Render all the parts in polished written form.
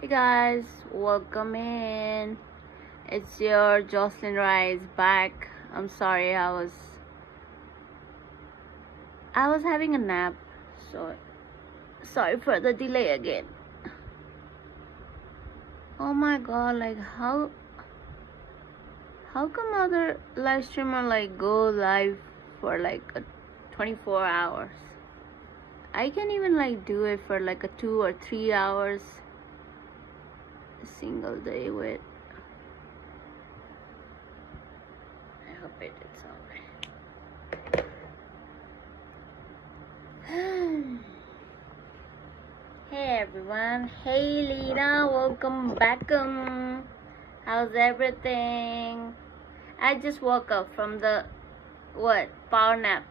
Hey guys, welcome in. It's your Jocelyn Rise back. I'm sorry, I was having a nap, so sorry for the delay again. Oh my god, like how come other live streamer like go live for like 24 hours? I can't even like do it for like a 2 or 3 hours a single day with. I hope it's alright. Hey everyone, hey Lena, welcome back. How's everything? I just woke up from the power nap.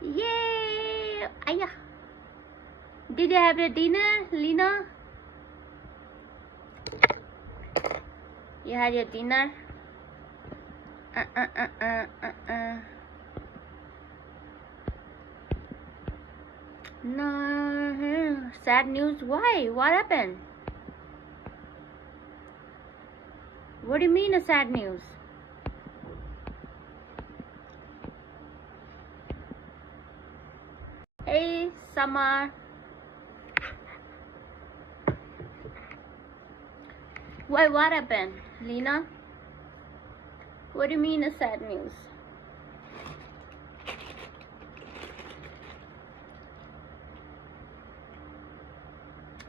Yay! Aya. Did you have your dinner, Lena? You had your dinner? No, sad news. Why? What happened? What do you mean a sad news? Hey, Summer. Why? What happened, Lena? What do you mean a sad news?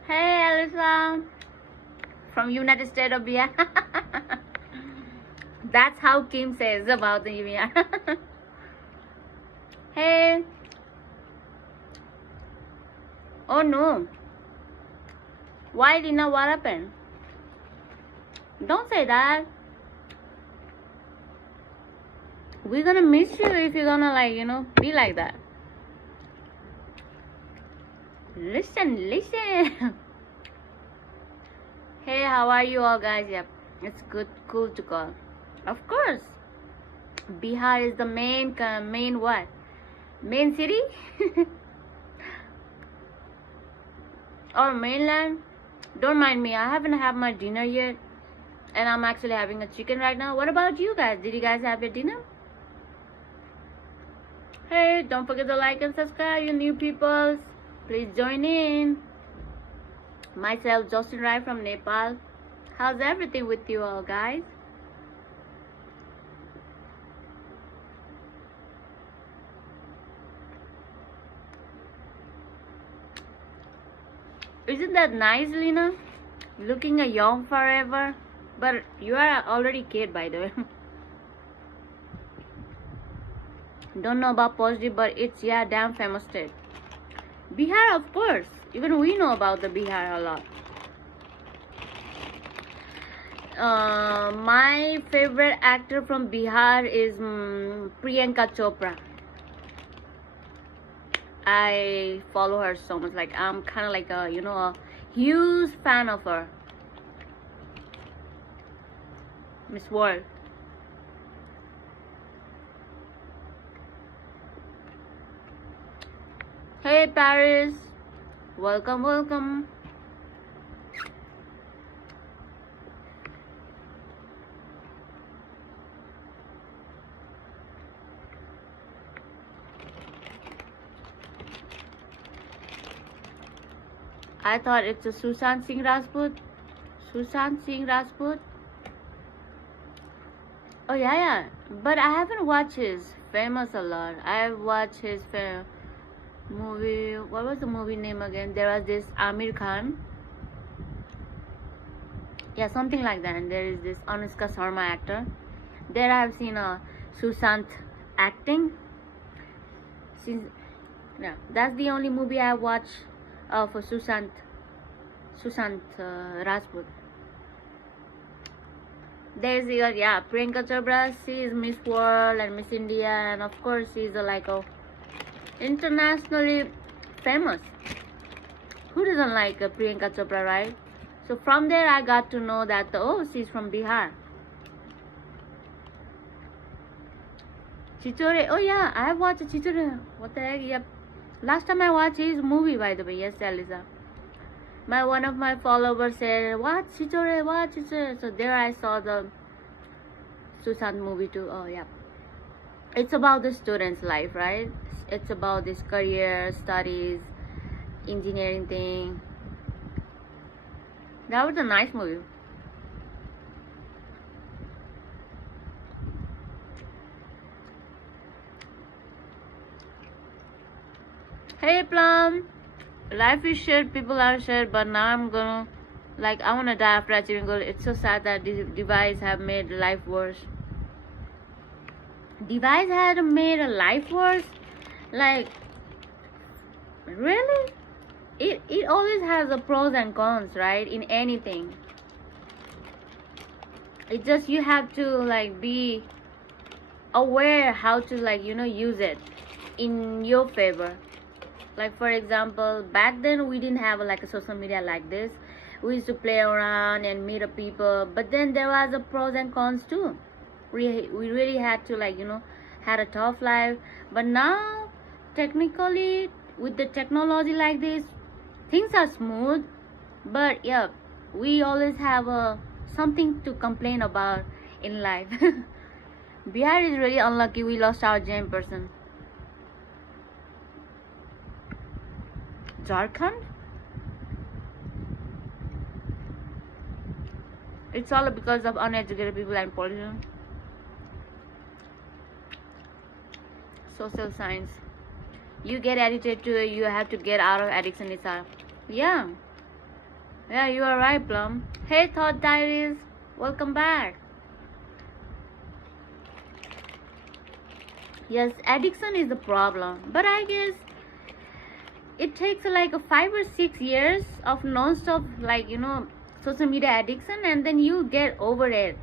Hey, Alyssa. From United States of BR. That's how Kim says about the BR. Hey. Oh no. Why, Lena? What happened? Don't say that. We're gonna miss you if you're gonna be like that. Listen. Hey, how are you all guys? Yep, it's cool to call. Of course. Bihar is the main what? Main city? Or mainland? Don't mind me, I haven't had my dinner yet. And I'm actually having a chicken right now. What about you guys? Did you guys have your dinner? Hey, don't forget to like and subscribe, you new peoples. Please join in. Myself, Jocelyn Rai from Nepal. How's everything with you all, guys? Isn't that nice, Lena? Looking a young forever. But you are already kid, by the way. Don't know about positive, but it's damn famous state. Bihar, of course. Even we know about the Bihar a lot. My favorite actor from Bihar is Priyanka Chopra. I follow her so much. Like I'm kind of like a huge fan of her. Miss World. Hey Paris, welcome. I thought it's a Sushant Singh Rajput. Oh yeah. But I haven't watched his famous a lot. I've watched his movie. What was the movie name again? There was this Amir Khan. Yeah, something like that. And there is this Anushka Sharma actor. There I have seen Sushant acting. That's the only movie I watched for Sushant Rajput. There's Priyanka Chopra. She is Miss World and Miss India, and of course she's internationally famous. Who doesn't like Priyanka Chopra, right? So from there I got to know that she's from Bihar. Chichore. Oh yeah, I have watched Chichore. What the heck? Yep. Last time I watched his movie, by the way. Yes, Eliza. One of my followers said, "What Chichore? What Chichore?" So there I saw the Susan movie too. Oh yeah, it's about the student's life, right? It's about this career, studies, engineering thing. That was a nice movie. Hey Plum, life is shit, people are shit, but now I'm gonna, like, I wanna die after achieving goal. It's so sad that this device have made life worse. Device had made a life worse? Like, really? It always has the pros and cons, right? In anything. It just, you have to like be aware how to, like, use it in your favor. Like, for example, back then we didn't have like a social media like this. We used to play around and meet up people, but then there was a pros and cons too. We really had to, like, had a tough life. But now, technically, with the technology like this, things are smooth. But yeah, we always have something to complain about in life. Bihar is really unlucky. We lost our gem person. Jharkhand? It's all because of uneducated people and pollution. Social science. You get addicted to it, you have to get out of addiction itself. Yeah, you are right, Plum. Hey Thought Diaries, welcome back. Yes, addiction is the problem, but I guess it takes like 5 or 6 years of non-stop, like, social media addiction, and then you get over it.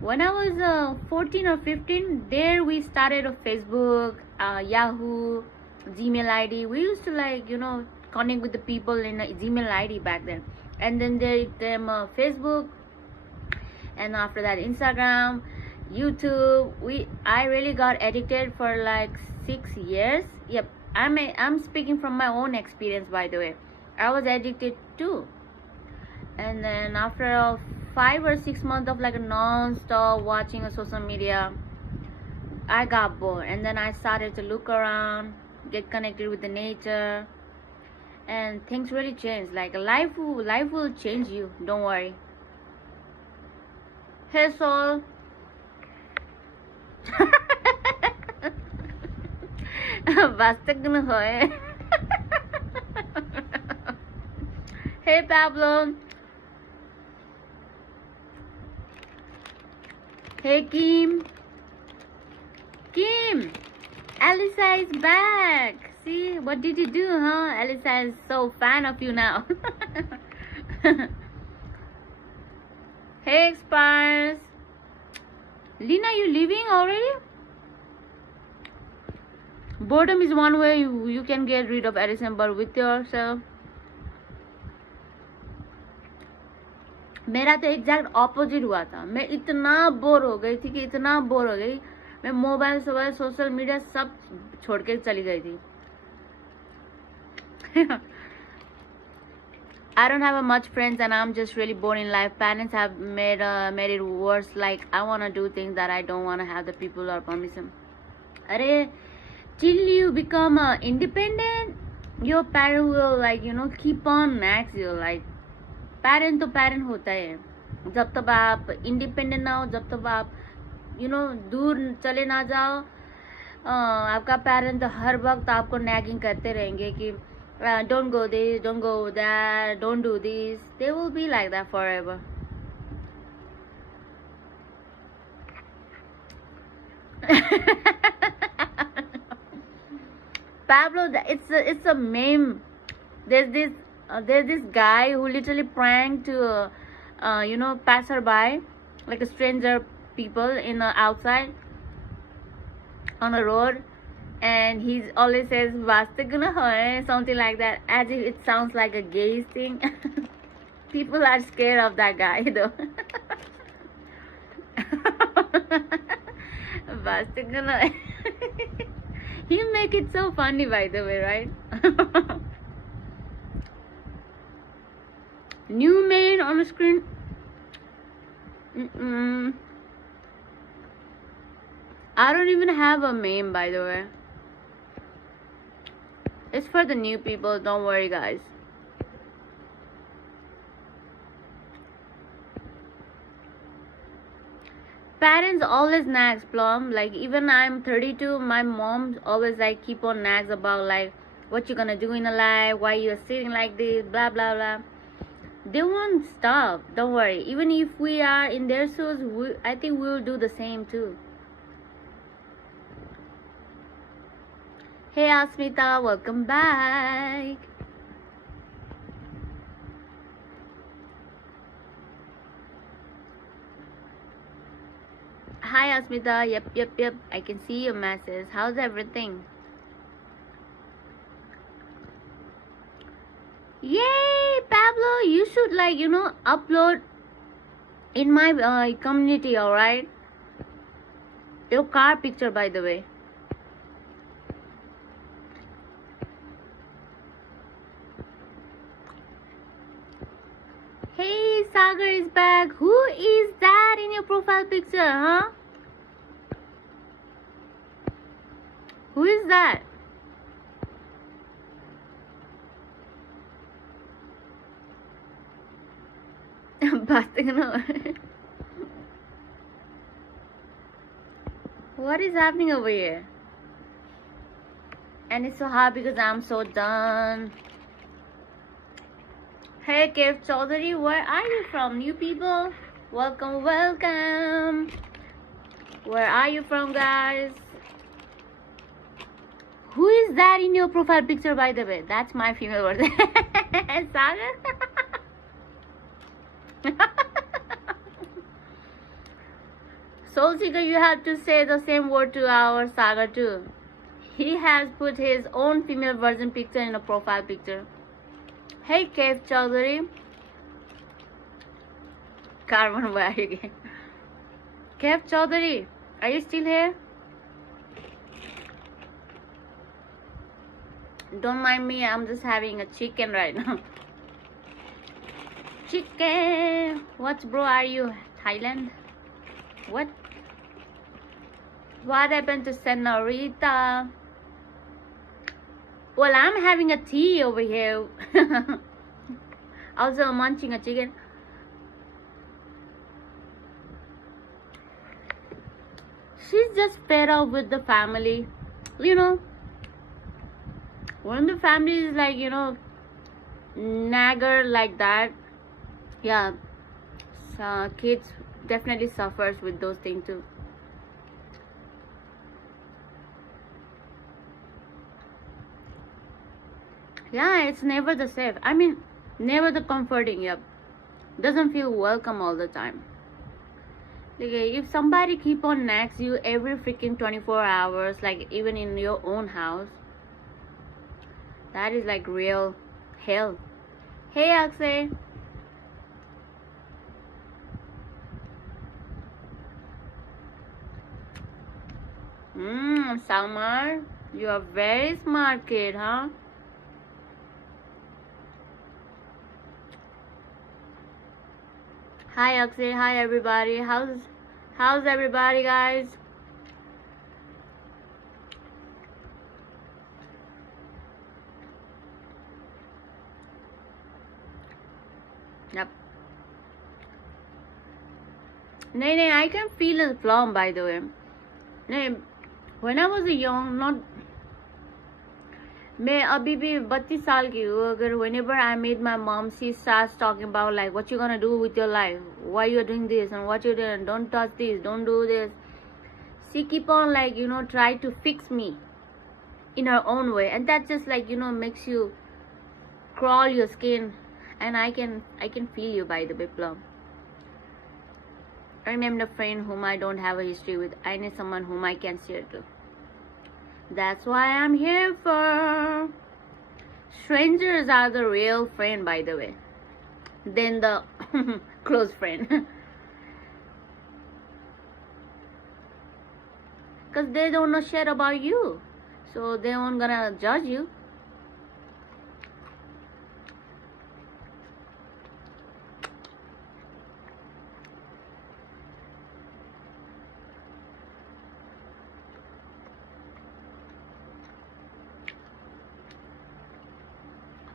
When I was 14 or 15, there we started a Facebook, Yahoo, Gmail ID. We used to, like, connect with the people in a Gmail ID back then. And then there came Facebook, and after that Instagram, YouTube. I really got addicted for like 6 years. Yep, I'm speaking from my own experience, by the way. I was addicted too. And then after 5 or 6 months of like a non-stop watching a social media, I got bored, and then I started to look around, get connected with the nature, and things really changed. Like, life will change you, don't worry. Hey Soul. Hey Pablo. Hey Kim. Alisa is back. See, what did you do, huh? Alisa is so fan of you now. Hey Expires. Lina, you leaving already? Boredom is one way you can get rid of addiction, but with yourself. मेरा तो exact opposite हुआ था. मैं इतना bore हो गई थी कि इतना बोर हो गई, मैं मोबाइल सोशल मीडिया सब छोड़ के चली गई थी. I don't have much friends and I'm just really bored in life. Parents have made it worse. Like, I want to do things that I don't want to have the people or permission. Arey, till you become independent, your parent will, like, keep on nags you. Like, parent तो parent होता है. जब तक आप independent ना हो, जब तक आप दूर चले ना जाओ, आपका parent तो हर वक्त आपको nagging करते रहेंगे कि don't go this, don't go that, don't do this. They will be like that forever. Pablo, it's a meme. There's this guy who literally pranked to passerby, like a stranger people in the outside on a road, and he always says "Vaste guna hoye," something like that, as if it sounds like a gay thing. People are scared of that guy though. Vaste guna. He make it so funny, by the way, right? New main on the screen. I don't even have a main, by the way. It's for the new people, don't worry guys. Parents always nags, Plum. Like, even I'm 32, my mom always like keep on nags about like what you gonna do in a life, why you're sitting like this, blah blah blah. They won't stop, don't worry. Even if we are in their shoes, I think we'll do the same too. Hey Asmita, welcome back. Hi Asmita, yep, I can see your message. How's everything? Yay, Pablo, you should like, upload in my community, alright? Your car picture, by the way. Hey, Sagar is back. Who is that in your profile picture, huh? Who is that? What is happening over here? And it's so hard because I'm so done. Hey Kev Chaudhary, where are you from? New people? Welcome. Where are you from, guys? Who is that in your profile picture, by the way? That's my female word. Sagar? Soul Seeker, you have to say the same word to our Sagar too. He has put his own female version picture in a profile picture. Hey Kev Chaudhary. Carmen, where are you again? Kev Chaudhary, are you still here? Don't mind me, I'm just having a chicken right now. Chicken! What bro are you? Thailand? What? What happened to Senorita? Well, I'm having a tea over here. Also munching a chicken. She's just fed up with the family. When the family is like, nagger like that, yeah, so kids definitely suffers with those things too. Yeah, it's never the safe. I mean, never the comforting. Yep, doesn't feel welcome all the time. Okay, if somebody keep on nags you every freaking 24 hours, like even in your own house, that is like real hell. Hey Akshay. Salmar, you are very smart kid, huh? Hi Akshay, hi everybody. How's everybody, guys? Yep. Nay, I can feel a plum, by the way. Nay, when I was young, not मैं अभी भी 32 साल की हूँ. अगर whenever I meet my mom, she starts talking about like what you gonna do with your life, why you're doing this and what you're doing, don't touch this, don't do this. She keep on like try to fix me in her own way, and that just like makes you crawl your skin. And I can feel you, by the way, Plum. I named a friend whom I don't have a history with. I need someone whom I can share to. That's why I'm here for. Strangers are the real friend, by the way, than the close friend. Because they don't know shit about you, so they aren't gonna judge you.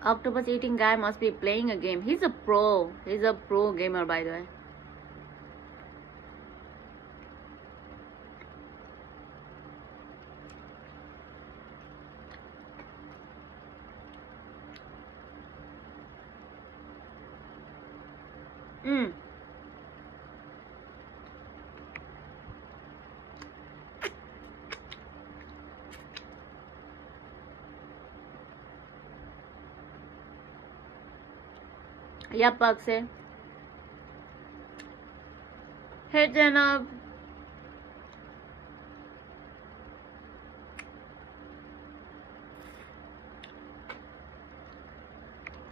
Octopus eating guy must be playing a game. He's a pro. He's a pro gamer, by the way. Mm. Yeah, Pakse. Hey, Janab.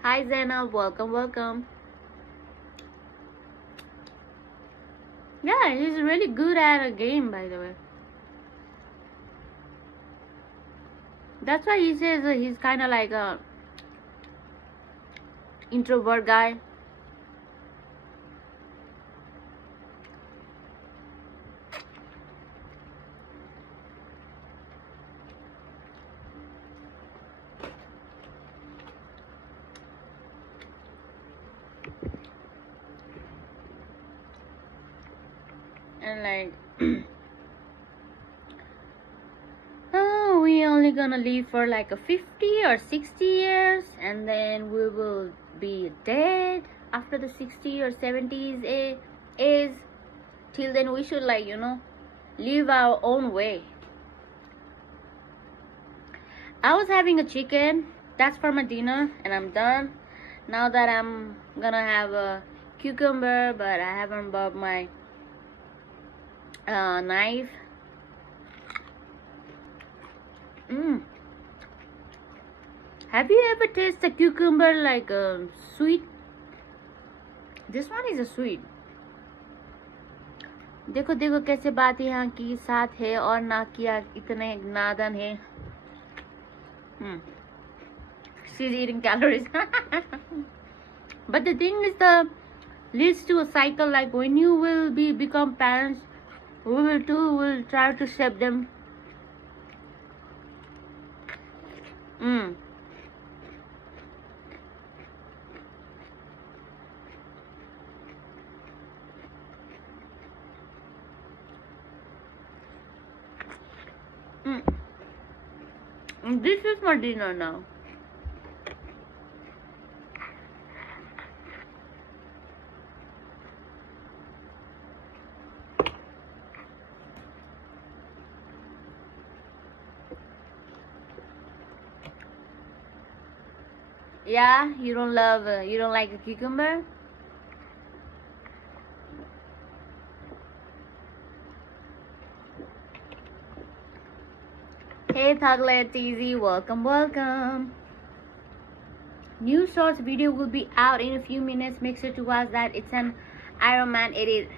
Hi, Zainab. Welcome, welcome. Yeah, he's really good at a game, by the way. That's why he says he's kind of like a introvert guy. And like, oh, we only gonna live for like a 50 or 60 years, and then we will be dead after the 60 or 70s is. Till then, we should, like, you know, live our own way. I was having a chicken. That's for my dinner, and I'm done. Now that I'm gonna have a cucumber, but I haven't bought my knife. Have you ever tasted cucumber like sweet? This one is a sweet. देखो देखो कैसे बात यहाँ की साथ है और ना किया इतने नादन है. She's eating calories. But the thing is, the leads to a cycle. Like when you will become parents, we will try to shape them. This is my dinner now. Yeah, you don't like a cucumber? Hey Thuglet Easy, welcome, welcome. New shorts video will be out in a few minutes. Make sure to watch that. It's an Iron Man edit.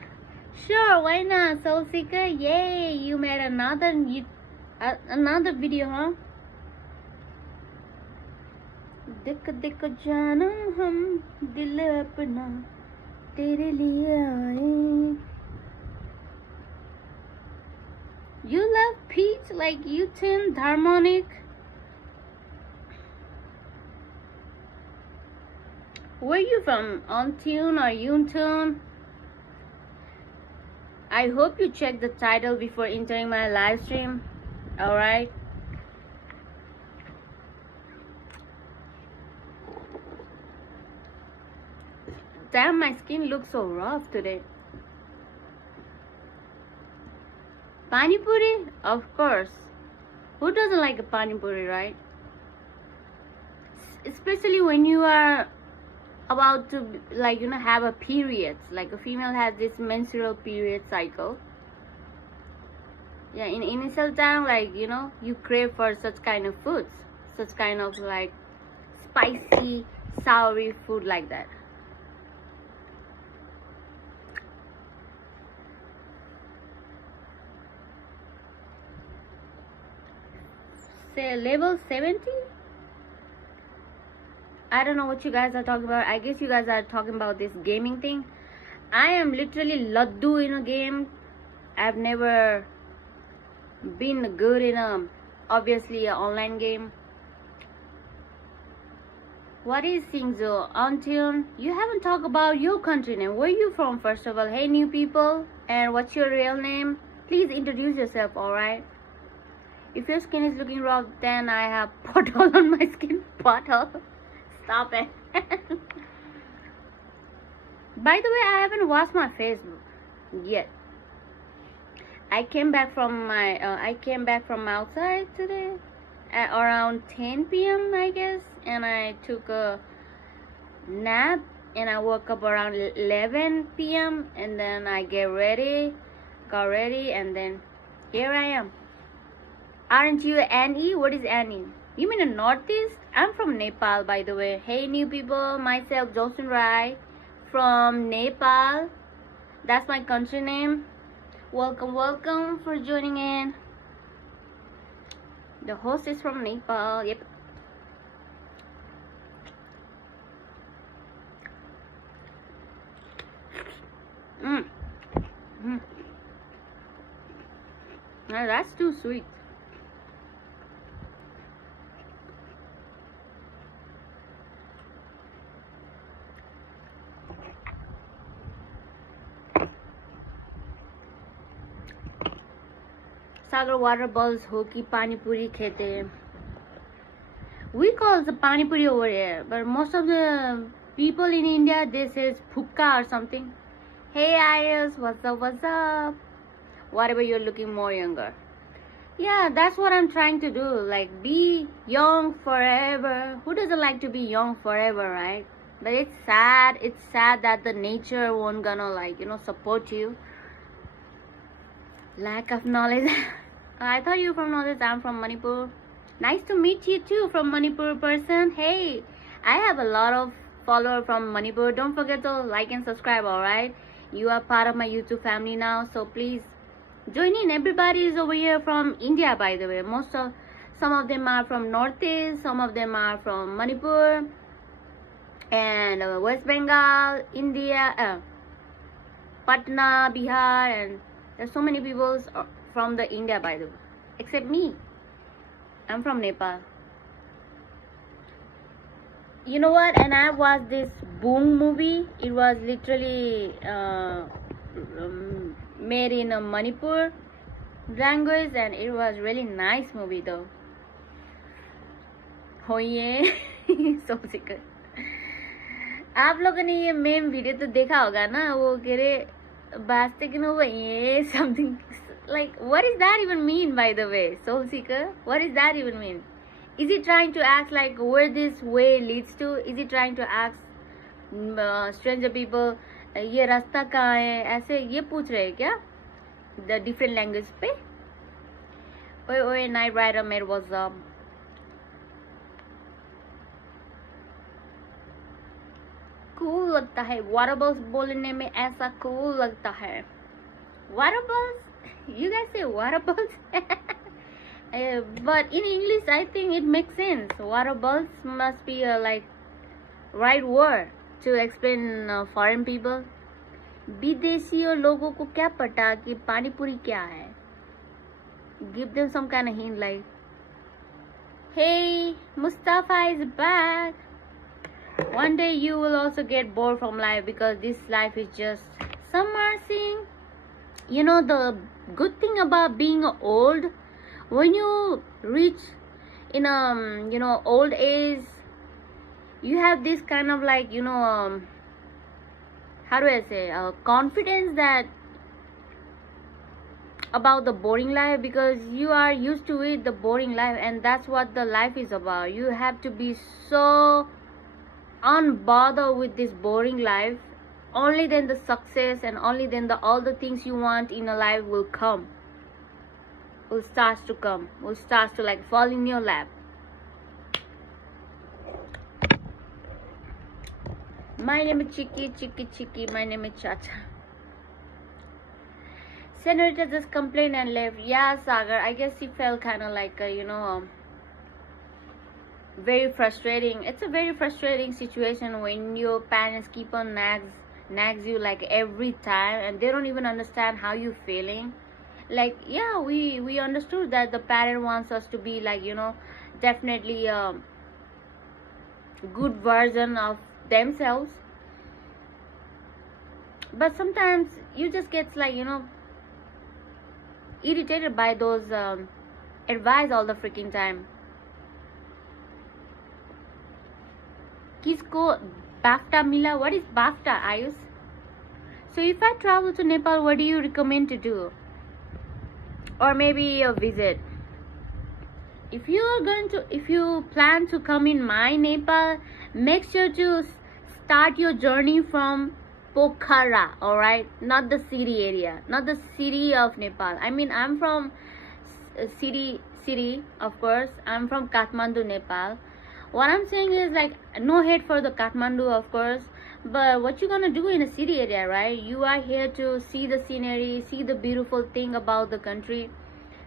Sure, why not? Soul Seeker, yay! You made another video, huh? दिक दिक जानम हम दिल अपना तेरे लिए आए. You love Peach like you tune harmonic. Where you from? On Tune or Untune? I hope you check the title before entering my live stream. Alright? Damn, my skin looks so rough today. Pani puri? Of course. Who doesn't like a pani puri, right? Especially when you are about to, like, you know, have a period. Like a female has this menstrual period cycle. Yeah, in initial time, like, you know, you crave for such kind of foods. Such kind of like spicy, soury food like that. Say level 70? I don't know what you guys are talking about. I guess you guys are talking about this gaming thing. I am literally laddu in a game. I've never been good in obviously an online game. What is Singzo? Until you haven't talked about your country name. Where you from, first of all? Hey, new people. And what's your real name? Please introduce yourself, alright? If your skin is looking rough, then I have pothole on my skin. Pothole. Stop it. By the way, I haven't washed my face yet. I came back from outside today at around 10 p.m. I guess, and I took a nap, and I woke up around 11 p.m. and then I got ready, and then here I am. Aren't you Annie? What is Annie? You mean the Northeast? I'm from Nepal, by the way. Hey, new people, myself, Josun Rai from Nepal. That's my country name. Welcome for joining in. The host is from Nepal. Yep. No, that's too sweet. Sagar water balls ho ki pani puri khete. We call the pani puri over here, but most of the people in India, they says phukka or something. Hey Ayos, what's up? Whatever, you're looking more younger. Yeah, that's what I'm trying to do. Like, be young forever. Who doesn't like to be young forever, right? But it's sad. It's sad that the nature won't gonna, like, support you. Lack of knowledge. I thought you were from Northeast. I'm from Manipur. Nice to meet you too, from Manipur person. Hey, I have a lot of followers from Manipur. Don't forget to like and subscribe, alright? You are part of my YouTube family now, so please join in. Everybody is over here from India, by the way. Some of them are from Northeast, some of them are from Manipur and West Bengal, India, Patna, Bihar, and there's so many people from the India, by the way, except me. I'm from Nepal. You know what? And I watched this Boom movie. It was literally made in a Manipur language, and it was really nice movie though. Oh yeah, so sick. आप लोगों ने ये ma'am video तो देखा होगा ना, वो कह रहे बास्ते के नो ये something like, what does that even mean, by the way? Soul seeker, what does that even mean? Is he trying to ask like where this way leads to? Is he trying to ask stranger people ये रास्ता कहाँ है, ऐसे ये पूछ रहे हैं क्या? The different language पे? ओए night rider मेरे what's up? Cool लगता है, water balls बोलने में ऐसा cool लगता है. Water balls? You guys say water balls? But in English, I think it makes sense. Water balls must be a like right word to explain foreign people. विदेशियों लोगों को क्या पता कि पानी पूरी क्या है? Give them some kind of hint like, hey, Mustafa is back. One day you will also get bored from life, because this life is just summer thing. You know, the good thing about being old, when you reach in old age, you have this kind of like how do I say, confidence that about the boring life, because you are used to it, the boring life, and that's what the life is about. You have to be so unbothered with this boring life. Only then the success, and only then all the things you want in a life will come, will start to like fall in your lap. My name is Chiki, my name is Chacha. Senator just complained and left. Yeah, Sagar, I guess he felt kind of like very frustrating. It's a very frustrating situation when your parents keep on nags you like every time, and they don't even understand how you're feeling. Like, yeah, we understood that the parent wants us to be like definitely good version of themselves. But sometimes you just get like, you know, irritated by those advice all the freaking time. Kisko BAFTA mila? What is BAFTA, Ayush? So if I travel to Nepal, what do you recommend to do? Or maybe a visit. If you plan to come in my Nepal, make sure to start your journey from Pokhara, alright? Not the city area, not the city of Nepal. I mean, I'm from city, of course. I'm from Kathmandu, Nepal. What I'm saying is, like, no hate for the Kathmandu, of course, but what you gonna do in a city area, right? You are here to see the scenery, see the beautiful thing about the country.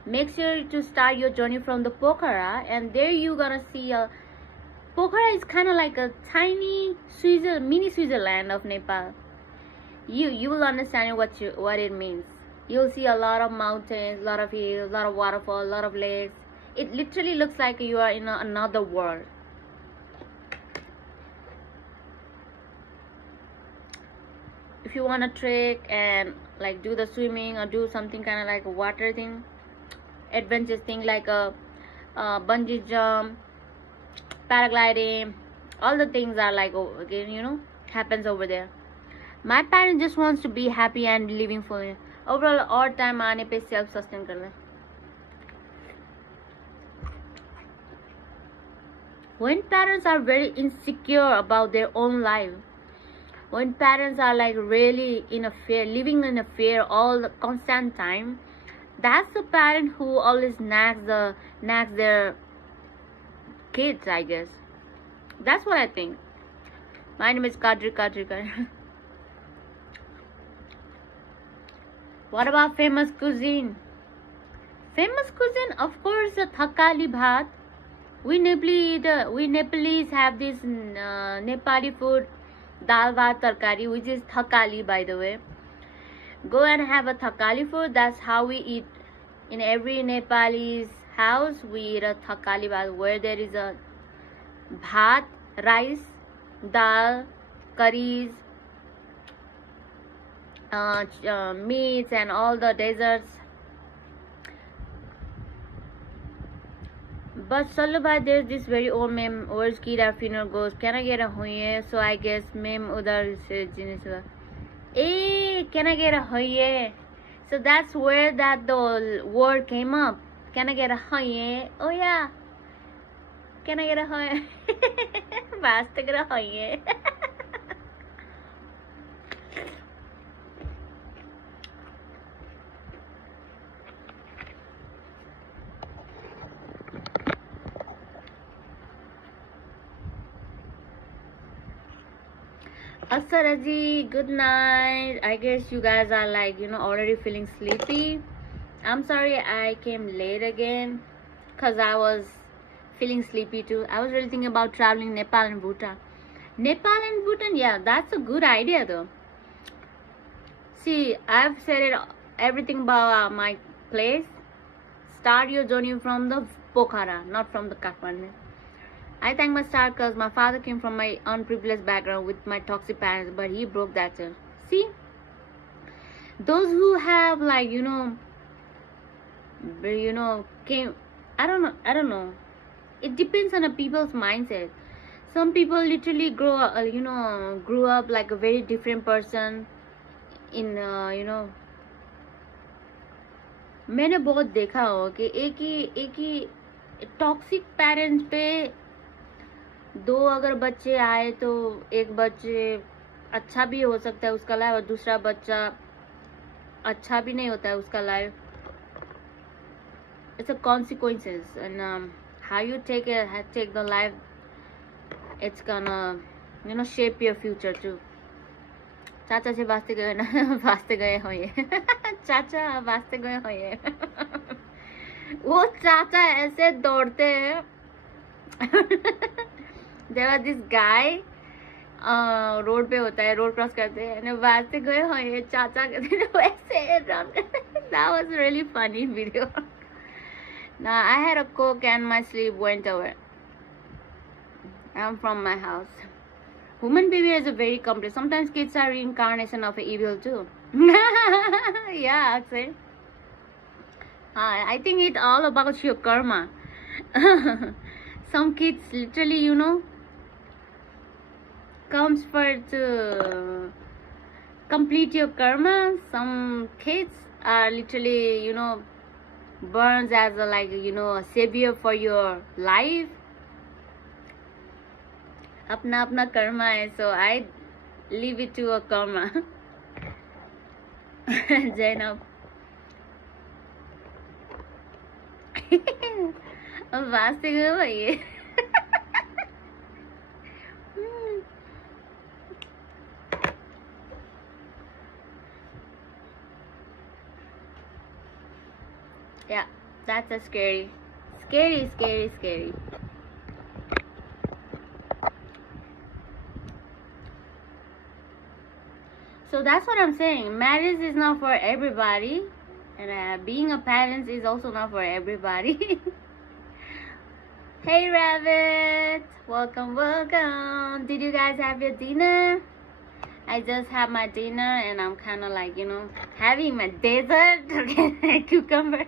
Make sure to start your journey from the Pokhara, and there you gonna see a Pokhara is kind of like a tiny mini Switzerland of Nepal. You will understand what it means. You'll see a lot of mountains, a lot of hills, a lot of waterfalls, a lot of lakes. It literally looks like you are in another world. If you want to trek and like do the swimming or do something kind of like a water thing, adventurous thing like a bungee jump, paragliding, all the things are like, you know, happens over there. My parents just wants to be happy and living fully. Overall, all time आने पे self sustain कर ले. When parents are very insecure about their own life, when parents are like really in a fear, living in a fear all the constant time, that's the parent who always nags their kids, I guess. That's what I think. My name is Kadri. What about famous cuisine? Famous cuisine, of course, the thakali bhat. We Nepalese have this Nepali food, dal bhat tarkari, which is thakali, by the way. Go and have a thakali food. That's how we eat. In every Nepalese house, we eat a thakali bhat, where there is a bhat, rice, dal, curries, meats, and all the desserts. But Salubhai, there's this very old meme, where's Kira funeral goes, can I get a hoye? So I guess meme udar se jinis. Can I get a hoye? So that's where the word came up. Can I get a hoye? Oh yeah. Can I get a hoye? Basta get a hoye. Asaraji, good night. I guess you guys are like, you know, already feeling sleepy. I'm sorry I came late again, because I was feeling sleepy too. I was really thinking about traveling Nepal and Bhutan. Nepal and Bhutan, yeah, that's a good idea though. See, I've said everything about my place. Start your journey from the Pokhara, not from the Kathmandu. I thank my star because my father came from my unprivileged background with my toxic parents, but he broke that too. See, those who have like, you know, came, I don't know. It depends on a people's mindset. Some people literally grew up like a very different person. In मैंने बहुत देखा हो कि एक ही toxic parents पे दो अगर बच्चे आए तो एक बच्चे अच्छा भी हो सकता है उसका लाइफ, और दूसरा बच्चा अच्छा भी नहीं होता है उसका life. It's a consequences, and how you take the life, it's gonna shape your future too. चाचा से वास्ते गए ना, वास्ते गए हो ये चाचा वास्ते गए हो ये वो चाचा ऐसे दौड़ते हैं. There was this guy, road पे होता है, रोड क्रॉस करते हैं, वास्ते गए हो ये चाचा कहते वैसे. That was really funny video. Now I had a coke and my sleep went away. I'm from my house. Human behavior is a very complex. Sometimes kids are reincarnation of evil too. Yeah, Akshay. I think it's all about your karma. Some kids literally, comes for to complete your karma. Some kids are literally, burns as a savior for your life. अपना karma hai, so I leave it to a karma. Zainab. अब वास्ते गए भाई. Yeah, that's a scary. So that's what I'm saying. Marriage is not for everybody, and being a parent is also not for everybody. Hey Rabbit, welcome. Did you guys have your dinner? I just had my dinner and I'm kind of like, having my dessert. Cucumber.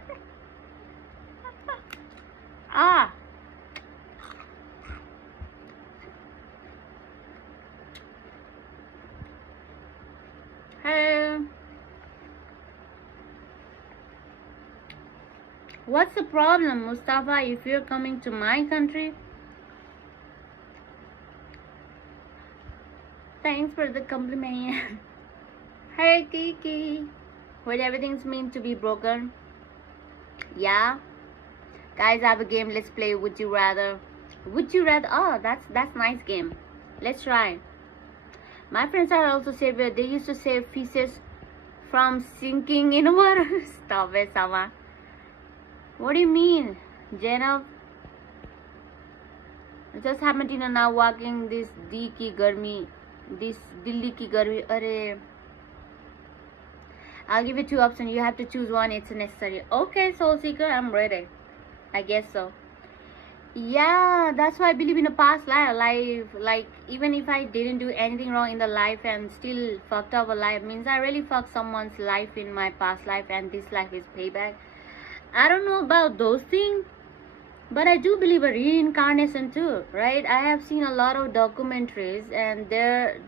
Hey. What's the problem, Mustafa, if you're coming to my country? Thanks for the compliment. Hey Kiki. When everything's meant to be broken. Yeah. Guys, I have a game. Let's play Would You Rather. Would you rather? Oh, that's nice game. Let's try. My friends are also savior. They used to save fishes from sinking in water. Stop it, Sama. What do you mean, Jenna? I just happened to now walking this Delhi ki garmi. Arey. I'll give you two options. You have to choose one. It's necessary. Okay, Soul Seeker, I'm ready. I guess so. Yeah, that's why I believe in a past life. Like, even if I didn't do anything wrong in the life and still fucked up a life, means I really fucked someone's life in my past life and this life is payback. I don't know about those things, but I do believe a reincarnation too, right? I have seen a lot of documentaries and there's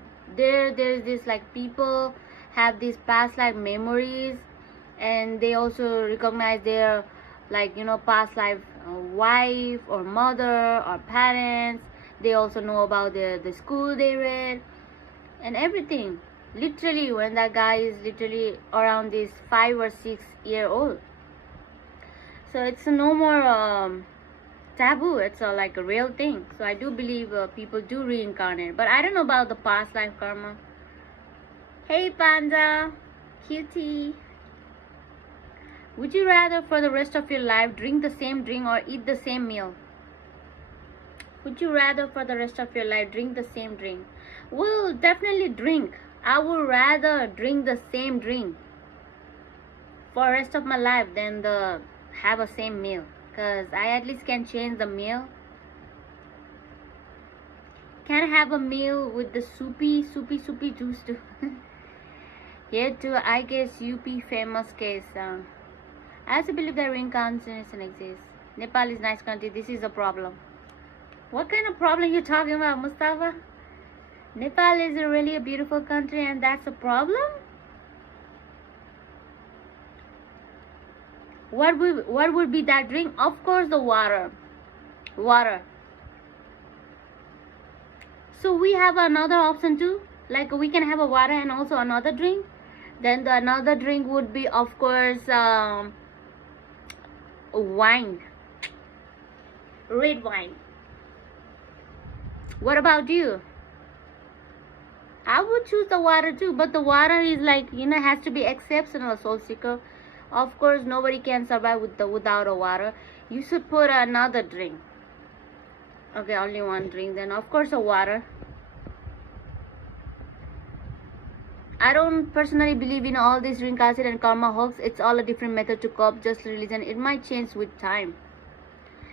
this like people have these past life memories and they also recognize their past life wife or mother or parents. They also know about the school they read and everything. Literally, when that guy is literally around this 5 or 6 year old. So it's no more taboo. It's like a real thing. So I do believe people do reincarnate. But I don't know about the past life karma. Hey Panda, cutie. Would you rather for the rest of your life drink the same drink or eat the same meal? Would you rather for the rest of your life drink the same drink? Well, definitely drink. I would rather drink the same drink for the rest of my life than have a same meal. Because I at least can change the meal. Can I have a meal with the soupy juice too? Here too, I guess UP famous case. I also believe that reincarnation exists. Nepal is nice country. This is a problem. What kind of problem you talking about, Mustafa? Nepal is really a beautiful country and that's a problem? What would be that drink? Of course the water. So we have another option too. Like we can have a water and also another drink. Then the another drink would be, of course, wine. Red wine. What about you? I would choose the water too, but the water is has to be exceptional, Soul Seeker. Of course, nobody can survive without a water. You should put another drink. Okay, only one drink. Then, of course, a water. I don't personally believe in all these reincarnation and karma hoax. It's all a different method to cope. Just religion. It might change with time.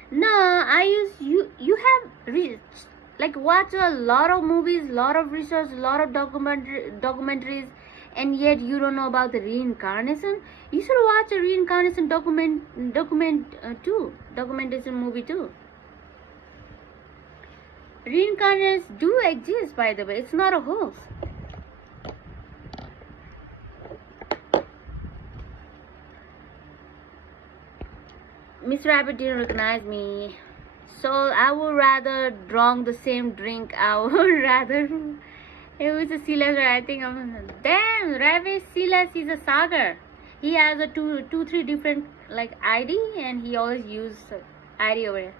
No, I use you. You have Like watch a lot of movies, lot of research, lot of documentaries, and yet you don't know about the reincarnation. You should watch a reincarnation documentation movie too. Reincarnations do exist, by the way. It's not a hoax. Miss Rabbit didn't recognize me. So I would rather drink the same drink. I would rather. It was a Silas, I think. Damn, Rabbit Silas is a sagar. He has a two, three different like ID, and he always use ID over here.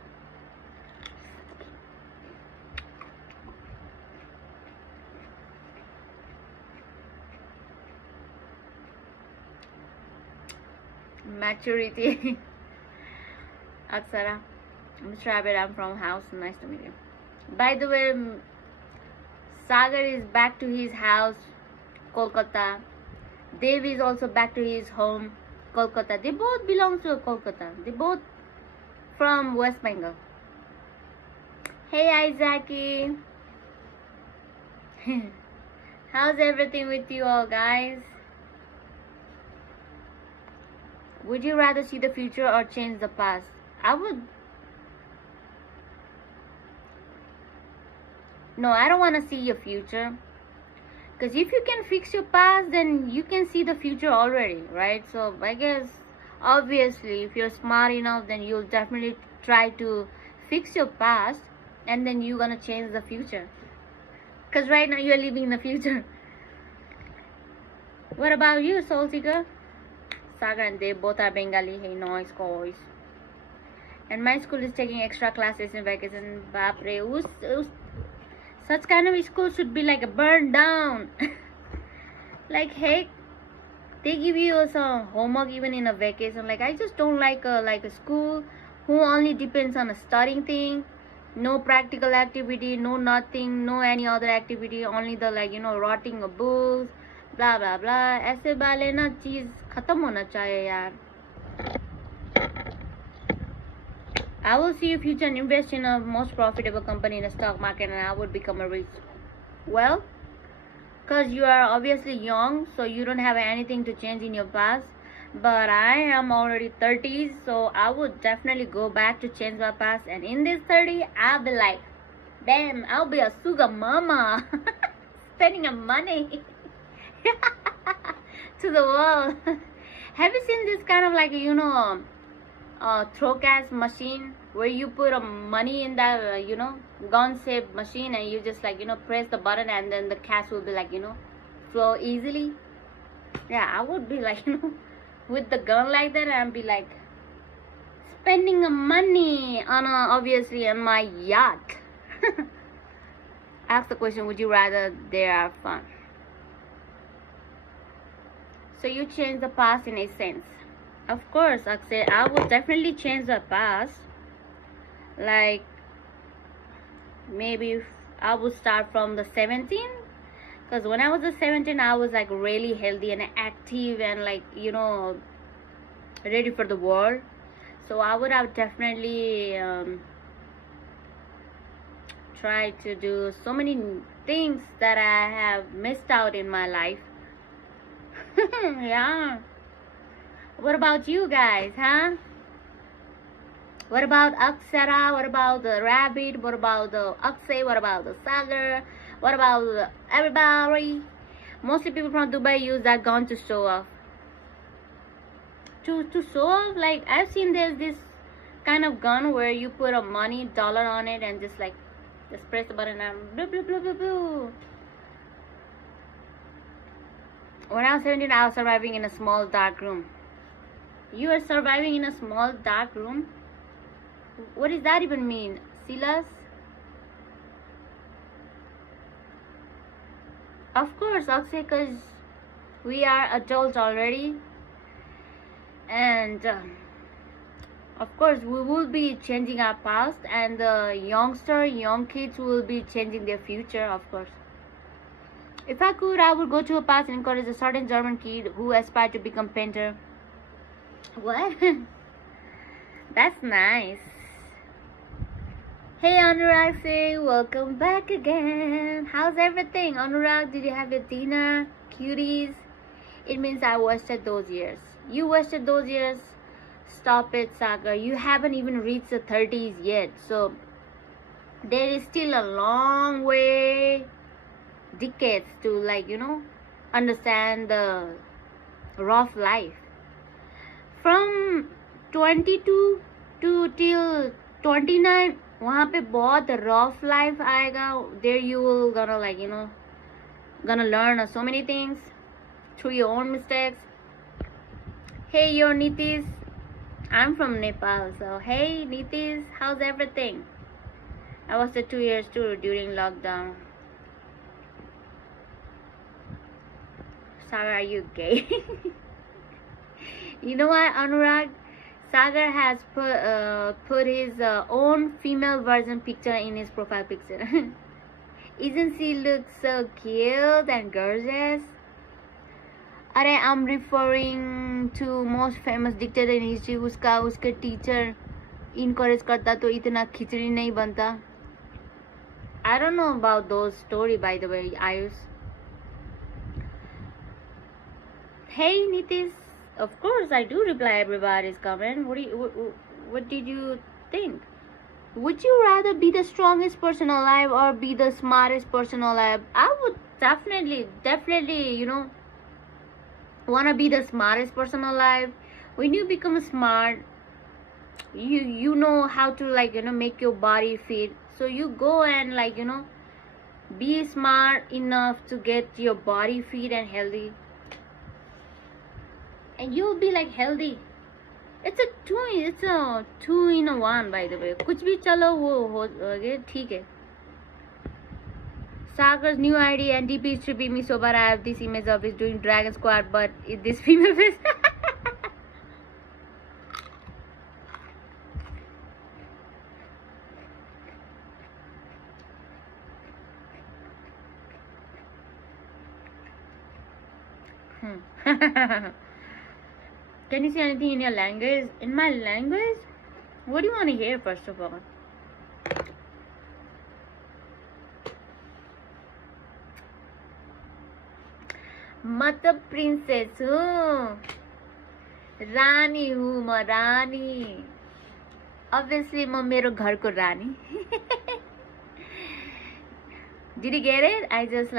Maturity. Aksara. Mr. Rabbit, I'm from house. Nice to meet you. By the way, Sagar is back to his house, Kolkata. Dev is also back to his home, Kolkata. They both belong to Kolkata. They both from West Bengal. Hey, Isaac. How's everything with you all, guys? Would you rather see the future or change the past? I would. No, I don't want to see your future. Because if you can fix your past, then you can see the future already, right? So I guess, obviously, if you're smart enough, then you'll definitely try to fix your past, and then you're going to change the future. Because right now you're living in the future. What about you, Soul Seeker? Sagar and Dev both are Bengali. Hey, noise, boys. And my school is taking extra classes in vacation. Bapre, such kind of school should be like a burned down. Like, heck, they give you some homework even in a vacation. Like, I just don't like a school who only depends on a studying thing. No practical activity, no nothing, no any other activity. Only the rotting of books, blah blah blah. ऐसे वाले ना चीज खत्म होना चाहिए यार. I will see a future and invest in a most profitable company in the stock market, and I would become a rich. Well, because you are obviously young, so you don't have anything to change in your past. But I am already 30s, so I would definitely go back to change my past. And in this 30, I'll be like, damn, I'll be a sugar mama, spending a money to the world. Have you seen this kind of throw cash machine where you put money in that gun shaped machine, and you just press the button, and then the cash will be flow easily? Yeah, I would be with the gun like that, and be spending money on obviously on my yacht. Ask the question, would you rather they are fun? So you change the past in a sense. Of course, Akshay, I would definitely change the past. Like, maybe I would start from the 17. Because when I was 17, I was really healthy and active and ready for the world. So I would have definitely tried to do so many things that I have missed out in my life. Yeah. What about you guys, huh? What about Aksara? What about the Rabbit? What about the Akshay? What about the Sagar? What about everybody? Mostly people from Dubai use that gun to show off. To show off? Like, I've seen there's this kind of gun where you put a dollar on it, and just press the button and blah, blah, blah, blah, blah. When I was 17, I was surviving in a small dark room. You are surviving in a small dark room? What does that even mean? Silas? Of course, Akshay, because we are adults already. And of course, we will be changing our past. And the young kids will be changing their future, of course. If I could, I would go to a past and encourage a certain German kid who aspired to become painter. What? That's nice. Hey Anurag Singh, welcome back again. How's everything? Anurag, did you have your dinner? Cuties? It means I wasted those years. You wasted those years? Stop it, Sagar. You haven't even reached the 30s yet. So there is still a long way, decades to understand the rough life. From 22 to till 29, वहाँ पे बहुत rough life आएगा. There you will gonna learn so many things through your own mistakes. Hey, you're Nitish. I'm from Nepal, so hey Nitish, how's everything? I was there 2 years too during lockdown. Sagar, are you gay? You know what, Anurag? Sagar has put his own female version picture in his profile picture. Isn't she look so cute and gorgeous? I'm referring to most famous dictator in history. उसका teacher encourage करता तो इतना खिचड़ी नहीं बनता. I don't know about those story, by the way, Ayush. Hey Nitish, of course I do reply everybody's comment. What did you think? Would you rather be the strongest person alive or be the smartest person alive? I would definitely, wanna be the smartest person alive. When you become smart, you know how to make your body fit. So you go and be smart enough to get your body fit and healthy, and you'll be healthy. It's a two in a one, by the way. कुछ भी चलो वो हो गए, ठीक है. Sagar's new ID and DP is tripping me so bad. I have this image of his doing Dragon Squad, but is this female face? Can you say anything in your language? In my language? What do you want to hear, first of all? मतलब princess हूँ, रानी हूँ, मैं रानी. Obviously मैं मेरो घर को रानी. Did you get it? I just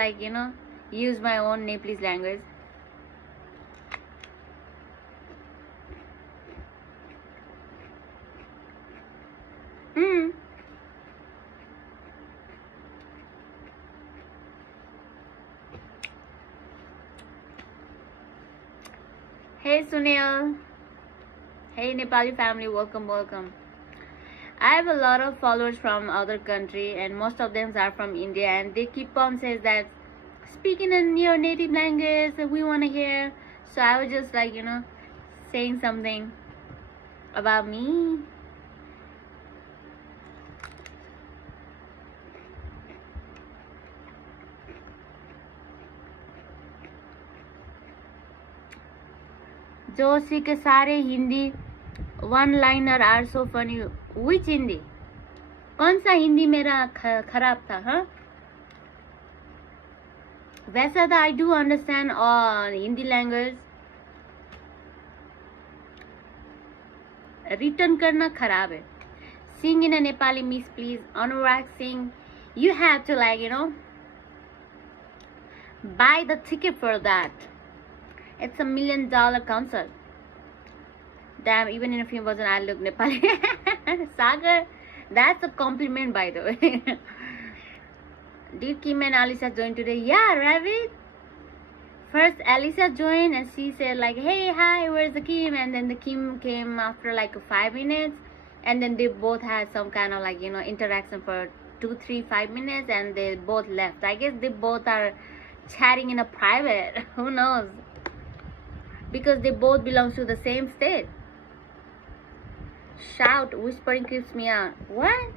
use my own Nepalese language. Hey Sunil. Hey Nepali family, welcome. I have a lot of followers from other country, and most of them are from India, and they keep on says that speaking in your native language we want to hear. So I was just saying something about me. Joshi के सारे Hindi one liner are so funny. Which Hindi? कौन सा हिंदी मेरा खराब था? हाँ, वैसा था. I do understand all Hindi language. Return करना खराब है. Sing in a Nepali, miss, please. Anurag Singh, you have to buy the ticket for that. It's $1 million concert. Damn, even in a film version I look Nepali. Sagar, that's a compliment, by the way. Did Kim and Alisa join today? Yeah, Ravid. First Alisa joined and she said hey, hi, where's the Kim? And then the Kim came after 5 minutes, and then they both had some kind of interaction for 2, 3, 5 minutes, and they both left. I guess they both are chatting in a private. Who knows? Because they both belong to the same state. Shout, whispering creeps me out. What?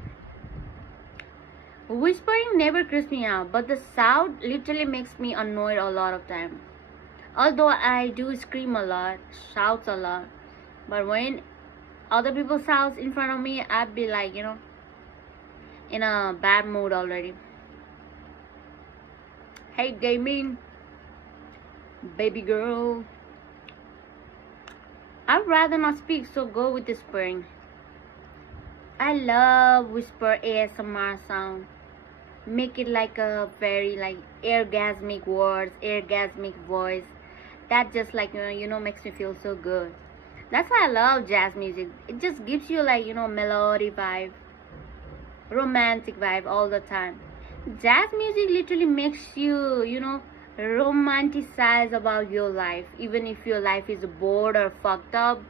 Whispering never creeps me out, but the sound literally makes me annoyed a lot of time. Although I do scream a lot, shouts a lot, but when other people shouts in front of me, I'd be in a bad mood already. Hey gaming, baby girl. I'd rather not speak, so go with whispering. I love whisper ASMR sound. Make it like a very like orgasmic words, orgasmic voice. That just like makes me feel so good. That's why I love jazz music. It just gives you like melody vibe, romantic vibe all the time. Jazz music literally makes you romanticize about your life. Even if your life is bored or fucked up,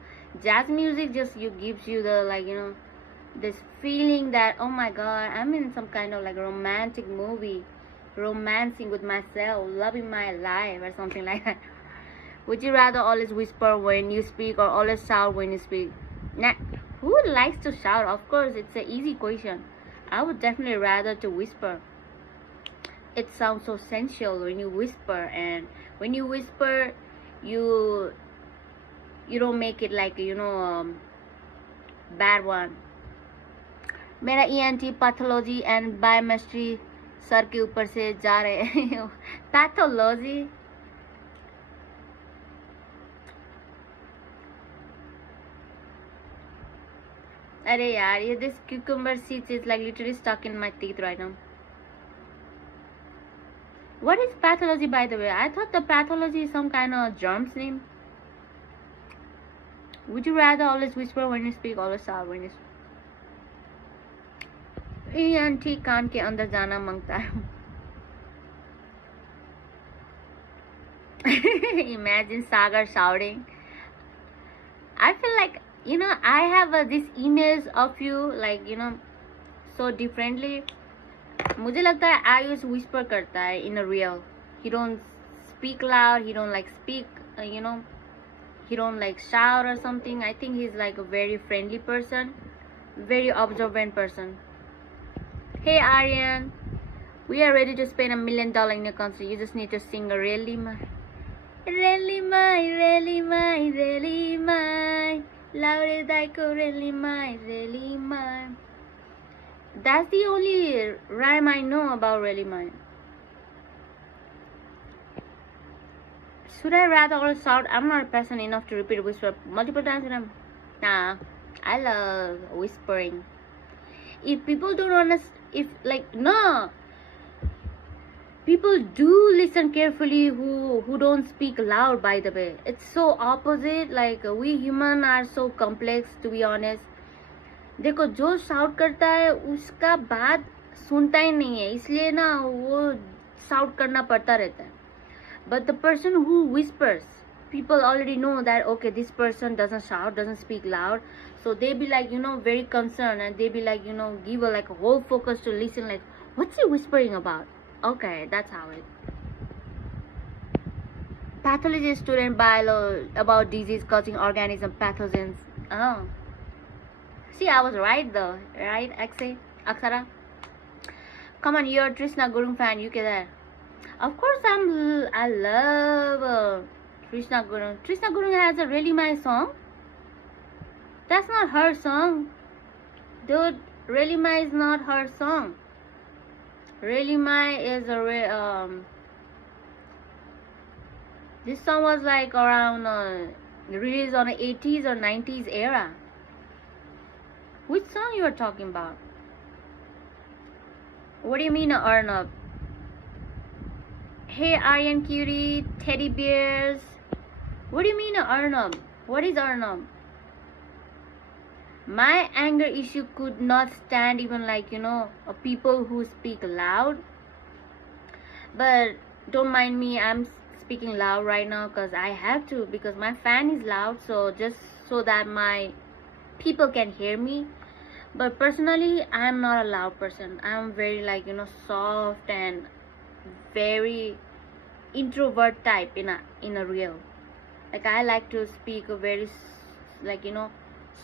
jazz music just gives you the this feeling that, oh my god, I'm in some kind of like romantic movie, romancing with myself, loving my life or something like that. Would you rather always whisper when you speak or always shout when you speak? Nah, who likes to shout? Of course, it's an easy question. I would definitely rather to whisper. It sounds so sensual when you whisper, and when you whisper, you don't make it like bad one. मेरा ENT pathology and बायोमेस्ट्री sir के ऊपर से जा रहे हैं. Pathology. अरे यार, ये this cucumber seeds is like literally stuck in my teeth right now. What is pathology, by the way? I thought the pathology is some kind of germ's name. Would you rather always whisper when you speak, always shout when you speak? ENT कान के अंदर जाना मांगता है. Imagine Sagar shouting. I feel like I have this image of you like so differently. मुझे लगता है Ayush whisper करता है in a real. He don't speak loud. He don't like speak. He don't like shout or something. I think he's like a very friendly person, very observant person. Hey Aryan, we are ready to spend $1 million in your concert. You just need to sing a really my, really my, really my, really my, louder daiko, really my, really my. That's the only rhyme I know about really my. Should I rather always shout? I'm not a person enough to repeat whisper multiple times. Nah, I love whispering. If people don't understand, no, people do listen carefully who don't speak loud, by the way. It's so opposite. Like we human are so complex, to be honest. देखो, जो shout करता है उसका बात सुनता ही नहीं है, इसलिए ना वो शाउट करना पड़ता रहता है. But the person who whispers, people already know that okay, this person doesn't shout, doesn't speak loud, so they be like very concerned, and they be like give a like a whole focus to listen, like what's he whispering about. Okay, that's how it. Pathology student biology about disease causing organism pathogens. Oh, see, I was right though, right? Aksara, come on, you're a Trishna Gurung fan. You get that? Of course, I love Krishna Gurung. Krishna Gurung has a really nice song. That's not her song, dude. Really My is not her song. Really My is a this song was like around released on the 80s or 90s era. Which song you are talking about? What do you mean Arnab? Hey Aryan cutie, teddy bears. What do you mean Arnab? What is Arnab? My anger issue could not stand even like people who speak loud. But don't mind me, I'm speaking loud right now because I have to, because my fan is loud, so just so that my people can hear me. But personally, I'm not a loud person. I'm very like soft and very introvert type in a real. Like I like to speak a very like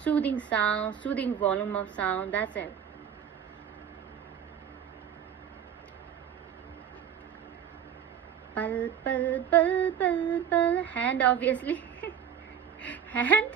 soothing sound, soothing volume of sound. That's it. Pal pal pal pal pal. Hand, obviously. Hand.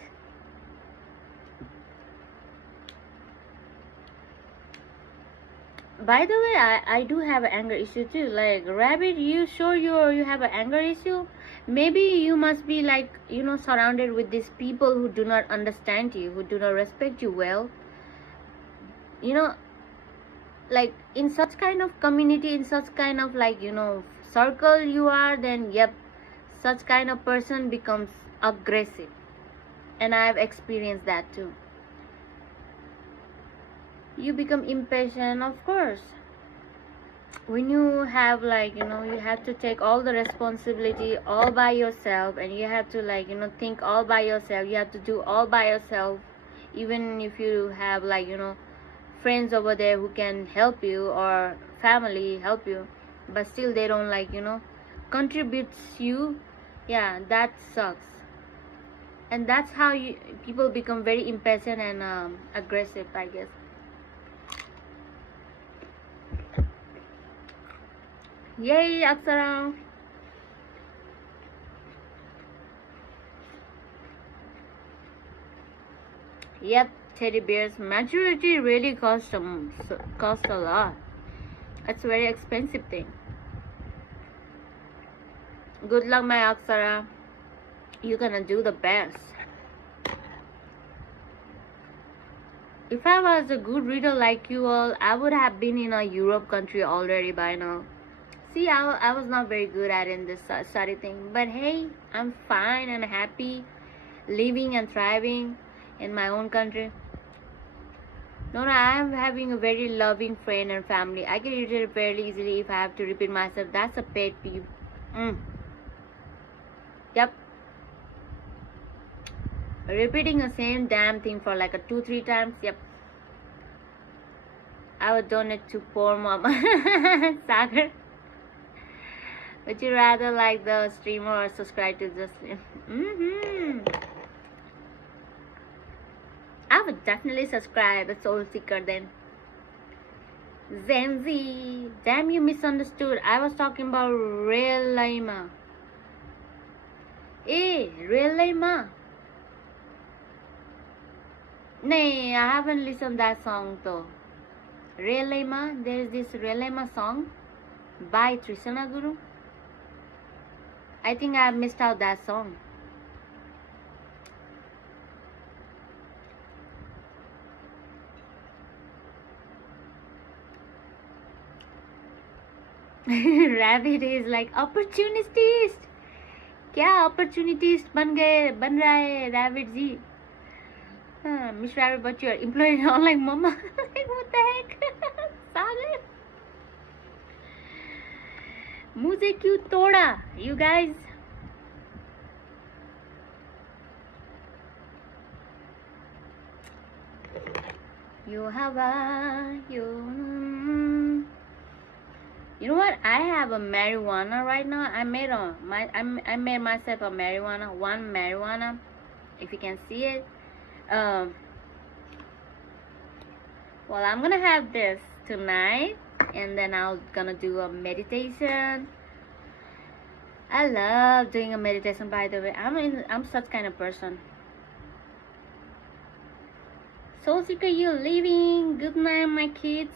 By the way, I do have an anger issue too. Like, Rabbit, you sure you have an anger issue? Maybe you must be like, surrounded with these people who do not understand you, who do not respect you well. You know, like in such kind of community, in such kind of like, circle you are, then yep, such kind of person becomes aggressive. And I've experienced that too. You become impatient, of course. When you have like, you have to take all the responsibility all by yourself, and you have to like, think all by yourself, you have to do all by yourself, even if you have like, friends over there who can help you or family help you, but still they don't like, contributes you. Yeah, that sucks. And that's how people become very impatient and aggressive, I guess. Yay, Aksara! Yep, teddy bears. Maturity really cost a lot. It's a very expensive thing. Good luck, my Aksara. You're gonna do the best. If I was a good reader like you all, I would have been in a Europe country already by now. See, I was not very good at in this study thing, but hey, I'm fine and happy, living and thriving in my own country. No, I am having a very loving friend and family. I get irritated fairly easily if I have to repeat myself. That's a pet peeve. Yep. Repeating the same damn thing for like 2-3 times. Yep. I would donate to poor mama. Sagar. Would you rather like the streamer or subscribe to the stream? I would definitely subscribe a Soul Seeker then. Zenzi. Damn, you misunderstood. I was talking about Real Lima. Hey, Real Lima. Nay, I haven't listened that song though. Real Lima. There's this Real Lima song by Trishana Guru. I think I missed out that song. Rabbit is like opportunist. क्या opportunist बन रहा है Rabbit ji? Miss Rabbit, but you're employed online mama. Like what the heck? Sagar. मुझे क्यों तोड़ा? You guys. You have You know what? I have a marijuana right now. I made myself a one marijuana. If you can see it. Well, I'm gonna have this tonight, and then I'm gonna do a meditation. I love doing a meditation, by the way. I'm such kind of person. Soul Seeker, you leaving? Good night, my kids.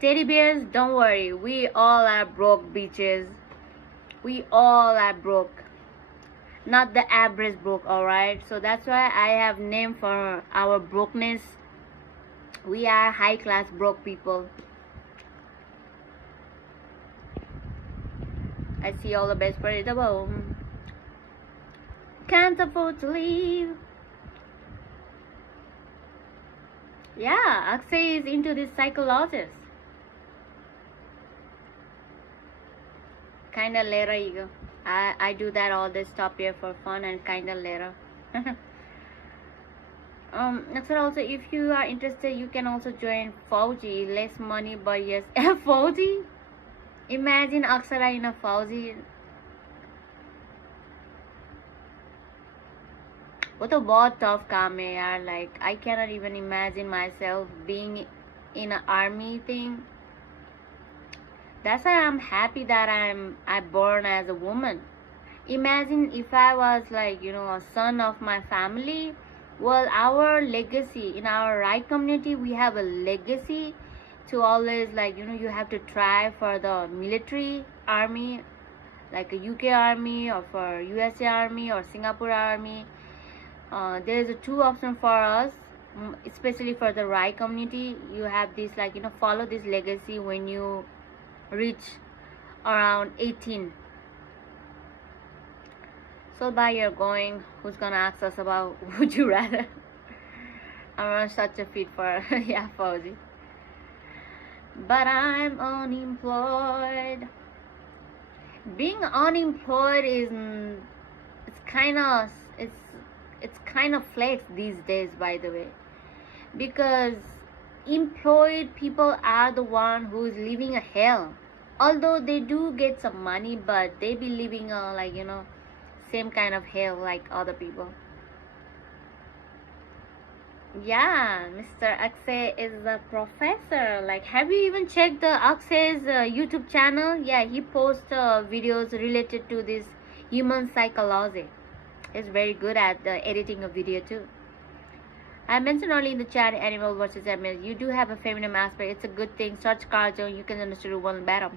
Teddy bears, don't worry. We all are broke bitches. We all are broke. Not the average broke, alright? So that's why I have name for our brokenness. We are high class broke people. I see all the best for it. Can't afford to leave. Yeah, Akshay is into this psychologist. Kinda later, you go. I do that all this stuff here for fun and kinda later. So also, if you are interested, you can also join Fauji. Less money, but yes. Fauji? Imagine Aksara in a Fauji. वो तो बहुत tough काम है यार. Like I cannot even imagine myself being in an army thing. That's why I'm happy that I born as a woman. Imagine if I was like, a son of my family. Well, our legacy in our right community, we have a legacy to always, like, you have to try for the military army, like a UK army or for USA army or Singapore army. There's a two option for us, especially for the right community. You have this, like, follow this legacy when you reach around 18. So by you're going, who's gonna ask us about would you rather? I'm on such a fit for yeah, Fauzi. But I'm unemployed. Being unemployed is it's kind of flex these days, by the way, because employed people are the one who is living a hell. Although they do get some money, but they be living a, like, same kind of hell like other people. Yeah, Mr. Akshay is a professor. Like, have you even checked the Akshay's YouTube channel? Yeah, he posts videos related to this human psychology. He's very good at editing a video too. I mentioned earlier in the chat, animal versus animal. You do have a feminine aspect. It's a good thing. Search cartoon, you can understand one better.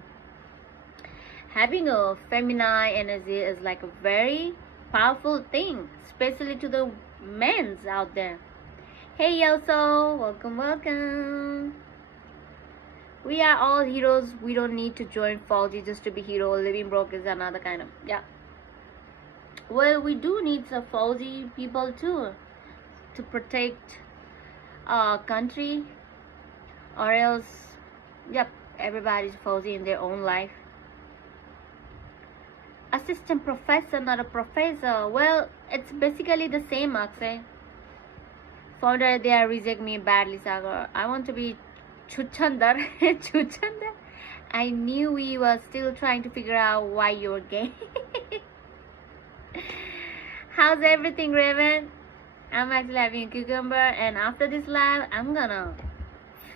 Having a feminine energy is like a very powerful thing, especially to the men's out there. Hey Yelso, welcome. We are all heroes. We don't need to join Fauji just to be hero. Living broke is another kind of, yeah. Well, we do need some Fauji people too, to protect our country, or else, yep, everybody's Fauji in their own life. Assistant professor, not a professor. Well, it's basically the same, Akshay. Founder, they are reject me badly, Sagar. I want to be Chuchandar. Chuchandar? I knew we were still trying to figure out why you're gay. How's everything, Raven? I'm actually having a cucumber, and after this live, I'm gonna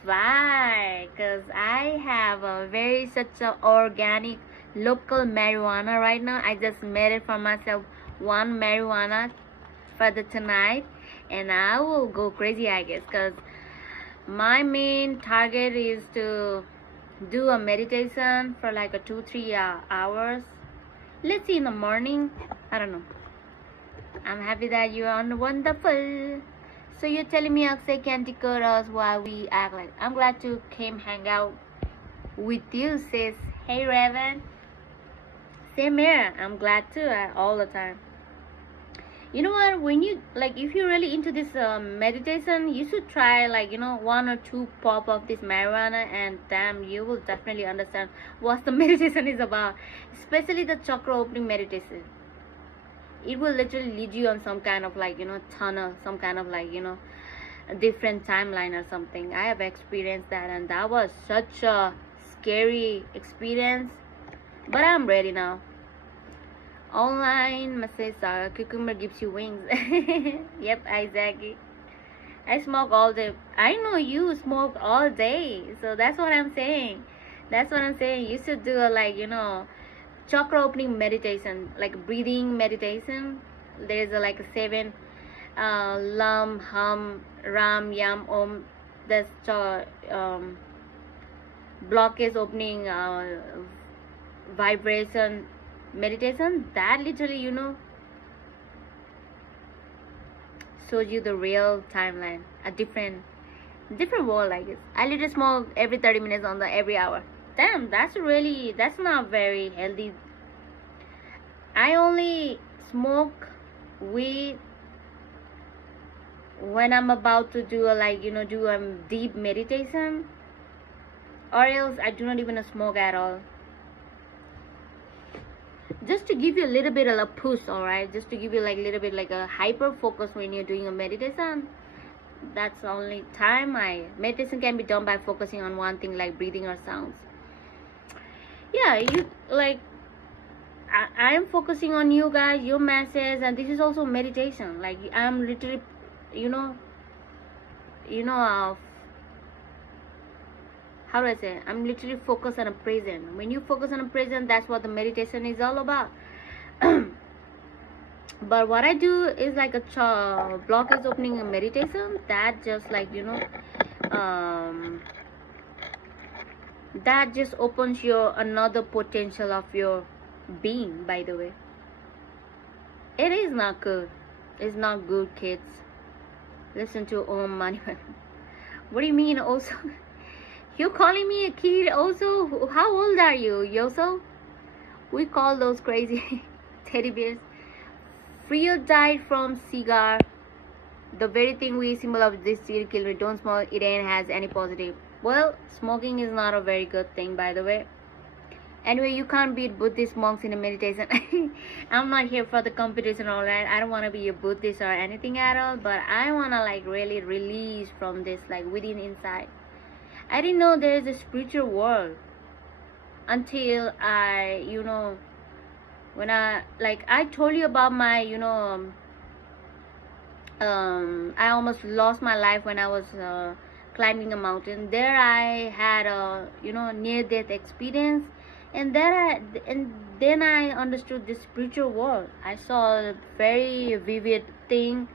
fly, because I have a very such a organic local marijuana right now. I just made it for myself, one marijuana for the tonight, and I will go crazy, I guess, because my main target is to do a meditation for like a 2-3 hours. Let's see, in the morning, I don't know. I'm happy that you are wonderful. So you're telling me Akshay can decode us while we act like. I'm glad to came hang out with you, sis. Hey Raven. Same here. I'm glad too, all the time. You know what, when you, like, if you're really into this meditation, you should try, like, 1 or 2 pop of this marijuana, and damn, you will definitely understand what the meditation is about, especially the chakra opening meditation. It will literally lead you on some kind of, like, tunnel, some kind of, like, a different timeline or something. I have experienced that, and that was such a scary experience, but I'm ready now. Online message, cucumber gives you wings. Yep, exactly. I smoke all day. I know you smoke all day, so that's what I'm saying. You should do a, like, chakra opening meditation, like breathing meditation. There's a, like, a 7 lam, hum, ram, yam, om. That's blockage opening vibration meditation. That literally, shows you the real timeline, a different world, I guess. I literally smoke every 30 minutes on the every hour. Damn, that's not very healthy. I only smoke weed when I'm about to do a, like, do a deep meditation, or else I do not even smoke at all. Just to give you a little bit of a push, alright? Just to give you, like, a little bit like a hyper focus when you're doing a meditation. That's the only time meditation can be done by focusing on one thing, like breathing or sounds. Yeah, you, like, I am focusing on you guys, your message, and this is also meditation. Like, I'm literally, how do I say, I'm literally focused on a present. When you focus on a present, that's what the meditation is all about. But what I do is like a block is opening a meditation, that just like, you know, that just opens your another potential of your being. By the way, it is not good. It's not good, kids. Listen to Om Mani Padme. What do you mean also? You calling me a kid also? How old are you, Yoso? We call those crazy teddy bears. Freo died from cigar. The very thing we symbol of this serial killer. Don't smoke, it ain't has any positive. Well, smoking is not a very good thing, by the way. Anyway, you can't beat Buddhist monks in a meditation. I'm not here for the competition, alright? I don't want to be a Buddhist or anything at all, but I want to like really release from this, like within inside. I didn't know there is a spiritual world until I, you know, when I told you about my, you know, I almost lost my life when I was climbing a mountain. There I had a, you know, near-death experience, and then I understood the spiritual world. I saw a very vivid thing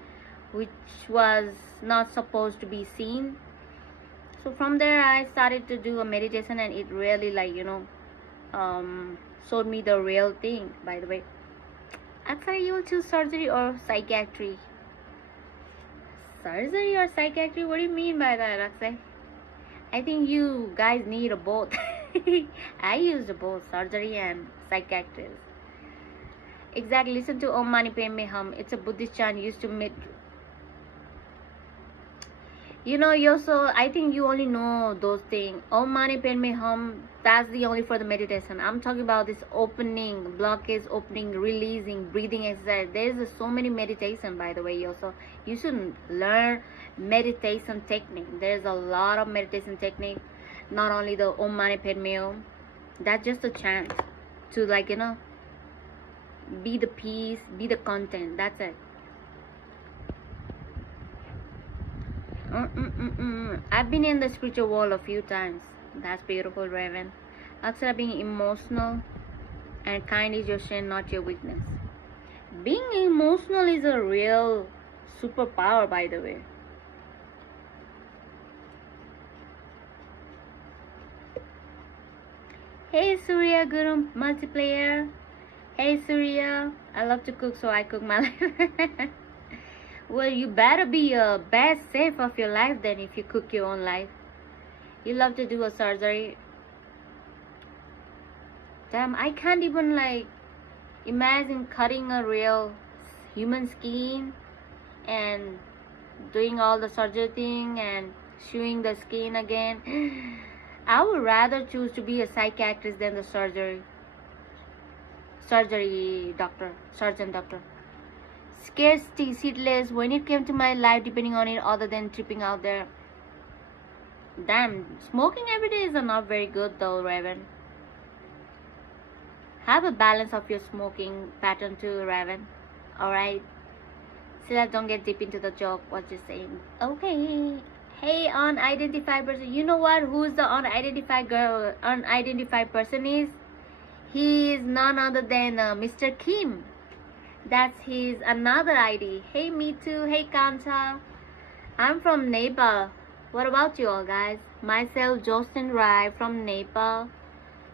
which was not supposed to be seen. So from there I started to do a meditation, and it really, like, you know, showed me the real thing. By the way, actually, you will choose surgery or psychiatry? Surgery or psychiatry? What do you mean by that, Akshay? I think you guys need a both. I used both surgery and psychiatrist. Exactly. Listen to Om Mani Padme Hum. It's a Buddhist chant used to meet. You know, Yoso, I think you only know those things. Om Mani Padme Hum, that's the only for the meditation. I'm talking about this opening, blockage, opening, releasing, breathing exercise. There's so many meditation, by the way, Yoso. You should learn meditation technique. There's a lot of meditation technique. Not only the Om Mani Padme Hum. That's just a chant to, like, you know, be the peace, be the content. That's it. I've been in the spiritual world a few times. That's beautiful, Raven. Aksara, being emotional and kind is your strength, not your weakness. Being emotional is a real superpower, by the way. Hey Surya Guru multiplayer. Hey Surya, I love to cook, so I cook my life. Well, you better be a best safe of your life then if you cook your own life. You love to do a surgery. Damn, I can't even like imagine cutting a real human skin and doing all the surgery thing and sewing the skin again. I would rather choose to be a psychiatrist than the surgeon doctor. Scarcity, seedless, when it came to my life, depending on it other than tripping out there. Damn, smoking every day is not very good though, Raven. Have a balance of your smoking pattern too, Raven. Alright? Silas, don't get deep into the joke, what you're saying. Okay. Hey, unidentified person. You know what? Who's the unidentified person is? He is none other than Mr. Kim. That's his another ID. Hey, me too. Hey, Kanta. I'm from Nepal. What about you all, guys? Myself, Justin Rai from Nepal.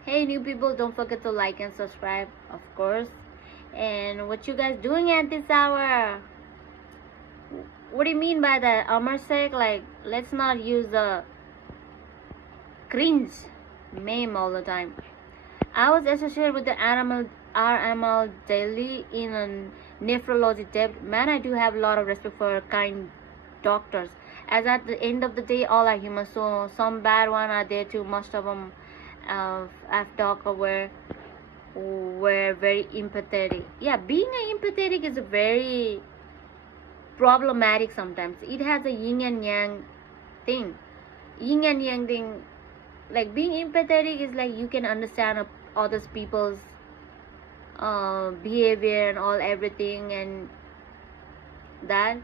Hey, new people, don't forget to like and subscribe, of course. And what you guys doing at this hour? What do you mean by that? Amersek, like, let's not use the cringe meme all the time. I was associated with the RML Delhi in a nephrology depth. Man, I do have a lot of respect for kind doctors. As at the end of the day, all are human. So some bad one are there too. Most of them, doctor were very empathetic. Yeah, being empathetic is a very problematic sometimes. It has a yin and yang thing. Yin and yang thing. Like being empathetic is like you can understand other people's behavior and all everything and that,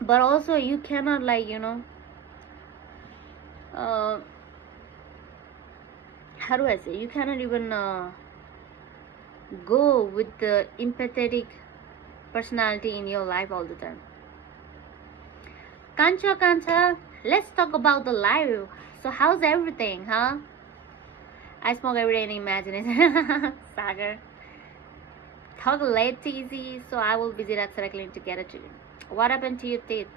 but also you cannot, like, you know, how do I say, you cannot even go with the empathetic personality in your life all the time. Kancha, let's talk about the life. So how's everything, huh? I smoke every day and imagine it. Sagar. Talk late easy, so I will visit Aksara Clinic to get a treatment. What happened to your teeth?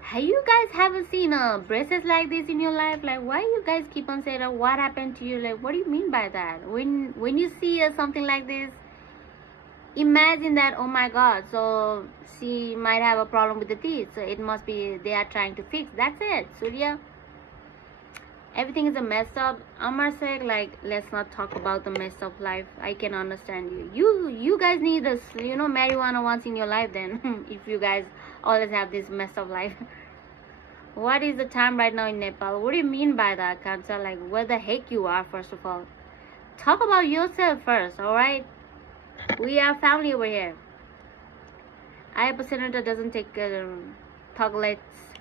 Have you guys haven't seen braces like this in your life? Like, why you guys keep on saying what happened to you? Like, what do you mean by that? When you see something like this, imagine that, oh my god, so she might have a problem with the teeth, so it must be they are trying to fix. That's it, Surya. Everything is a messed up. Amar said, like, let's not talk about the messed up life. I can understand you. You guys need this, marijuana once in your life then. If you guys always have this messed up life. What is the time right now in Nepal? What do you mean by that, Kansa? Like, where the heck you are, first of all? Talk about yourself first, alright? We are family over here. I have a senator doesn't take chocolates.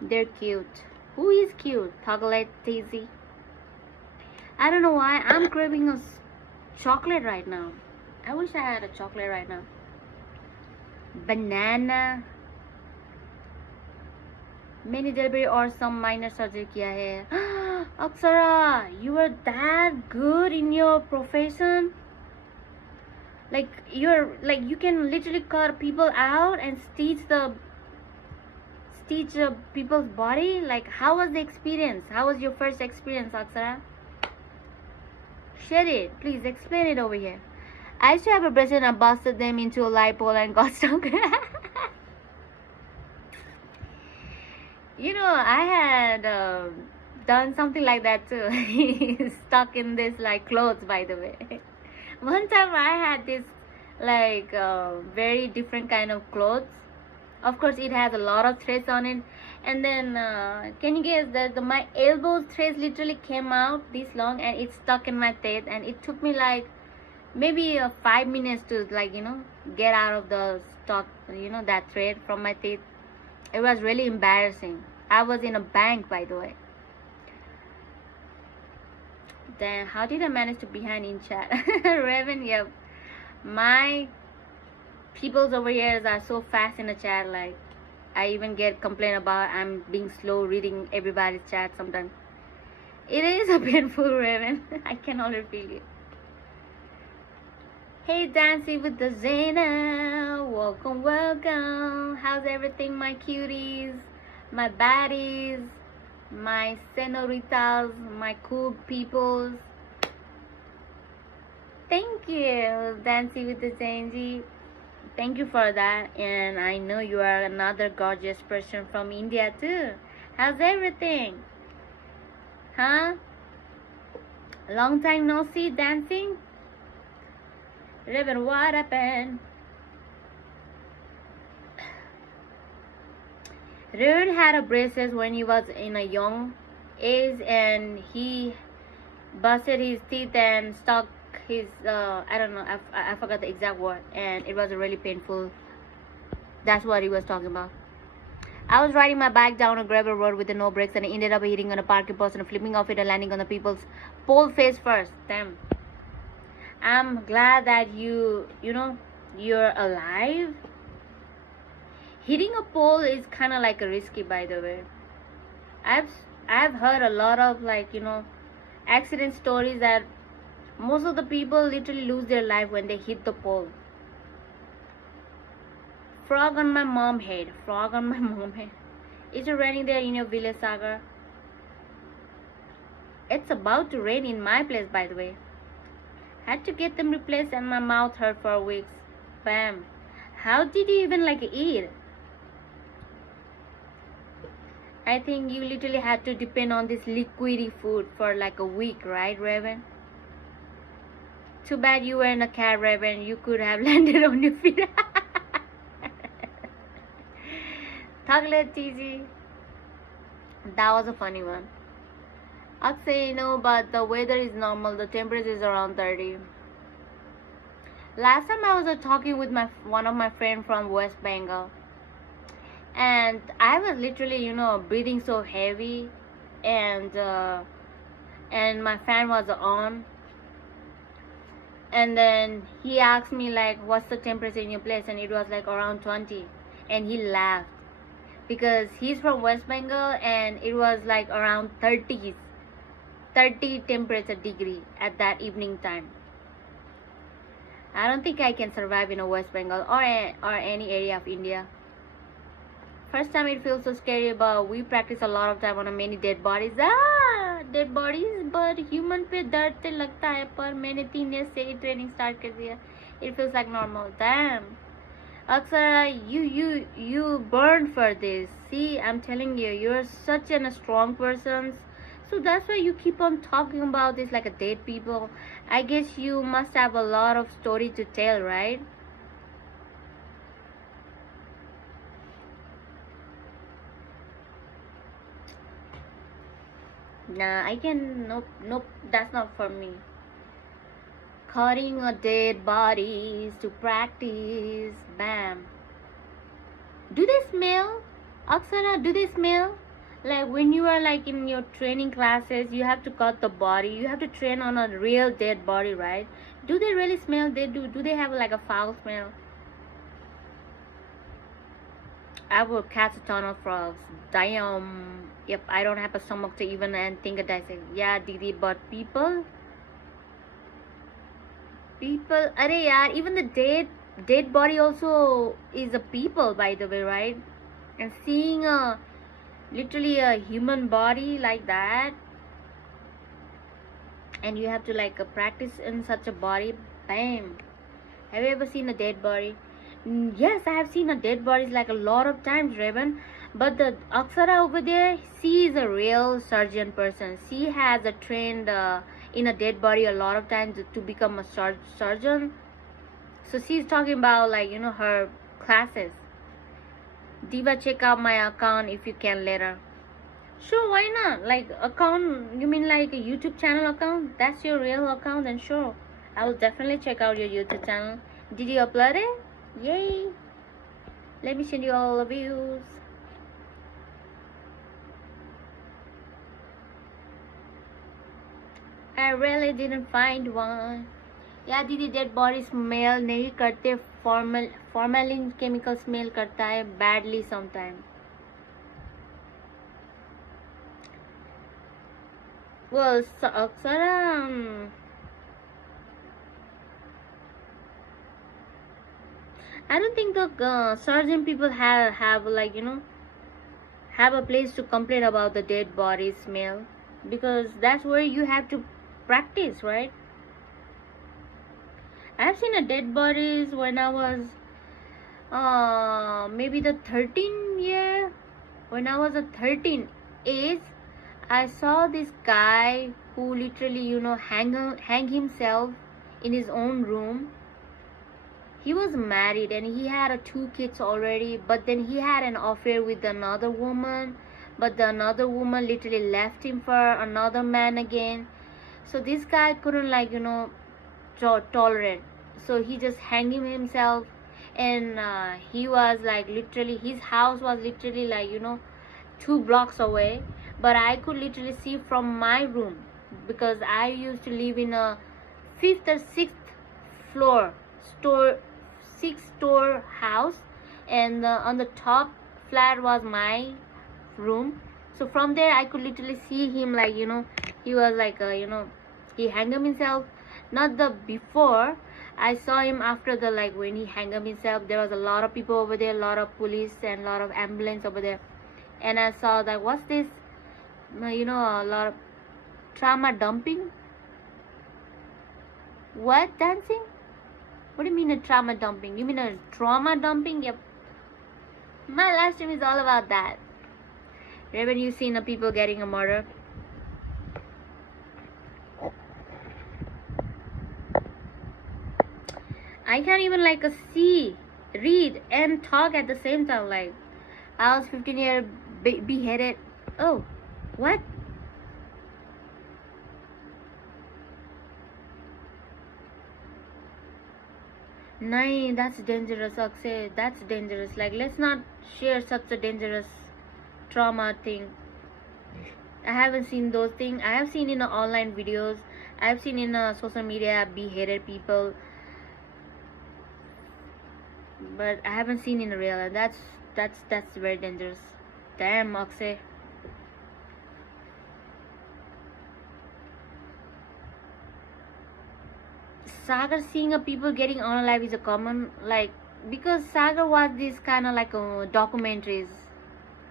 They're cute. Who is cute? Chocolate Daisy. I don't know why I'm craving a chocolate right now. I wish I had a chocolate right now. Banana. Many delivery or some minor surgery kiya hai. Aksara, you are that good in your profession. Like you can literally cut people out and stitch people's body. Like, how was the experience? How was your first experience, Aksara? Share it, please. Explain it over here. I used to have a bracelet and I busted them into a light pole and got stuck. I had done something like that too. Stuck in this like clothes, by the way. One time I had this like very different kind of clothes. Of course, it has a lot of threads on it. And then, can you guess that my elbow threads literally came out this long and it stuck in my teeth. And it took me like maybe 5 minutes to get out of the stock, that thread from my teeth. It was really embarrassing. I was in a bank, by the way. Then, how did I manage to behind in chat? Raven, yep. My peoples over here are so fast in the chat. Like, I even get complained about I'm being slow reading everybody's chat sometimes. It is a painful, Raven. I can already feel it. Hey, dancing with the Zaina. Welcome. How's everything, my cuties, my baddies, my senoritas, my cool peoples? Thank you, dancing with the Zainji. Thank you for that. And I know you are another gorgeous person from India too. How's everything? Huh? Long time no see, dancing? Raven, what happened? Raven had a braces when he was in a young age and he busted his teeth and stuck his I don't know, I forgot the exact word, and it was really painful. That's what he was talking about. I was riding my bike down a gravel road with no brakes and I ended up hitting on a parking post and flipping off it and landing on the people's pole face first. Damn. I'm glad that you're alive. Hitting a pole is kind of like a risky, by the way. I've heard a lot of accident stories that most of the people literally lose their life when they hit the pole. Frog on my mom head. Frog on my mom head. Is it raining there in your village, Sagar? It's about to rain in my place, by the way. Had to get them replaced and my mouth hurt for weeks. Bam. How did you even eat? I think you literally had to depend on this liquidy food for a week, right, Raven? Too bad you were in a cab, Raven. You could have landed on your feet. Chocolate cheesy. That was a funny one. I'd say no, but the weather is normal. The temperature is around 30. Last time I was talking with one of my friends from West Bengal, and I was literally breathing so heavy, and and my fan was on. And then he asked me like, what's the temperature in your place, and it was like around 20. And he laughed because he's from West Bengal, and it was like around 30 temperature degree at that evening time. I don't think I can survive in a West Bengal or any area of India. First time it feels so scary, but we practice a lot of time on a many dead bodies. Dead bodies, but human पे दर्द तो लगता है, पर मैंने 3 years से ही training start कर दिया. It feels like normal. Damn. Aksara, you burned for this. See, I'm telling you, you're such a strong person. So that's why you keep on talking about this like a dead people. I guess you must have a lot of story to tell, right? Nah, I can. Nope, that's not for me. Cutting a dead bodies to practice. Bam. Do they smell? Aksara, do they smell? Like when you are like in your training classes, you have to cut the body. You have to train on a real dead body, right? Do they really smell? They do. Do they have like a foul smell? I will catch a ton of frogs. Damn. Yep, I don't have a stomach to even and think of that. Yeah, Didi, but people, arey yaar, even the dead body also is a people, by the way, right? And seeing a literally a human body like that, and you have to like practice in such a body. Bam. Have you ever seen a dead body? Yes, I have seen a dead bodies like a lot of times, Raven. But the Aksara over there, she is a real surgeon person. She has a trained in a dead body a lot of times to become a surgeon. So she's talking about like, you know, her classes. Diva, check out my account if you can later. Sure, why not? Like account, you mean like a YouTube channel account? That's your real account, then sure, I will definitely check out your YouTube channel. Did you upload it? Yay! Let me send you all the views. I really didn't find one. Yeah, दीदी dead body smell नहीं करते. Formalin chemical smell करता है badly sometimes. Well, Aksara, I don't think the surgeon people have like, you know, have a place to complain about the dead body smell, because that's where you have to practice, right? I've seen a dead bodies when I was maybe the 13 year. When I was a 13 age, I saw this guy who literally, you know, hang himself in his own room. He was married and he had 2 kids already, but then he had an affair with another woman, but the another woman literally left him for another man again. So this guy couldn't like, you know, tolerate, so he just hanging himself. And he was like literally, his house was literally like, you know, 2 blocks away, but I could literally see from my room, because I used to live in a 5th or 6th floor 6-story house, and on the top flat was my room. So from there I could literally see him like, you know, he was like you know, he hanged himself. Not the before, I saw him after the, like when he hanged himself, there was a lot of people over there, a lot of police and a lot of ambulance over there, and I saw that, what's this, you know, a lot of trauma dumping. What, dancing? What do you mean a trauma dumping? You mean a trauma dumping? Yep. My live stream is all about that. Haven't you seen the people getting a murder? I can't even like see, read and talk at the same time. Like, I was 15 years beheaded. Oh, what? Nay, that's dangerous, Akshay. That's dangerous. Like, let's not share such a dangerous trauma thing. I haven't seen those things. I have seen in online videos. I have seen in social media beheaded people, but I haven't seen in real, and that's very dangerous. Damn, Akshay. Sagar, seeing a people getting unalive is a common, like, because Sagar was this kind of like documentaries,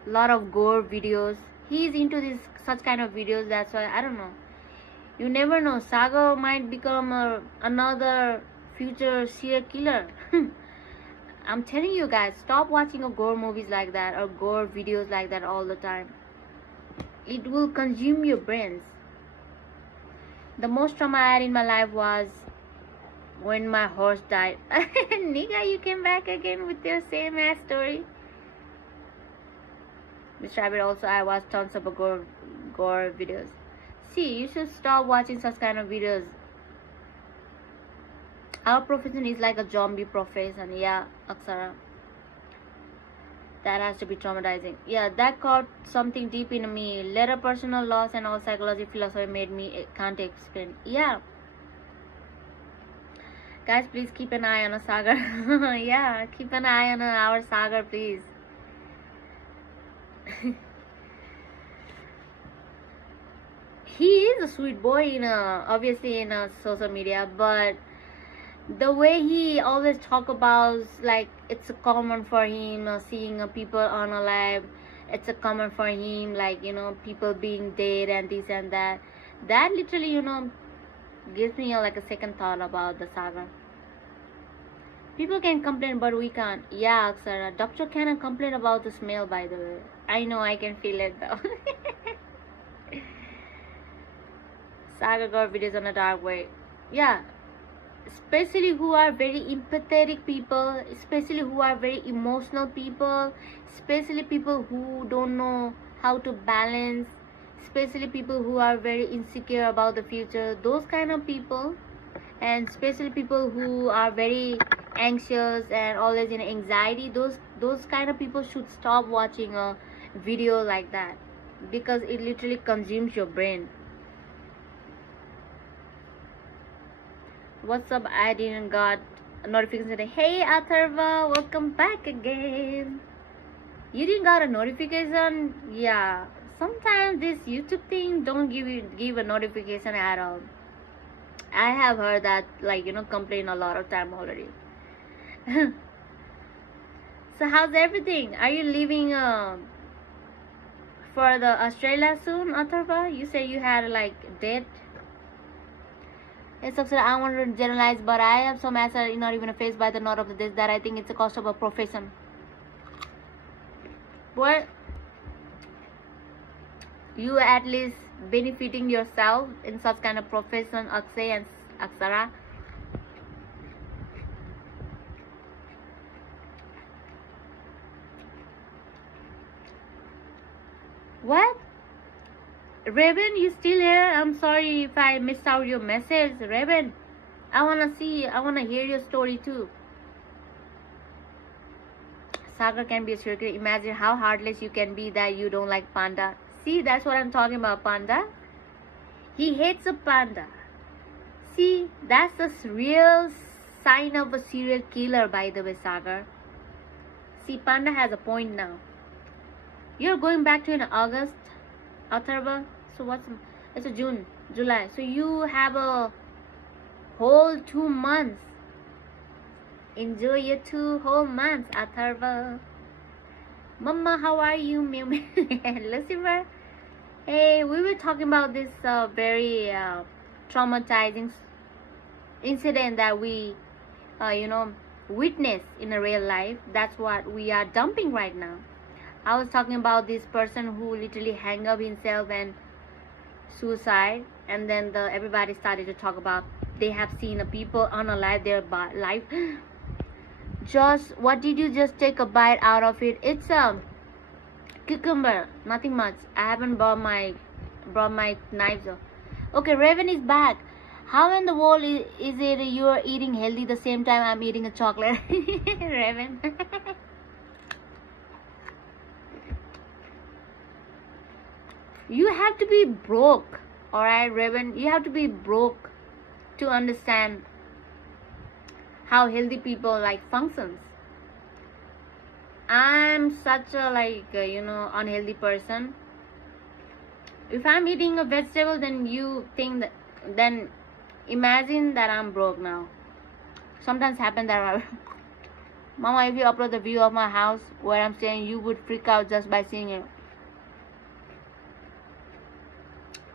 lot of gore videos. He's into this such kind of videos. That's why I don't know. You never know. Sagar might become another future serial killer. I'm telling you guys, stop watching gore movies like that or gore videos like that all the time. It will consume your brains. The most trauma I had in my life was when my horse died. Nigga, you came back again with your same ass story. Mr. Rabbit, also I watched tons of gore videos. See, you should stop watching such kind of videos. Our profession is like a zombie profession. Yeah, Aksara. That has to be traumatizing. Yeah, that caught something deep in me. Later personal loss and all psychology philosophy made me can't explain. Yeah. Guys, please keep an eye on a Sagar. Yeah, keep an eye on our Sagar, please. He is a sweet boy in obviously in social media, but the way he always talk about, like, it's a common for him seeing people unalive. It's a common for him, like, people being dead and this and that. That literally, gives me like a second thought about the Saga. People can complain, but we can't. Yeah, Aksara. Doctor cannot complain about the smell, by the way. I know, I can feel it though. Saga got videos on a dark way. Yeah. Especially who are very empathetic people, especially who are very emotional people, especially people who don't know how to balance, especially people who are very insecure about the future, those kind of people, and especially people who are very anxious and always in anxiety, those kind of people should stop watching a video like that, because it literally consumes your brain. What's up? I didn't got a notification today. Hey Atharva, welcome back again. You didn't got a notification? Yeah, sometimes this YouTube thing don't give a notification at all. I have heard that, like, complain a lot of time already. So how's everything? Are you leaving for the Australia soon, Atharva? You say you had like date. It's actually, I want to generalize, but I have some assets not even faced by the knot of this that I think it's a cost of a profession. Boy, you at least benefiting yourself in such kind of profession, Akshay and Aksara. What? Raven, you still here? I'm sorry if I missed out your message. Raven, I wanna hear your story too. Sagar can be a serial killer. Imagine how heartless you can be that you don't like panda. See, that's what I'm talking about, panda. He hates a panda. See, that's the real sign of a serial killer, by the way, Sagar. See, panda has a point now. You're going back to in August, Atharva. So it's a June, July. So you have a whole 2 months. Enjoy your 2 whole months, Atharva. Mama, how are you, Lucifer? Hey, we were talking about this very traumatizing incident that we, witnessed in a real life. That's what we are dumping right now. I was talking about this person who literally hung up himself and suicide, and then everybody started to talk about they have seen a people unalive their life. Just, what did you just take a bite out of it? It's a cucumber, nothing much. I haven't brought my knives though. Okay, Raven is back. How in the world is it you are eating healthy the same time I'm eating a chocolate? Raven. You have to be broke, alright, Raven? You have to be broke to understand how healthy people like functions. I'm such a unhealthy person. If I'm eating a vegetable, then you think that, then imagine that I'm broke now. Sometimes happen that I Mama, if you upload the view of my house where I'm staying, you would freak out just by seeing it.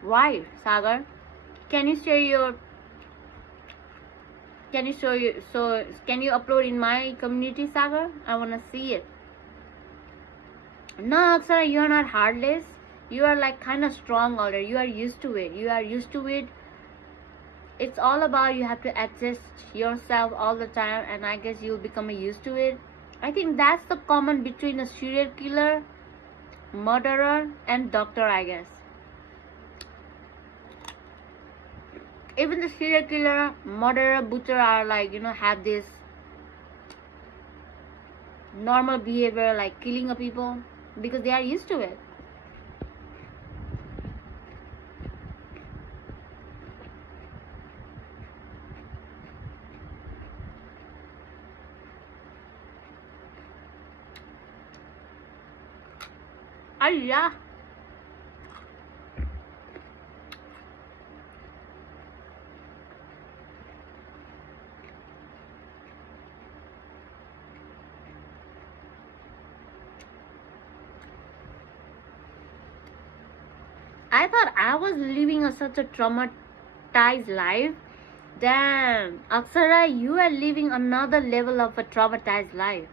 Why, Sagar? Can you share your? Can you show you? So can you upload in my community, Sagar? I wanna see it. No, Aksara, you are not heartless. You are like kind of strong already. You are used to it. You are used to it. It's all about you have to adjust yourself all the time, and I guess you'll become used to it. I think that's the common between a serial killer, murderer, and doctor, I guess. Even the serial killer, murderer, butcher are like, have this normal behavior like killing a people because they are used to it. Yeah. I thought I was living such a traumatized life. Damn, Aksara, you are living another level of a traumatized life.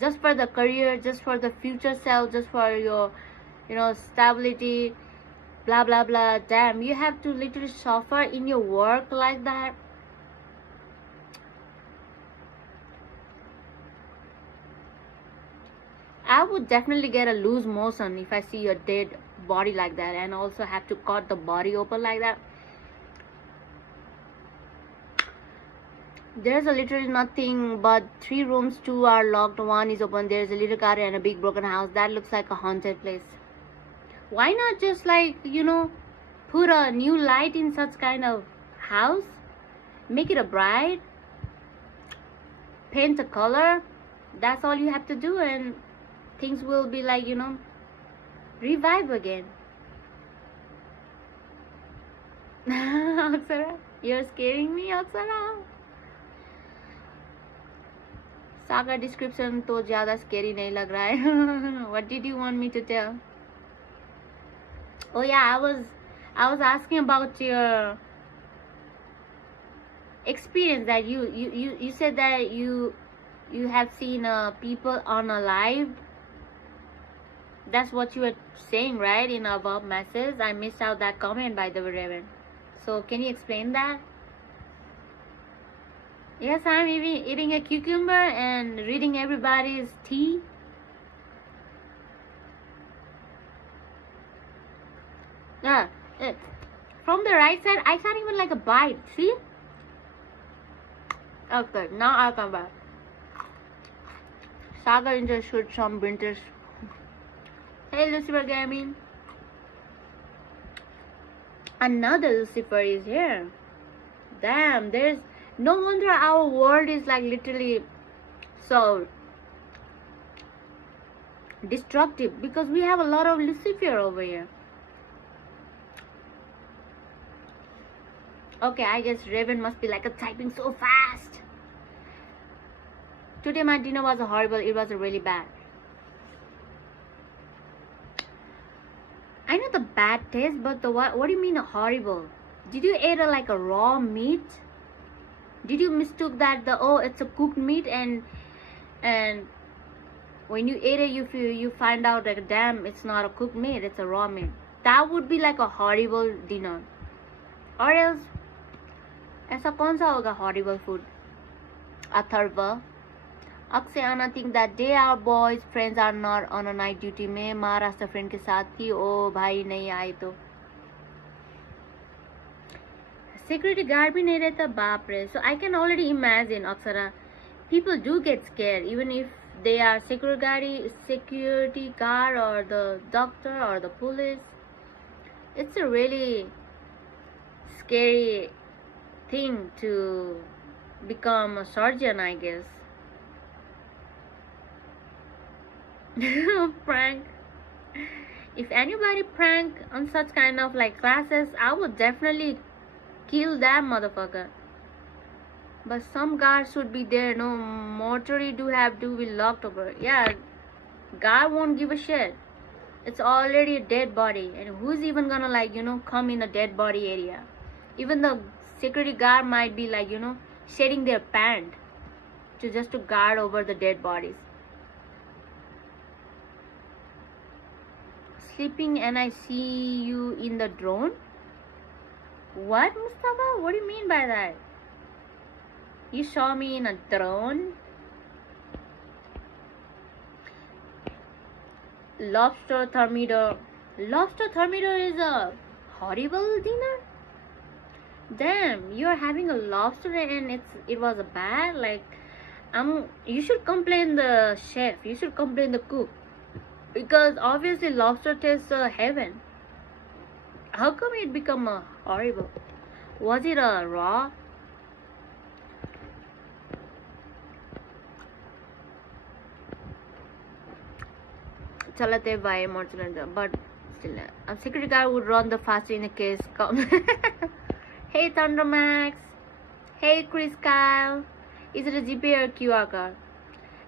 Just for the career, just for the future self, just for your, stability, blah blah blah. Damn, you have to literally suffer in your work like that. I would definitely get a loose motion if I see a dead body like that, and also have to cut the body open like that. There's literally nothing but 3 rooms, 2 are locked, 1 is open. There's a little car and a big broken house. That looks like a haunted place. Why not just put a new light in such kind of house? Make it a bright. Paint a color. That's all you have to do, and things will be revive again. Aksara, you're scaring me, Aksara. Saga description तो ज़्यादा scary नहीं लग रहा है. What did you want me to tell? Oh yeah, I was asking about your experience that you said that you have seen people on a live. That's what you were saying, right? In above message. I missed out that comment, by the way, Raven. So can you explain that? Yes, I'm eating a cucumber and reading everybody's tea. Yeah, from the right side, I can't even bite. See? Okay, now I'll come back. Saga Inter shoot some winters. Hey, Lucifer Gaming. Another Lucifer is here. Damn, there's no wonder our world is literally so destructive, because we have a lot of Lucifer over here. Okay, I guess Raven must be typing so fast. Today my dinner was horrible. It was really bad. I know the bad taste, but what do you mean horrible? Did you eat a raw meat? Did you mistook that it's a cooked meat, and when you ate it you find out damn, it's not a cooked meat, it's a raw meat? That would be a horrible dinner. Or else ऐसा कौन सा होगा horrible food? Atharva Akshay आना think that day our boys friends are not on a night duty. मैं Maharashtra friend के साथ थी. ओ भाई नहीं आए तो security guard भी नहीं रहता. बाप रे. So I can already imagine, Aksara, people do get scared even if they are security guard or the doctor or the police. It's a really scary thing to become a surgeon, I guess. Prank. If anybody prank on such kind of like classes, I would definitely kill that motherfucker. But some guards should be there. No, mortuary do have to be locked over. Yeah, guard won't give a shit. It's already a dead body, and who's even gonna like come in a dead body area? Even the security guard might be like shedding their pant to just to guard over the dead bodies. Sleeping and I see you in the drone. What, Mustafa? What do you mean by that? You saw me in a drone? Lobster thermometer. Lobster thermometer is a horrible dinner? Damn, you're having a lobster and it was a bad, like you should complain the chef, you should complain the cook, because obviously lobster tastes heaven. How come it become horrible? Was it raw? Chalate by mortal, but still a security guard would run the faster in a case come. Hey Thundermax. Hey Chris Kyle. Is it a GPay or QR card?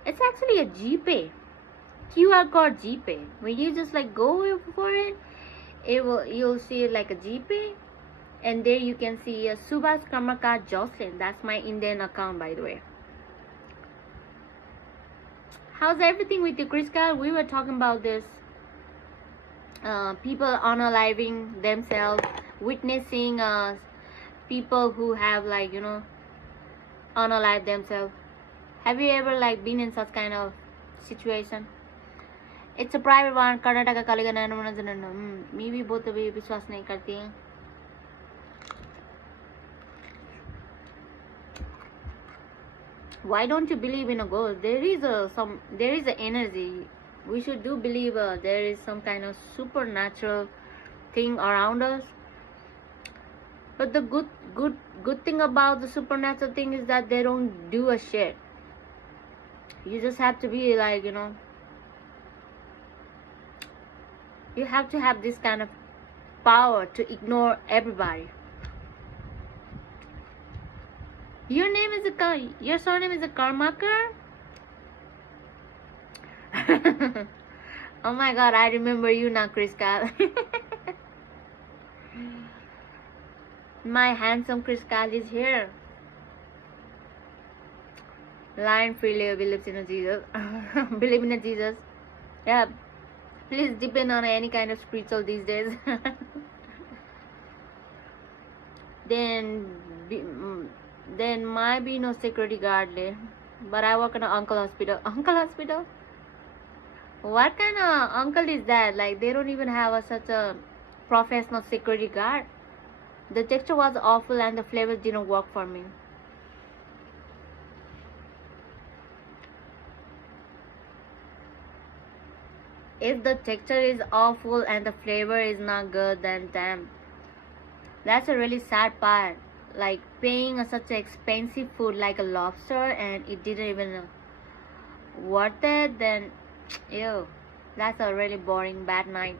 It's actually a GPay. QR code GPay. When you just like go for it, you'll see like a GPay, and there you can see a Subhas Karmakar Jocelyn. That's my Indian account, by the way. How's everything with you, Chris Kyle? We were talking about this. People unaliving themselves, witnessing people who have like unalive themselves. Have you ever like been in such kind of situation? It's a private one. Karnataka Kaliga Nanamanazanam. Me bhi both abhi vishwas nahi karti hain. Why don't you believe in a ghost? There is a energy. We should do believe there is some kind of supernatural thing around us. But the good thing about the supernatural thing is that they don't do a shit. You just have to be like you have to have this kind of power to ignore everybody. Your surname is a Karmakar? Oh my god, I remember you now, Chris Kyle. My handsome Chris Kyle is here. Lion freely believes in a Jesus. Believe in a Jesus. Yeah. Please depend on any kind of spiritual these days. Then might be no security guard there. But I work in an uncle hospital. Uncle hospital? What kind of uncle is that? Like they don't even have such a professional security guard. The texture was awful and the flavors didn't work for me. If the texture is awful and the flavor is not good, then damn. That's a really sad part. Like paying such expensive food like a lobster and it didn't even worth it, then ew. That's a really boring bad night.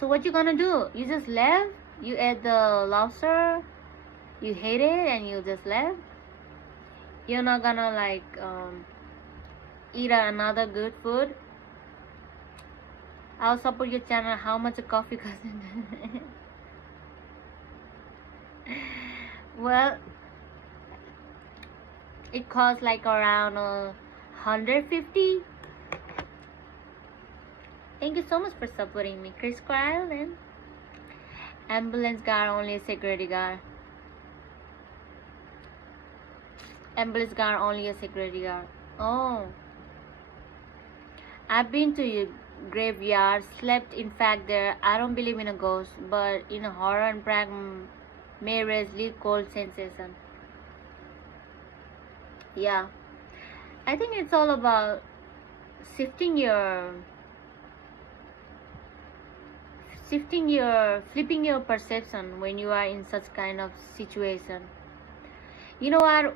So what you gonna do? You just left? You ate the lobster, you hate it and you just left? You're not gonna like eat another good food? I'll support your channel. How much a coffee costs? Well, it costs like around 150. Thank you so much for supporting me, Chris Kyle. And ambulance guard, only a security guard. Ambulance guard, only a security guard. Oh, I've been to your graveyard, slept in fact there. I don't believe in a ghost, but in a horror and prank may raise lead cold sensation. Yeah, I think it's all about shifting your flipping your perception when you are in such kind of situation. You know what,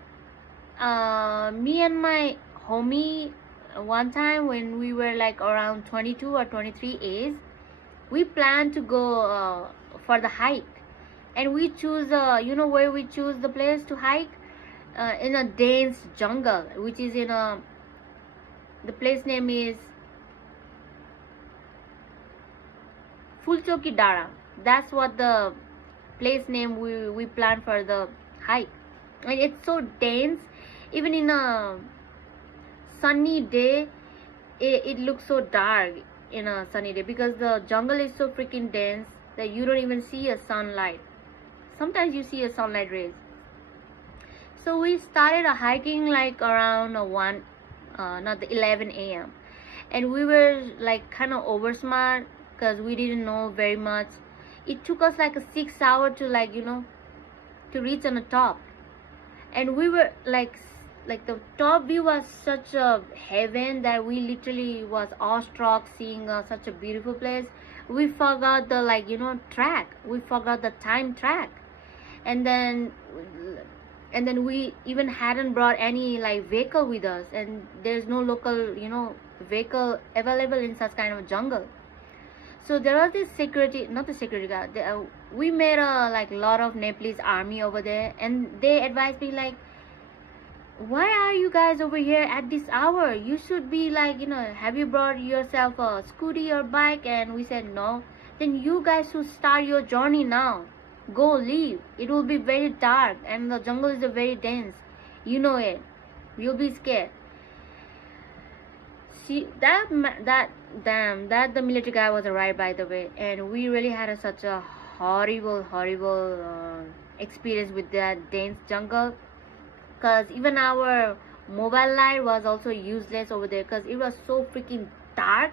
me and my homie, one time when we were like around 22 or 23 age, we planned to go for the hike, and we choose you know where we choose the place to hike, in a dense jungle, which is in a, the place name is Fulchoki Dara. That's what the place name we planned for the hike. And it's so dense, even in a sunny day, it looks so dark in a sunny day, because the jungle is so freaking dense that you don't even see a sunlight. Sometimes you see a sunlight rays. So we started a hiking like around 11 a.m. and we were like kind of oversmart because we didn't know very much. It took us like a 6 hour to, like, you know, to reach on the top, and we were like the top view was such a heaven that we literally was awestruck seeing such a beautiful place. We forgot the, like, you know, track. We forgot the time track, and then we even hadn't brought any like vehicle with us, and there's no local, you know, vehicle available in such kind of jungle. So there was this security, not the security guard, we met a like lot of Nepalese army over there, and they advised me like, why are you guys over here at this hour? You should be like, you know, have you brought yourself a scooty or bike? And we said no. Then you guys should start your journey now. Go, leave. It will be very dark and the jungle is very dense. You know it. You'll be scared. See, that the military guy was right, by the way, and we really had such a horrible experience with that dense jungle, because even our mobile light was also useless over there because it was so freaking dark.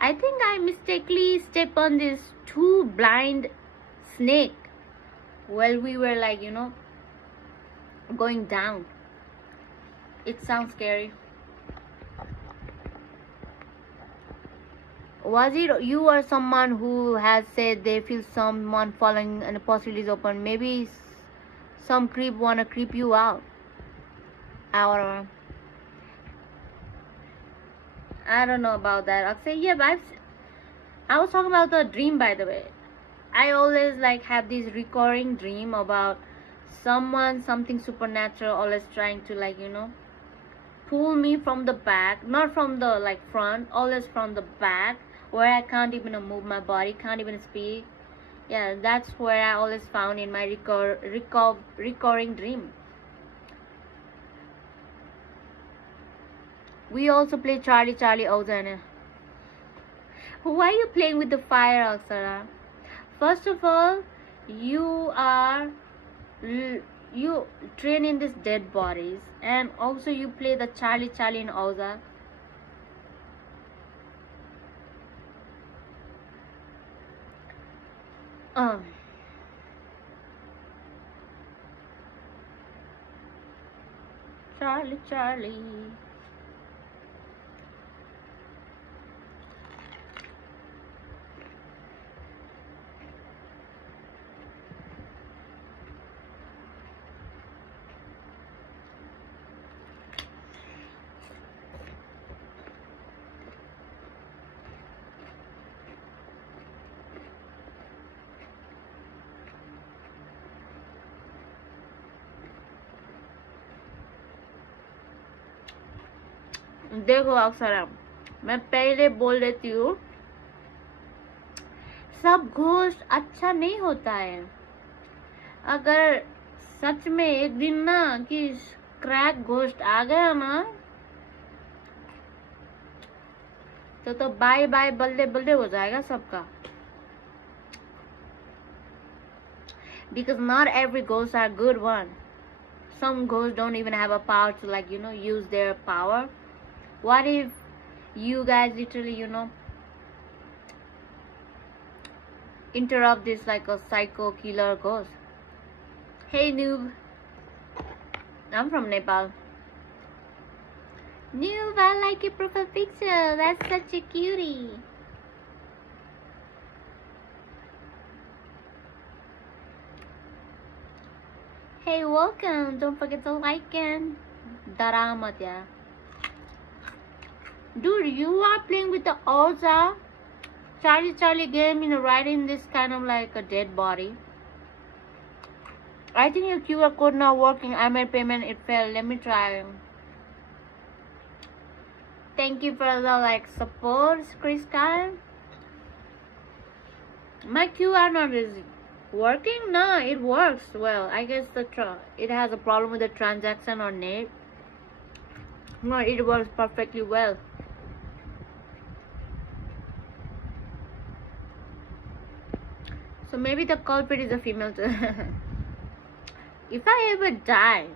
I think I mistakenly stepped on this two blind snake while we were, like, you know, going down. It sounds scary. Was it you or someone who has said they feel someone following and the possibility is open? Maybe some creep wanna creep you out. I don't know about that. I'll say, yeah, but I was talking about the dream, by the way. I always like have this recurring dream about something supernatural always trying to, like, you know, pull me from the back, not from the like front, always from the back, where I can't even move my body, can't even speak. Yeah, that's where I always found in my recurring dream. We also play Charlie Ozana. Why are you playing with the fire, Aksara? First of all, you train in these dead bodies, and also you play the Charlie in Oza. Charlie. देखो अक्सर, मैं पहले बोल देती हूँ, सब ghost अच्छा नहीं होता है. अगर सच में एक दिन ना कि क्रैक घोस्ट आ गया ना, तो बाय बाय बल्ले हो जाएगा सबका. Because not every ghosts are good one. Some ghosts don't even have a power to, like, you know, use their power. What if you guys literally, you know, interrupt this like a psycho killer ghost? Hey noob, I'm from Nepal. Noob, I like your profile picture. That's such a cutie. Hey, welcome. Don't forget to like and Daramat, yeah. Dude, you are playing with the Oza Charlie game, right in this kind of like a dead body. I think your QR code not working. I made payment, it failed. Let me try. Thank you for the like support, Chris Kyle. My QR not is working? No, it works well. I guess it has a problem with the transaction or net. No, it works perfectly well. So maybe the culprit is a female too. If I ever die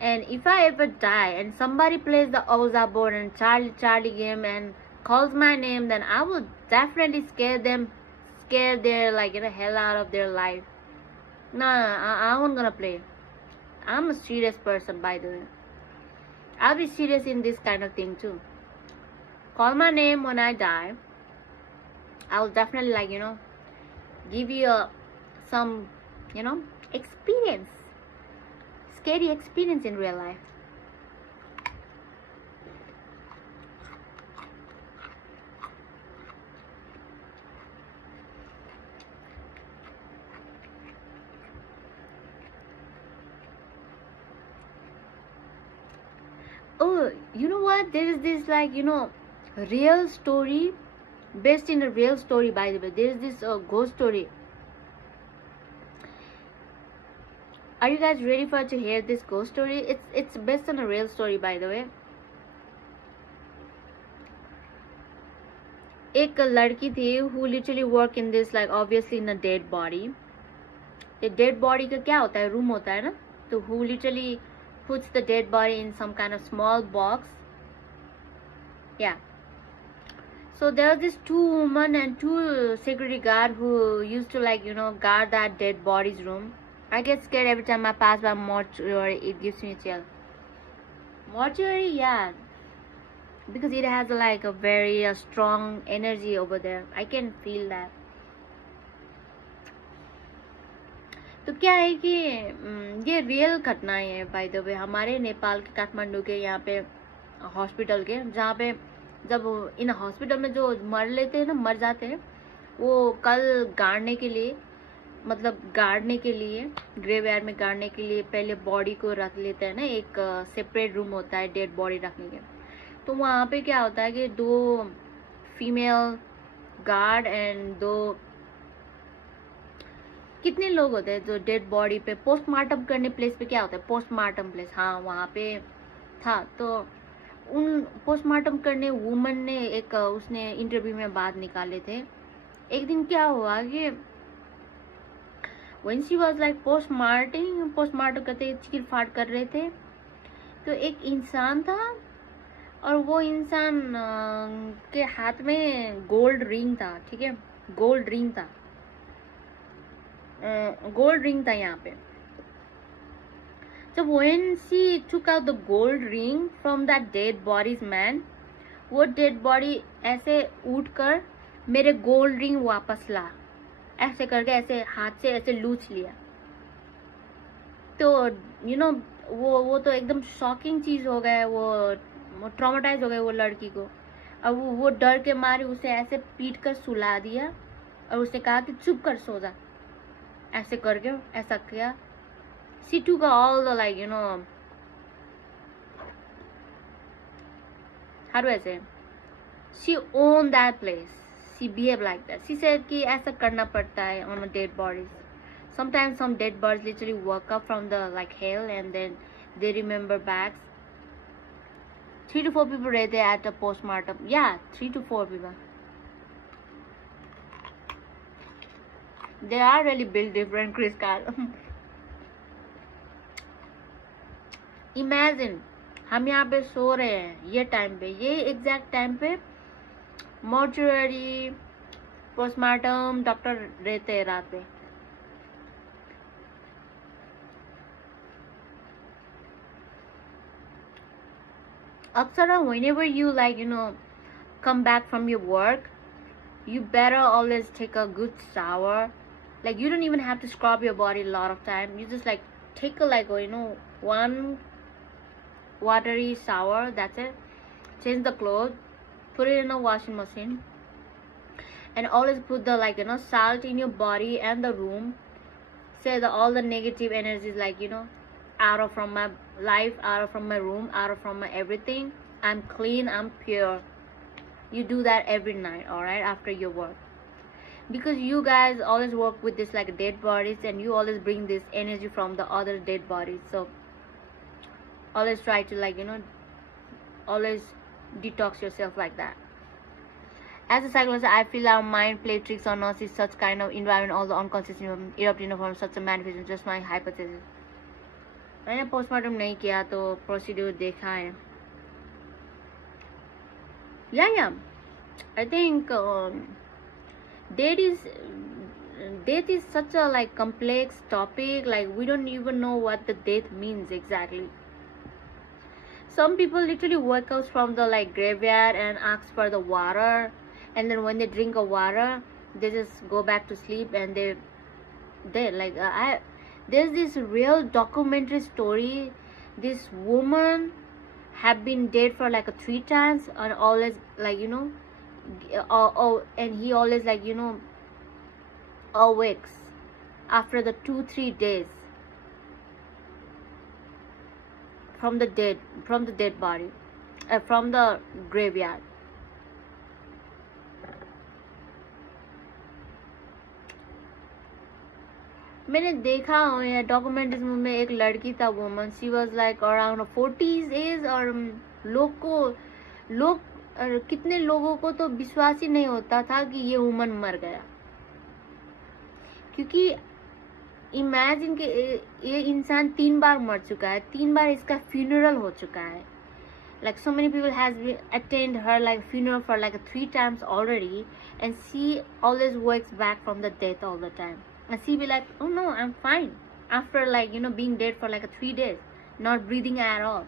and somebody plays the Oza board and Charlie game and calls my name, then I will definitely scare their like hell out of their life. Nah, I won't gonna play. I'm a serious person, by the way. I'll be serious in this kind of thing too. Call my name when I die. I will definitely give you some experience, scary experience in real life. Oh, you know what? There is this real story, based in a real story, by the way. There is this ghost story. Are you guys ready for to hear this ghost story? It's based on a real story, by the way. एक लड़की थी who literally work in this obviously in a dead body. The dead body का क्या होता है? Room होता है ना? तो who literally puts the dead body in some kind of small box. Yeah. So there was this two women and two security guard who used to guard that dead body's room. I get scared every time I pass by mortuary. It gives me a chill. Mortuary, yeah, because it has a very strong energy over there. I can feel that. तो क्या है कि ये real घटनाएं हैं by the way, हमारे नेपाल के काठमांडू के यहाँ पे हॉस्पिटल के, जहाँ पे जब इन हॉस्पिटल में जो मर जाते हैं, वो कल गाड़ने के लिए ग्रेवयार्ड में गाड़ने के लिए पहले बॉडी को रख लेते हैं ना, एक सेपरेट रूम होता है डेड बॉडी रखने के। तो वहाँ पे क्या होता है कि 2 फीमेल गार्ड एंड 2 कितने लोग होते हैं जो डेड बॉडी पे पोस्टमार्टम करने प्लेस पे, क्या होता है पोस्टमार्टम प्लेस, हाँ वहाँ पे था। तो उन पोस्टमार्टम करने वुमन ने उसने इंटरव्यू में बात निकाले थे। एक दिन क्या हुआ कि when she was पोस्टमार्टम करते चीर फाड़ कर रहे थे, तो एक इंसान था और वो इंसान के हाथ में गोल्ड रिंग था, ठीक है, गोल्ड रिंग था यहाँ पे। जब when she took out the gold ring from that dead body's man, वो डेड बॉडी ऐसे उठ कर मेरे गोल्ड रिंग वापस ला, ऐसे करके ऐसे हाथ से ऐसे लूच लिया। तो वो तो एकदम शॉकिंग चीज हो गया, वो ट्रॉमेटाइज हो गया वो लड़की को। अब वो डर के मारे उसे ऐसे पीट कर सुला दिया और उसने कहा कि चुप कर सो जा, ऐसे करके ऐसा किया। She took all the how do I say, she owned that place, she behaved like that. She said कि ऐसा करना पड़ता है on a dead bodies. Sometimes some dead bodies literally woke up from the hell and then they remember back. 3 to 4 people रहते हैं at a postmortem. Yeah, 3 to 4 people. They are really built different, Chris Carl. Imagine हम यहाँ पे सो रहे हैं ये time पे, ये एग्जैक्ट टाइम पे मॉर्चुरी पोस्टमार्टम डॉक्टर रहते हैं रात पे। अक्सर whenever you come back from your work, you better always take a good shower. You don't even have to scrub your body a lot of time. You just take a like one watery shower, that's it. Change the clothes, put it in a washing machine, and always put the salt in your body and the room. Say that all the negative energies out of from my life, out of from my room, out of from my everything. I'm clean, I'm pure. You do that every night, alright, after your work. Because you guys always work with this dead bodies, and you always bring this energy from the other dead bodies. So always try to always detox yourself like that. As a psychologist, I feel our mind play tricks on us in such kind of environment, all the unconscious erupt in a form such a manifestation. Just my hypothesis. मैंने postmortem नहीं किया तो procedure देखा है. Yeah. I think death is such a complex topic. We don't even know what the death means exactly. Some people literally wake up from the graveyard and ask for the water, and then when they drink a water, they just go back to sleep and they're dead. There's this real documentary story. This woman have been dead for 3 times, and always and he always awakes after the 2-3 days from the dead body, from the graveyard. मैंने देखा है documentaries में एक लड़की था, woman, she was around 40s age, और लोग कितने लोगों को तो विश्वास ही नहीं होता था कि ये वुमन मर गया. क्योंकि इमेजिन कि ये इंसान 3 बार मर चुका है, 3 बार इसका फ्यूनरल हो चुका है. So many people has attend her funeral for 3 times already, and she always wakes back from the death all the time. And she be oh no, I'm fine, after being dead for 3 days, not breathing at all.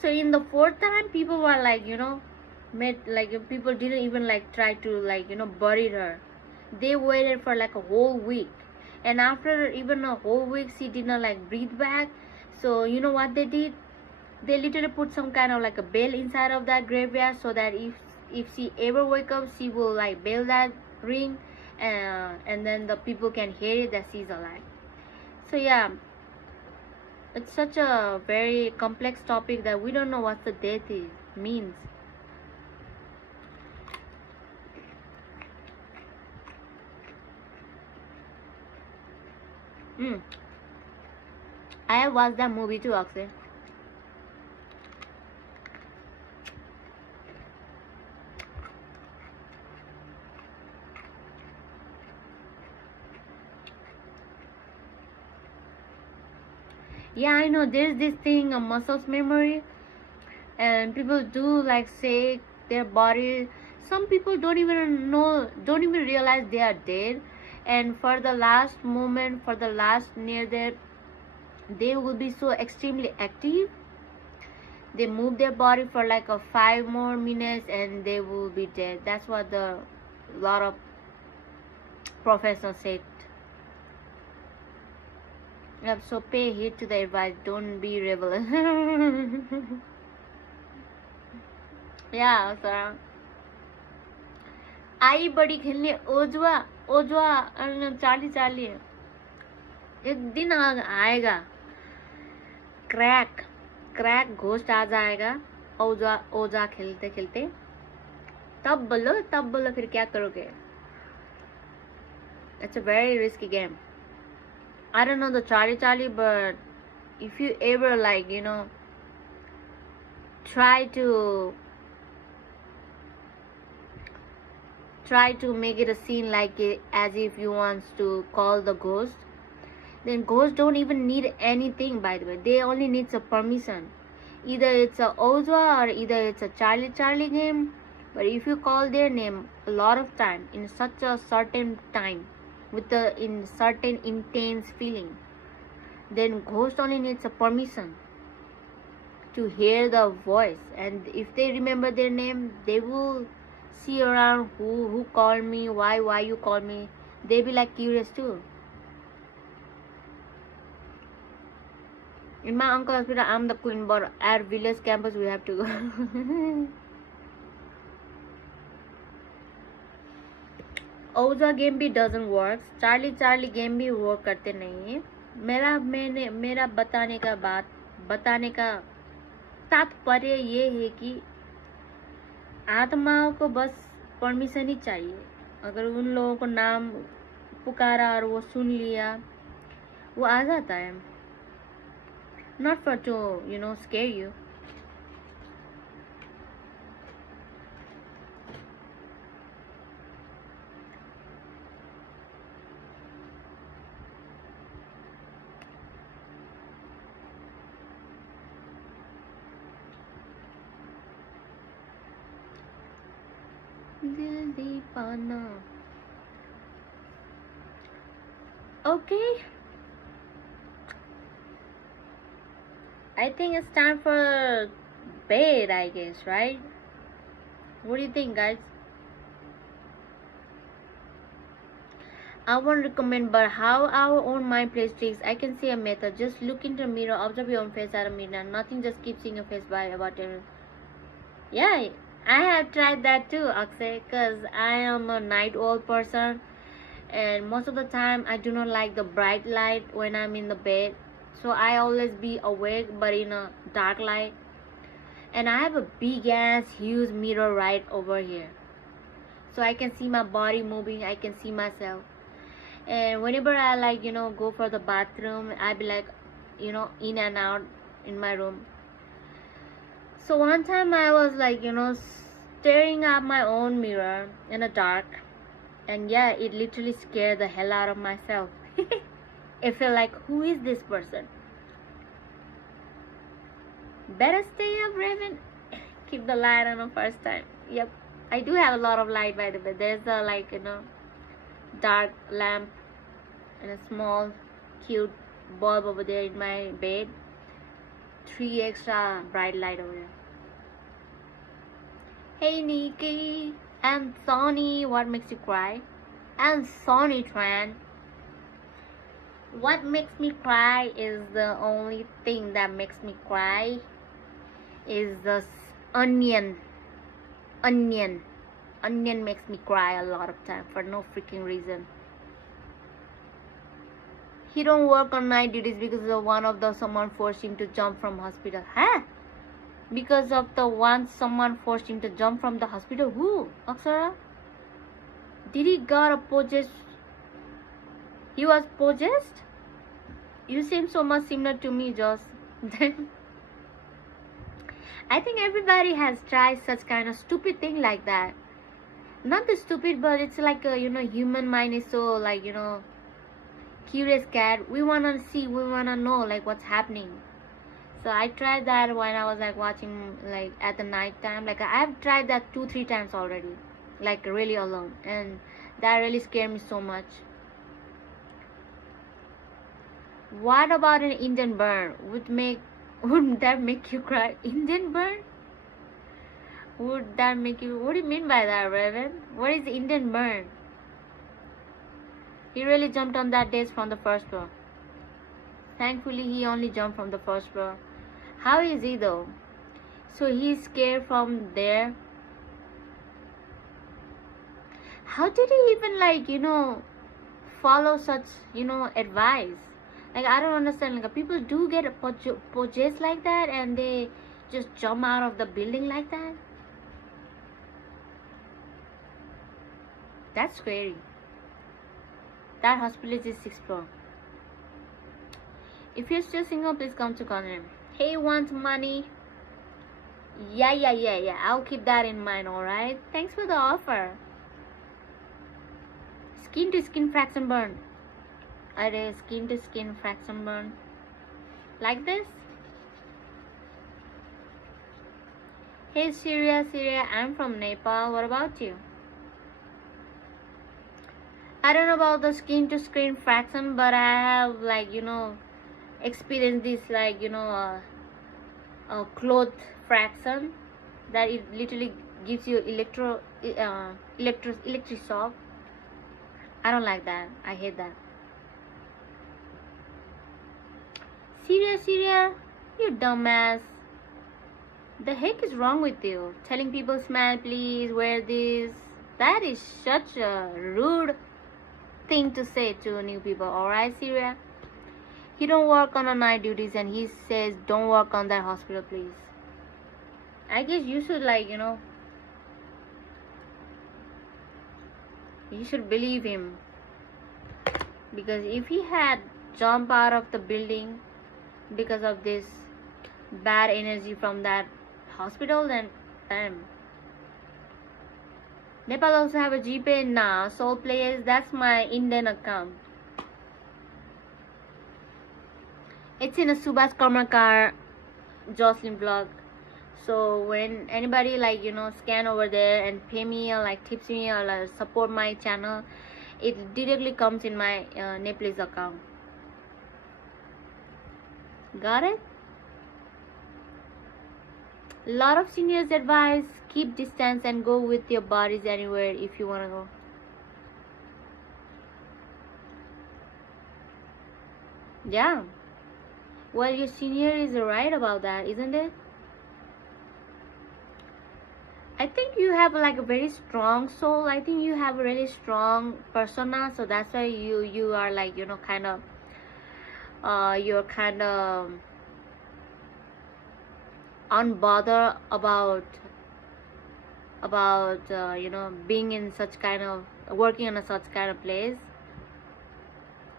So in the 4th time, people were people didn't even try to bury her. They waited for a whole week, and after even a whole week she did not breathe back. So you know what they did? They literally put some kind of a bell inside of that graveyard, so that if she ever wake up, she will bell that ring, and then the people can hear it that she's alive. So yeah, it's such a very complex topic that we don't know what the death means. I have watched that movie too, Akshay. Yeah, I know there's this thing, a muscles memory, and people do say their body. Some people don't even realize they are dead, and for the last moment, for the last near death, they will be so extremely active. They move their body for 5 more minutes and they will be dead. That's what a lot of professors said. Yep, so pay heed to the advice, don't be rebellious. Yeah, sir. आई बड़ी खेलने ओजवा चाली एक दिन आएगा, crack ghost आ जाएगा ओजा खेलते खेलते. तब बोलो फिर क्या करोगे. It's a very risky game. I don't know the Charlie, but if you ever try to make it a scene as if you want to call the ghost, then ghosts don't even need anything, by the way. They only need a permission. Either it's a Ozwa or either it's a Charlie game. But if you call their name a lot of time in such a certain time with in certain intense feeling, then ghost only needs a permission to hear the voice. And if they remember their name, they will see around who called me, why you called me. They be curious too. In my uncle hospital, I'm the queen, but at village campus, we have to go. ओजा game भी doesn't work. Charlie game भी work करते नहीं है. मेरा बताने का तात्पर्य ये है कि आत्माओं को बस परमिशन ही चाहिए. अगर उन लोगों को नाम पुकारा और वो सुन लिया, वो आ जाता है. Not for to, scare you. दिल दीवाना. Okay. I think it's time for bed, I guess, right? What do you think, guys? I won't recommend, but how our own mind plays tricks. I can see a method. Just look into the mirror, observe your own face at a mirror. Nothing, just keep seeing your face by about it. Yeah, I have tried that too, Akshay, because I am a night owl person, and most of the time I do not like the bright light when I'm in the bed. So I always be awake but in a dark light. And I have a big ass huge mirror right over here. So I can see my body moving, I can see myself. And whenever I go for the bathroom, I be in and out in my room. So one time I was staring at my own mirror in the dark. And yeah, it literally scared the hell out of myself. I feel like, who is this person? Better stay up, Raven. Keep the light on the first time. Yep, I do have a lot of light, by the way. There's a dark lamp and a small cute bulb over there in my bed. 3 extra bright light over there. Hey Nikki and Sonny, what makes you cry? And Sonny Tran, what makes me cry is the only thing that makes me cry is the onion. Onion makes me cry a lot of time for no freaking reason. He don't work on night duties because of someone forced him to jump from hospital. Huh? Because of someone forced him to jump from the hospital. Who? Aksara? Did he got a possessed? He was possessed? You seem so much similar to me, Joss. I think everybody has tried such kind of stupid thing like that. Not the stupid, but it's like human mind is so curious cat. We wanna see, we wanna know what's happening. So I tried that when I was watching at the night time. I have tried that 2-3 times already, really alone, and that really scared me so much. What about an Indian burn? Wouldn't that make you cry? Indian burn? Would that make you? What do you mean by that, Raven? What is Indian burn? He really jumped on that desk from the first floor. Thankfully, he only jumped from the first floor. How is he though? So he's scared from there. How did he even follow such advice? I don't understand. People do get possessed like that and they just jump out of the building like that. That's scary. That hospital is 6th floor. If you're still single, please come to corner. Hey, want money? Yeah. I'll keep that in mind, alright? Thanks for the offer. Skin to skin fraction burn. Are skin to skin fraction burn. Like this? Hey Syria, I'm from Nepal. What about you? I don't know about the skin to skin fraction, but I have experienced this a cloth fraction that it literally gives you electric shock. I don't like that. I hate that. Syria, you dumbass. The heck is wrong with you? Telling people smile please, wear this. That is such a rude thing to say to new people, alright Syria? He don't work on the night duties and he says don't work on that hospital please. I guess you should you should believe him. Because if he had jumped out of the building because of this bad energy from that hospital, then Nepal also have a GPay now. Soul Players, that's my Indian account. It's in a Subhas Karmakar Jocelyn vlog. So when anybody scan over there and pay me or tips me or support my channel, it directly comes in my Nepalese account. Got it? Lot of seniors advise keep distance and go with your bodies anywhere if you want to go. Yeah. Well, your senior is right about that, isn't it? I think you have a very strong soul. I think you have a really strong persona, so that's why you are you're kind of unbothered about being in such kind of working in a such kind of place.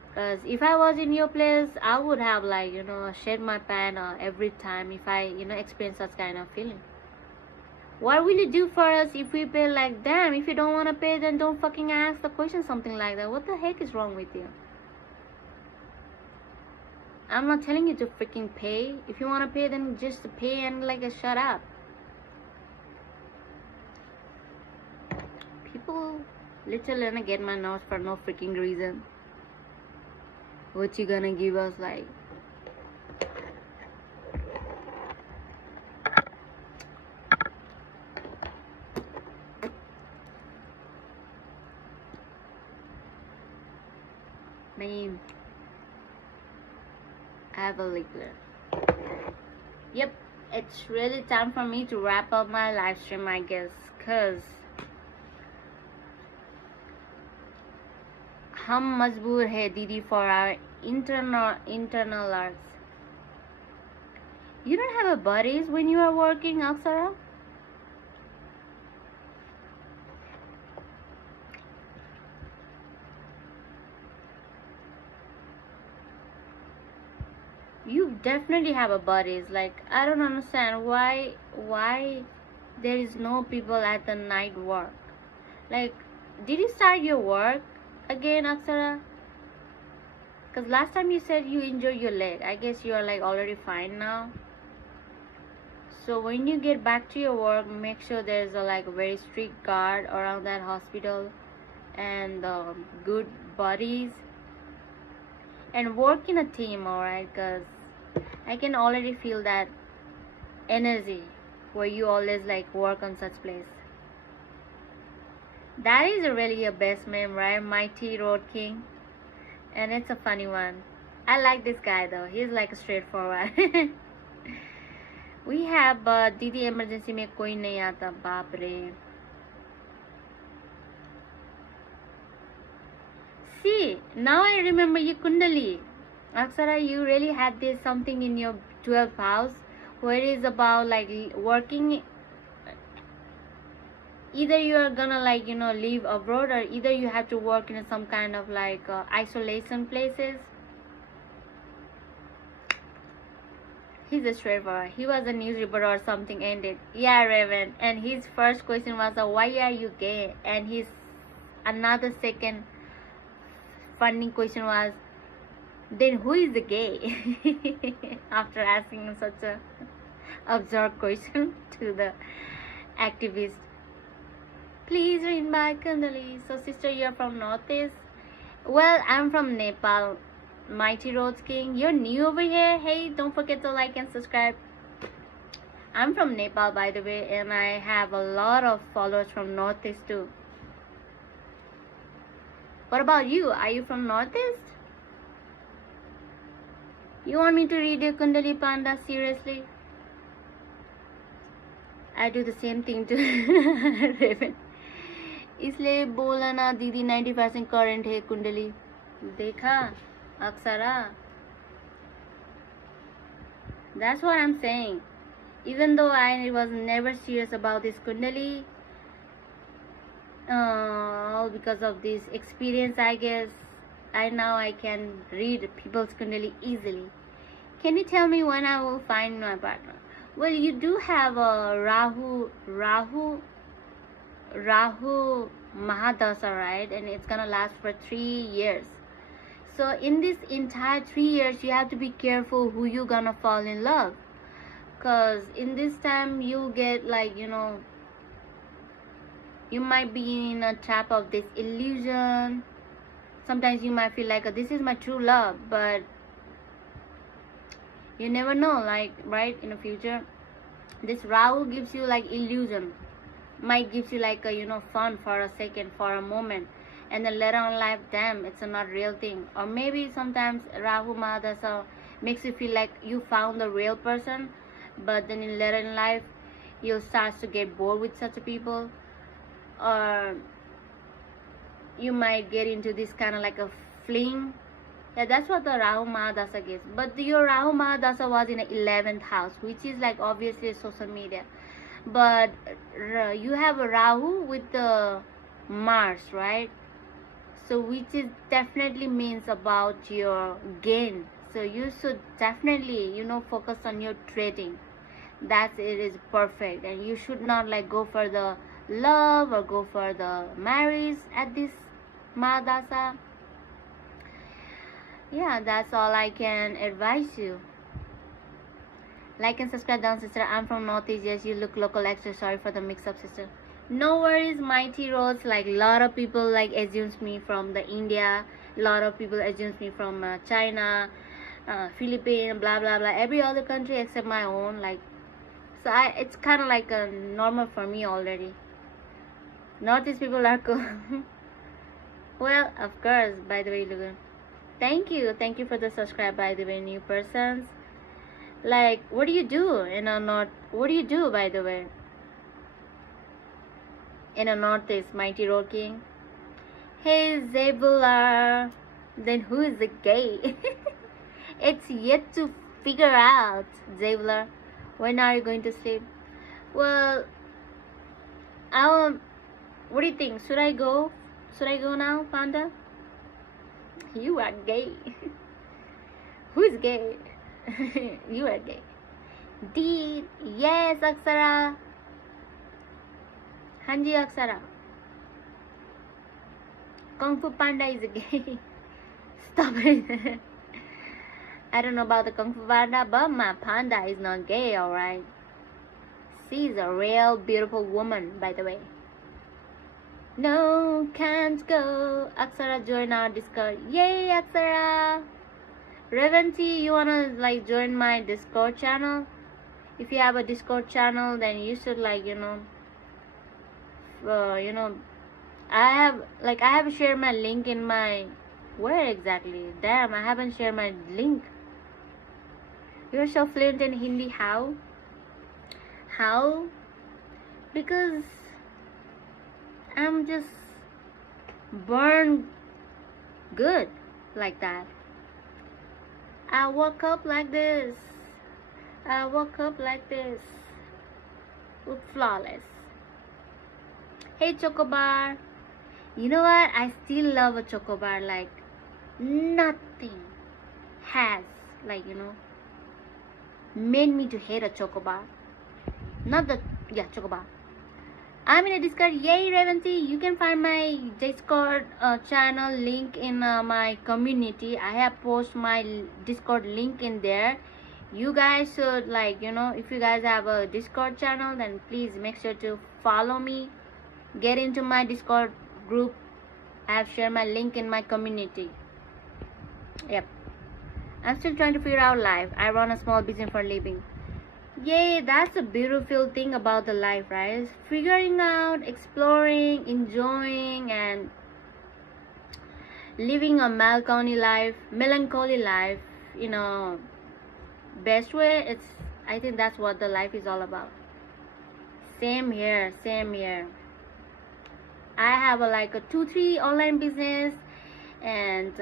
Because if I was in your place, I would have shed my pants every time if I experience such kind of feeling. What will you do for us if we pay? Damn, if you don't want to pay, then don't fucking ask the question, something like that. What the heck is wrong with you? I'm not telling you to freaking pay. If you want to pay, then just pay and shut up. People literally get my nose for no freaking reason. What you gonna give us Man, I have a liquor. Yep, it's really time for me to wrap up my live stream, I guess, cause हम मजबूर है दीदी for our internal arts. You don't have a buddies when you are working, Aksara? You definitely have a buddies. I don't understand why there is no people at the night work. Did you start your work again, Aksara? Because last time you said you injured your leg. I guess you are already fine now. So when you get back to your work, make sure there's a very strict guard around that hospital and good buddies, and work in a team, alright? Because I can already feel that energy where you always work on such place. That is really a best meme, right? Mighty Road King. And it's a funny one. I like this guy though. He's straightforward. We have Didi emergency में कोई नहीं आता बाप रे. See, now I remember your Kundali. Aksara, you really had this something in your 12th house where it is about working. Either you are gonna live abroad, or either you have to work in some kind of isolation places. He's a straightforward. He was a news reporter or something, ended. Yeah, Raven. And his first question was, why are you gay? And his another second funny question was, then who is the gay? After asking him such a absurd question to the activist. Please read back, Kundali. So sister, you're from Northeast? Well, I'm from Nepal. Mighty Roads King, you're new over here. Hey, don't forget to like and subscribe. I'm from Nepal, by the way, and I have a lot of followers from Northeast too. What about you? Are you from Northeast? You want me to read your Kundali Panda? Seriously? I do the same thing to Raven. इसलिए बोला ना दीदी 90% current है कुंडली. देखा Akshara? That's what I'm saying. Even though I was never serious about this kundali, all because of this experience, I guess now I can read people's kundali easily. Can you tell me when I will find my partner? Well, you do have a Rahu Mahadasa, right? And it's gonna last for 3 years. So in this entire 3 years, you have to be careful who you're gonna fall in love. Cause in this time, you'll get like, you might be in a trap of this illusion. Sometimes you might feel like this is my true love, but you never know, like, right, in the future. This Rahu gives you like illusion, might gives you like a fun for a second, for a moment, and then later on life, damn, it's a not real thing. Or maybe sometimes Rahu Mahadasa makes you feel like you found the real person, but then later in life you'll start to get bored with such people, or you might get into this kind of like a fling. Yeah, that's what the Rahu Mahadasa gives. But your Rahu Mahadasa was in the 11th house, which is like obviously social media. But you have a Rahu with the Mars, right? So which is definitely means about your gain. So you should definitely, focus on your trading. It is perfect. And you should not like go for the love or go for the marriage at this Mahadasa. Yeah, that's all I can advise you. Like and subscribe down, sister. I'm from Northeast. Yes, you look local extra. Sorry for the mix-up, sister. No worries, mighty roads. Like a lot of people like assumes me from the India. A lot of people assumes me from China, Philippines, blah blah blah. Every other country except my own. Like, so it's kind of like a normal for me already. Northeast people are cool. Well, of course. By the way, look. Thank you for the subscribe. By the way, new persons. Like, what do you do in a north? What do you do, by the way, in a Northeast, mighty road king? Hey, Zebula. Then who is the gay? It's yet to figure out, Zebula. When are you going to sleep? Well, what do you think? Should I go? Should I go now, Panda? You are gay. Who is gay? You are gay. Deed. Yes, Aksara. Hanji Aksara. Kung Fu Panda is gay. Stop it. I don't know about the Kung Fu Panda, but my panda is not gay, alright? She's a real beautiful woman, by the way. No, can't go. Aksara, join our Discord. Yay, Aksara. Revanti, you wanna like join my Discord channel? If you have a Discord channel, then you should like I have shared my link in my, where exactly? Damn, I haven't shared my link. You're so fluent in Hindi. How? Because I'm just born good like that. I woke up like this. Look flawless. Hey, Chocobar. You know what? I still love a Chocobar. Like, nothing has, made me to hate a Chocobar. Chocobar. I'm in a Discord. Yay, Revanti. You can find my Discord channel link in my community. I have posted my Discord link in there. You guys should if you guys have a Discord channel, then please make sure to follow me. Get into my Discord group. I have shared my link in my community. Yep. I'm still trying to figure out life. I run a small business for a living. Yay, that's a beautiful thing about the life, right? It's figuring out, exploring, enjoying, and living a melancholy life, best way. It's, I think that's what the life is all about. Same here, same here. I have like a 2-3 online business, and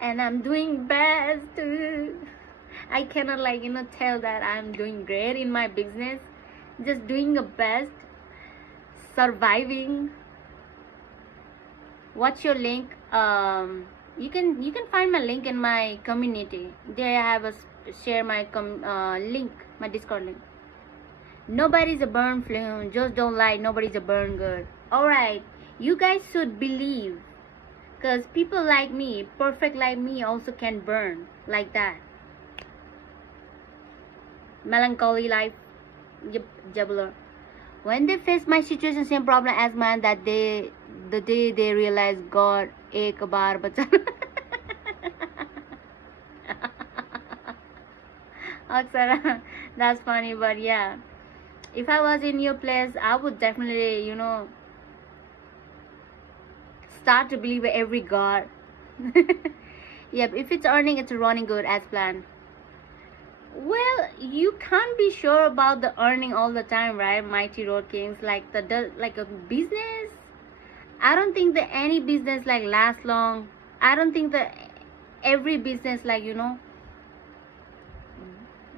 I'm doing best. I cannot like tell that I'm doing great in my business. Just doing the best, surviving. What's your link? You can find my link in my community. There I have a share my link, my Discord link. Nobody's a burn flume. Just don't lie. Nobody's a burn good. Alright, you guys should believe, because people like me, perfect like me, also can burn like that. Melancholy life. Yep, juggler. When they face my situation, same problem as mine, that day, the day they realize God ek baar bachana. Aksara, that's funny, but yeah. If I was in your place, I would definitely, start to believe every God. Yep, if it's earning, it's running good as planned. Well, you can't be sure about the earning all the time, right? Mighty Road Kings, like like a business. I don't think that any business like lasts long. I don't think that every business like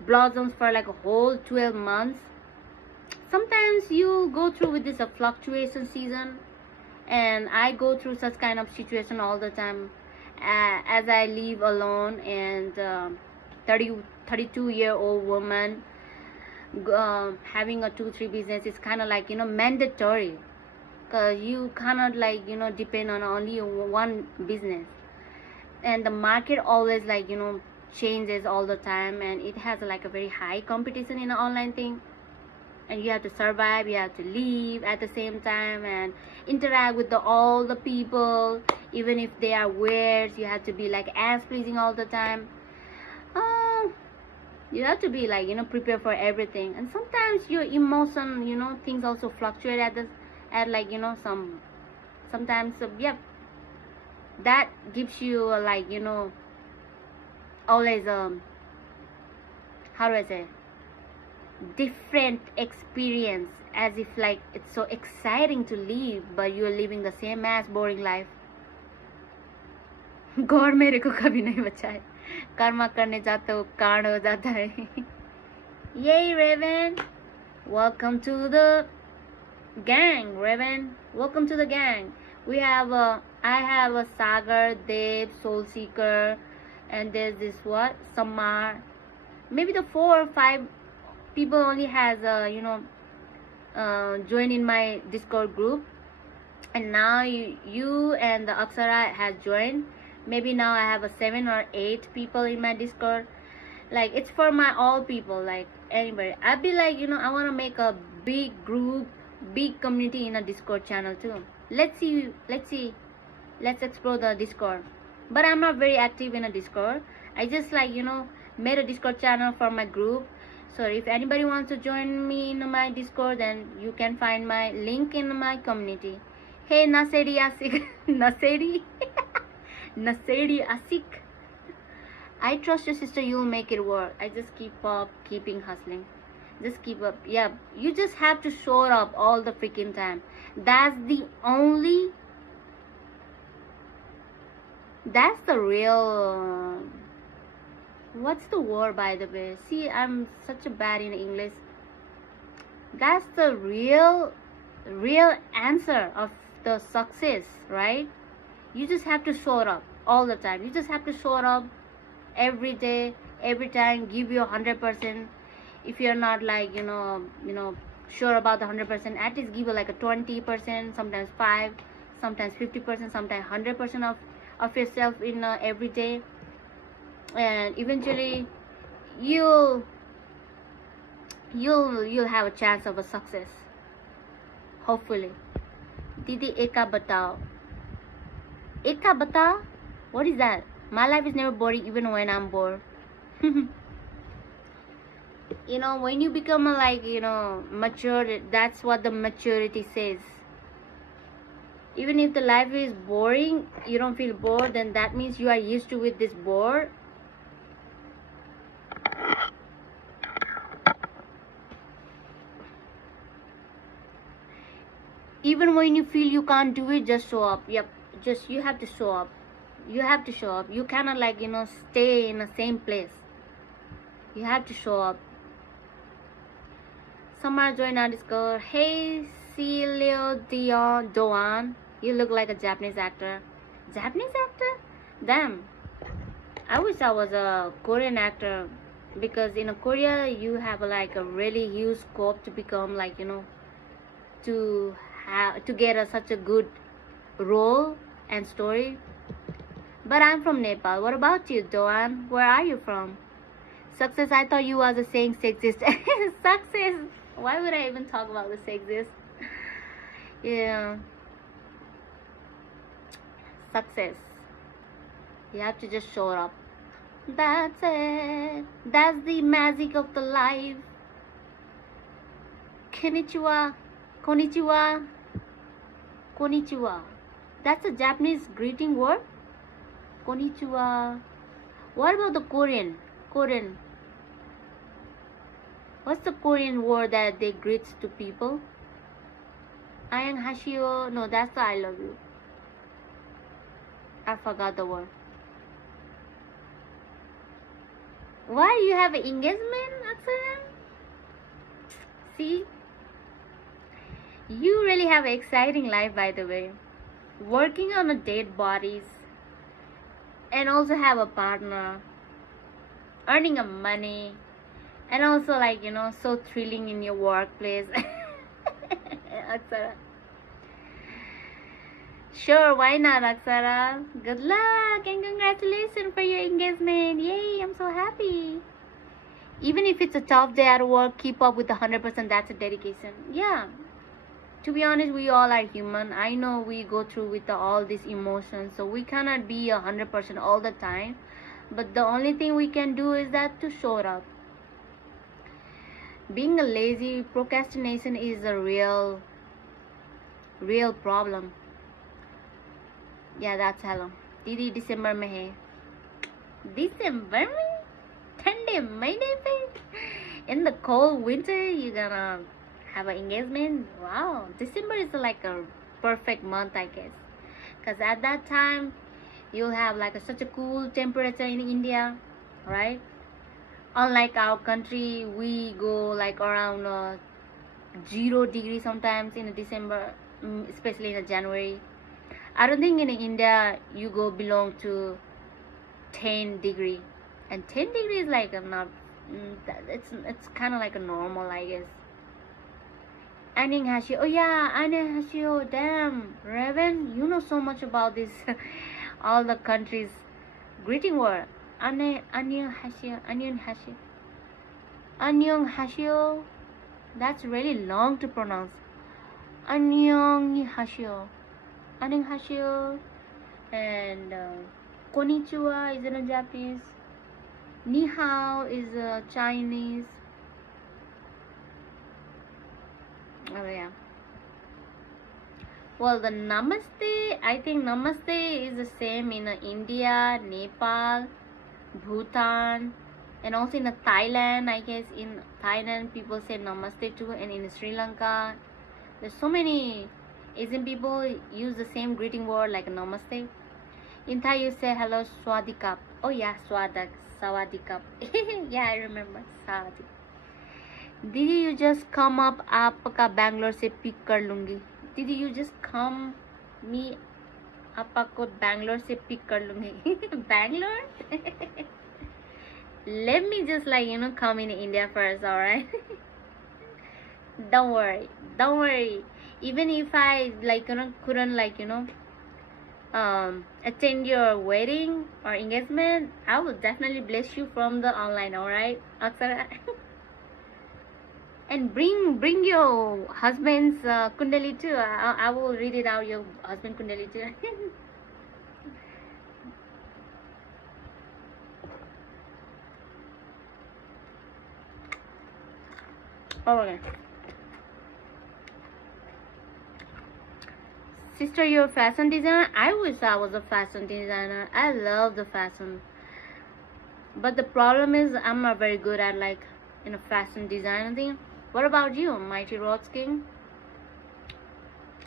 blossoms for like a whole 12 months. Sometimes you go through with this a fluctuation season, and I go through such kind of situation all the time, as I live alone, and 32-year-old woman, having a 2-3 business is kind of like mandatory, because you cannot like depend on only one business, and the market always like changes all the time, and it has like a very high competition in an online thing, and you have to survive, you have to live at the same time and interact with all the people, even if they are weird. You have to be like ass pleasing all the time. You have to be like prepared for everything, and sometimes your emotion things also fluctuate at like sometimes yeah, that gives you like always how do I say, different experience, as if like it's so exciting to live, but you're living the same ass boring life. गौर मेरे को कभी नहीं बचाए, कर्मा करने जाते हो कांड हो जाता है. Yay, Raven, welcome to the gang. Raven, welcome to the gang. I have a Sagar, Dev, Soul Seeker, and there's this Samar. Maybe the 4 or 5 people only has joined in my Discord group, and now you and the Aksara has joined. Maybe now I have a 7 or 8 people in my Discord. Like, it's for my all people, like anybody. I'd be like I want to make a big group, big community in a Discord channel too. Let's explore the Discord. But I'm not very active in a Discord. I just like made a Discord channel for my group. So if anybody wants to join me in my Discord, then you can find my link in my community. Hey, Naseri Asik. Naseri? Naseri Asik. I trust your sister, you'll make it work. I just keeping hustling. Just keep up. Yeah, you just have to show up all the freaking time. That's the real... what's the word, by the way? See, I'm such a bad in English. That's the real answer of the success, right? You just have to show up all the time. You just have to show up every day, every time. Give your 100%. If you're not like sure about the 100%, at least give you like a 20%, sometimes 5, sometimes 50%, sometimes 100% of yourself in every day, and eventually you'll have a chance of a success, hopefully. Didi eka batao. Eka batao? What is that? My life is never boring, even when I'm bored. When you become mature, that's what the maturity says. Even if the life is boring, you don't feel bored, then that means you are used to with this bored. Even when you feel you can't do it, just show up. Yep, just you have to show up. You have to show up. You cannot like, you know, stay in the same place. You have to show up. Samar joined our Discord. Hey, Celio Doan. You look like a Japanese actor. Japanese actor? Damn. I wish I was a Korean actor, because in Korea you have like a really huge scope to become like, you know, to get such a good role and story. But I'm from Nepal. What about you, Doan? Where are you from? Success, I thought you was a saying sexist. Success. Why would I even talk about the sexist? Yeah. Success. You have to just show up. That's it. That's the magic of the life. Konnichiwa. Konnichiwa. Konnichiwa. That's a Japanese greeting word. Konnichiwa. What about the Korean? Korean. What's the Korean word that they greet to people? Annyeonghaseyo. No, that's the I love you. I forgot the word. Why you have an engagement, Aksara? See? You really have an exciting life, by the way. Working on a dead bodies, and also have a partner, earning a money, and also like, you know, so thrilling in your workplace. Aksara. Sure, why not, Aksara? Good luck and congratulations for your engagement. Yay, I'm so happy. Even if it's a tough day at work, keep up with 100%. That's a dedication. Yeah. To be honest, we all are human. I know we go through with all these emotions, so we cannot be 100% all the time. But the only thing we can do is that to show up. Being a lazy, procrastination is a real problem. Yeah, that's hello. Didi December में है. December में? ठंडे महीने पे? In the cold winter, you're gonna have an engagement? Wow, December is like a perfect month, I guess, because at that time you'll have like such a cool temperature in India, right? Unlike our country, we go like around 0 degrees sometimes in December, especially in January. I don't think in India you go belong to 10 degree, and 10 degrees like not, it's kind of like a normal, I guess. Annyeonghaseyo. Oh yeah, Annyeonghaseyo. Damn, Raven, you know so much about this. All the countries' greeting word. Annyeonghaseyo. Annyeonghaseyo. Annyeonghaseyo. That's really long to pronounce. Annyeonghaseyo. Annyeonghaseyo. And konnichiwa is in a Japanese. Ni hao is a Chinese. Oh yeah. Well, the namaste, I think namaste is the same in India, Nepal, Bhutan, and also in Thailand. I guess in Thailand people say namaste too, and in Sri Lanka there's so many Asian people use the same greeting word like namaste. In Thai you say hello, swadikap. Oh yeah, sawadikap. Yeah, I remember sawadikap. दीदी you just come up, आपका बैंगलोर से pick कर लूँगी. दीदी you just come, मी आपको बैंगलोर से pick कर लूँगी. Bangalore? Let me just like, you know, come in India first, alright? Don't worry. Even if I like, you know, couldn't like, you know, attend your wedding or engagement, I will definitely bless you from the online, alright, Aksara? And bring your husband's kundali too. I will read it out, your husband kundali too. Okay. Sister, you're a fashion designer? I wish I was a fashion designer. I love the fashion. But the problem is I'm not very good at like, you know, fashion design thing. What about you, Mighty Rods King?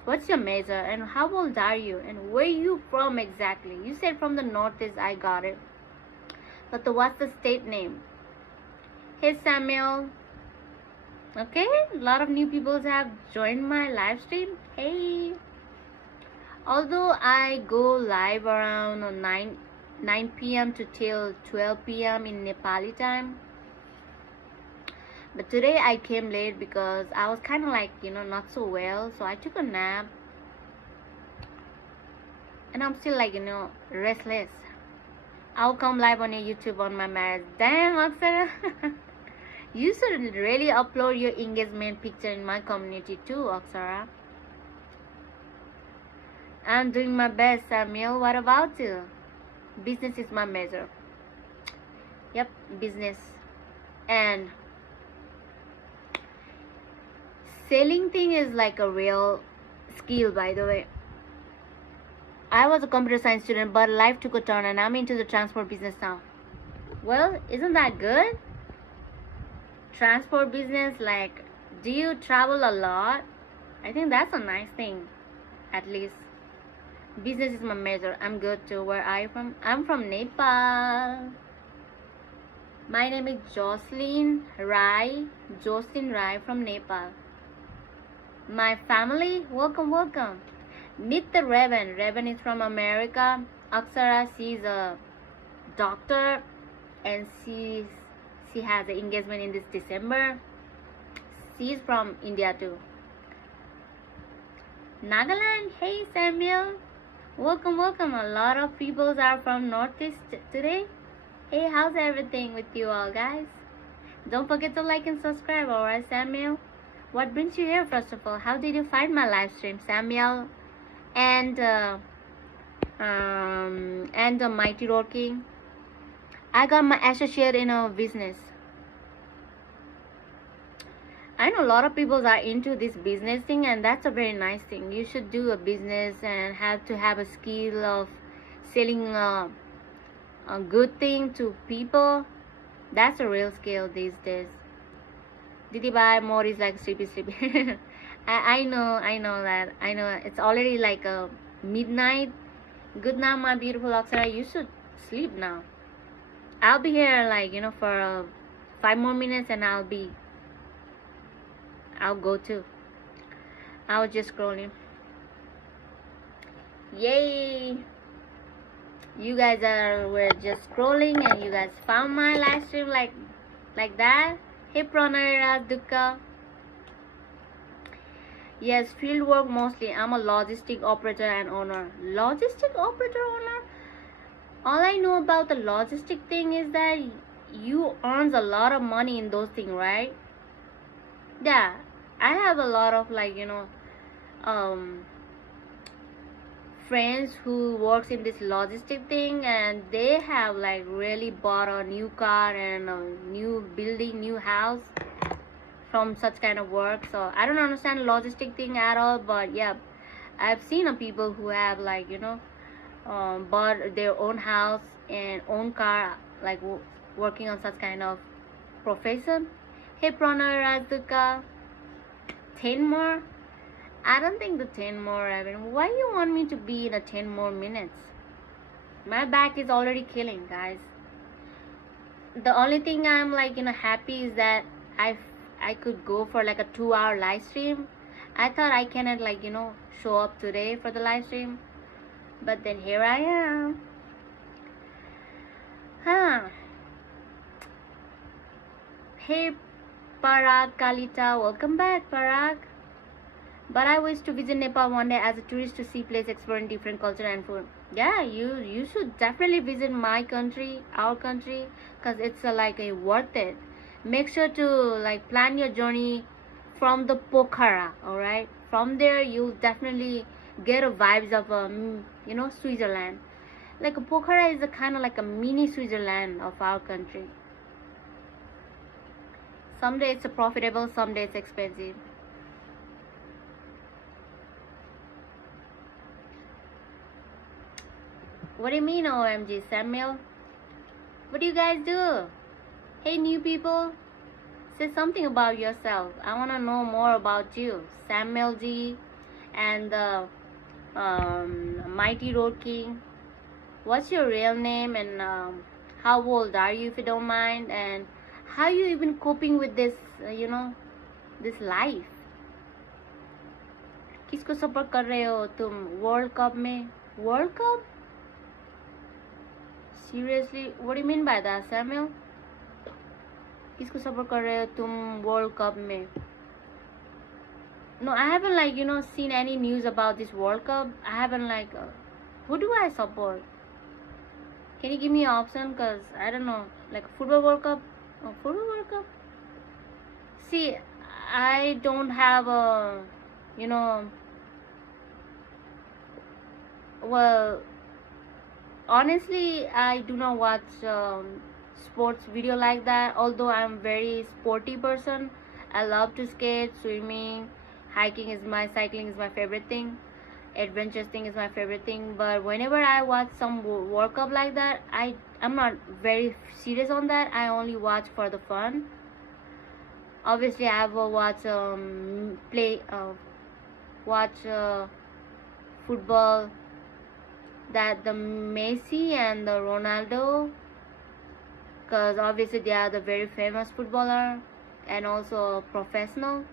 What's your major and how old are you and where you from exactly? You said from the Northeast, I got it. But what's the state name? Hey Samuel. Okay, a lot of new people have joined my live stream. Hey. Although I go live around 9 p.m. to till 12 p.m. in Nepali time. But today I came late because I was kind of like, not so well. So I took a nap. And I'm still like, restless. I'll come live on your YouTube on my marriage. Damn, Aksara. You should really upload your engagement picture in my community too, Aksara. I'm doing my best, Samuel. What about you? Business is my measure. Yep, business. And selling thing is like a real skill, by the way. I was a computer science student, but life took a turn and I'm into the transport business now. Well, isn't that good? Transport business, like, do you travel a lot? I think that's a nice thing, at least. Business is my major. I'm good too. Where are you from? I'm from Nepal. My name is Jocelyn Rai. Jocelyn Rai from Nepal. My family, welcome. Meet the Raven. Raven is from America. Aksara, she's a doctor and she has an engagement in this December. She's from India too. Nagaland, hey Samuel. Welcome. A lot of people are from Northeast today. Hey, how's everything with you all, guys? Don't forget to like and subscribe, alright, Samuel? What brings you here, first of all? How did you find my live stream, Samuel? And the Mighty Road King. I got my associate in a business. I know a lot of people are into this business thing, and that's a very nice thing. You should do a business and have to have a skill of selling a good thing to people. That's a real skill these days. Didi bye, more is like sleepy. I know that. I know it's already like midnight. Good now, my beautiful Aksara. You should sleep now. I'll be here like, for 5 more minutes and I'll go too. I was just scrolling. Yay! You guys were just scrolling and you guys found my live stream like that. Hey Pranay Dukkha. Yes, field work mostly. I'm a logistic operator and owner. Logistic operator owner? All I know about the logistic thing is that you earn a lot of money in those things, right? Yeah, I have a lot of friends who works in this logistic thing, and they have like really bought a new car and a new building, new house from such kind of work. So I don't understand logistic thing at all, but yeah, I've seen people who have like bought their own house and own car, like working on such kind of profession. Hey Pranay Razuka, 10 more? I don't think the 10 more, Evan. Why you want me to be in a 10 more minutes? My back is already killing, guys. The only thing I'm like happy is that I could go for like a 2-hour live stream. I thought I cannot like show up today for the live stream, but then here I am. Hey Parag Kalita, welcome back Parag. But I wish to visit Nepal one day as a tourist to see place, exploring different culture and food. Yeah, you should definitely visit my country, our country, because it's like worth it. Make sure to like plan your journey from the Pokhara, alright? From there you'll definitely get a vibes of Switzerland. Like Pokhara is a kind of like a mini Switzerland of our country. Someday it's profitable, someday it's expensive. What do you mean OMG, Samuel? What do you guys do? Hey new people, say something about yourself. I want to know more about you. Samuel G, and the Mighty Road King. What's your real name, and how old are you, if you don't mind, and how you even coping with this, this life? किसको support कर रहे हो तुम world cup में? World cup? Seriously, what do you mean by that, Samuel? किसको support कर रहे हो तुम वर्ल्ड कप में? No, I haven't seen any news about this World Cup. I haven't who do I support? Can you give me an option? Cause I don't know, like football World Cup. Oh, football World Cup. See, I don't have a, well, honestly, I do not watch sports video like that. Although I'm very sporty person, I love to skate, swimming, cycling is my favorite thing. Adventurous thing is my favorite thing. But whenever I watch some World Cup like that, I'm not very serious on that. I only watch for the fun. Obviously, I have watch football, that the Messi and the Ronaldo, because obviously they are the very famous footballer and also professional.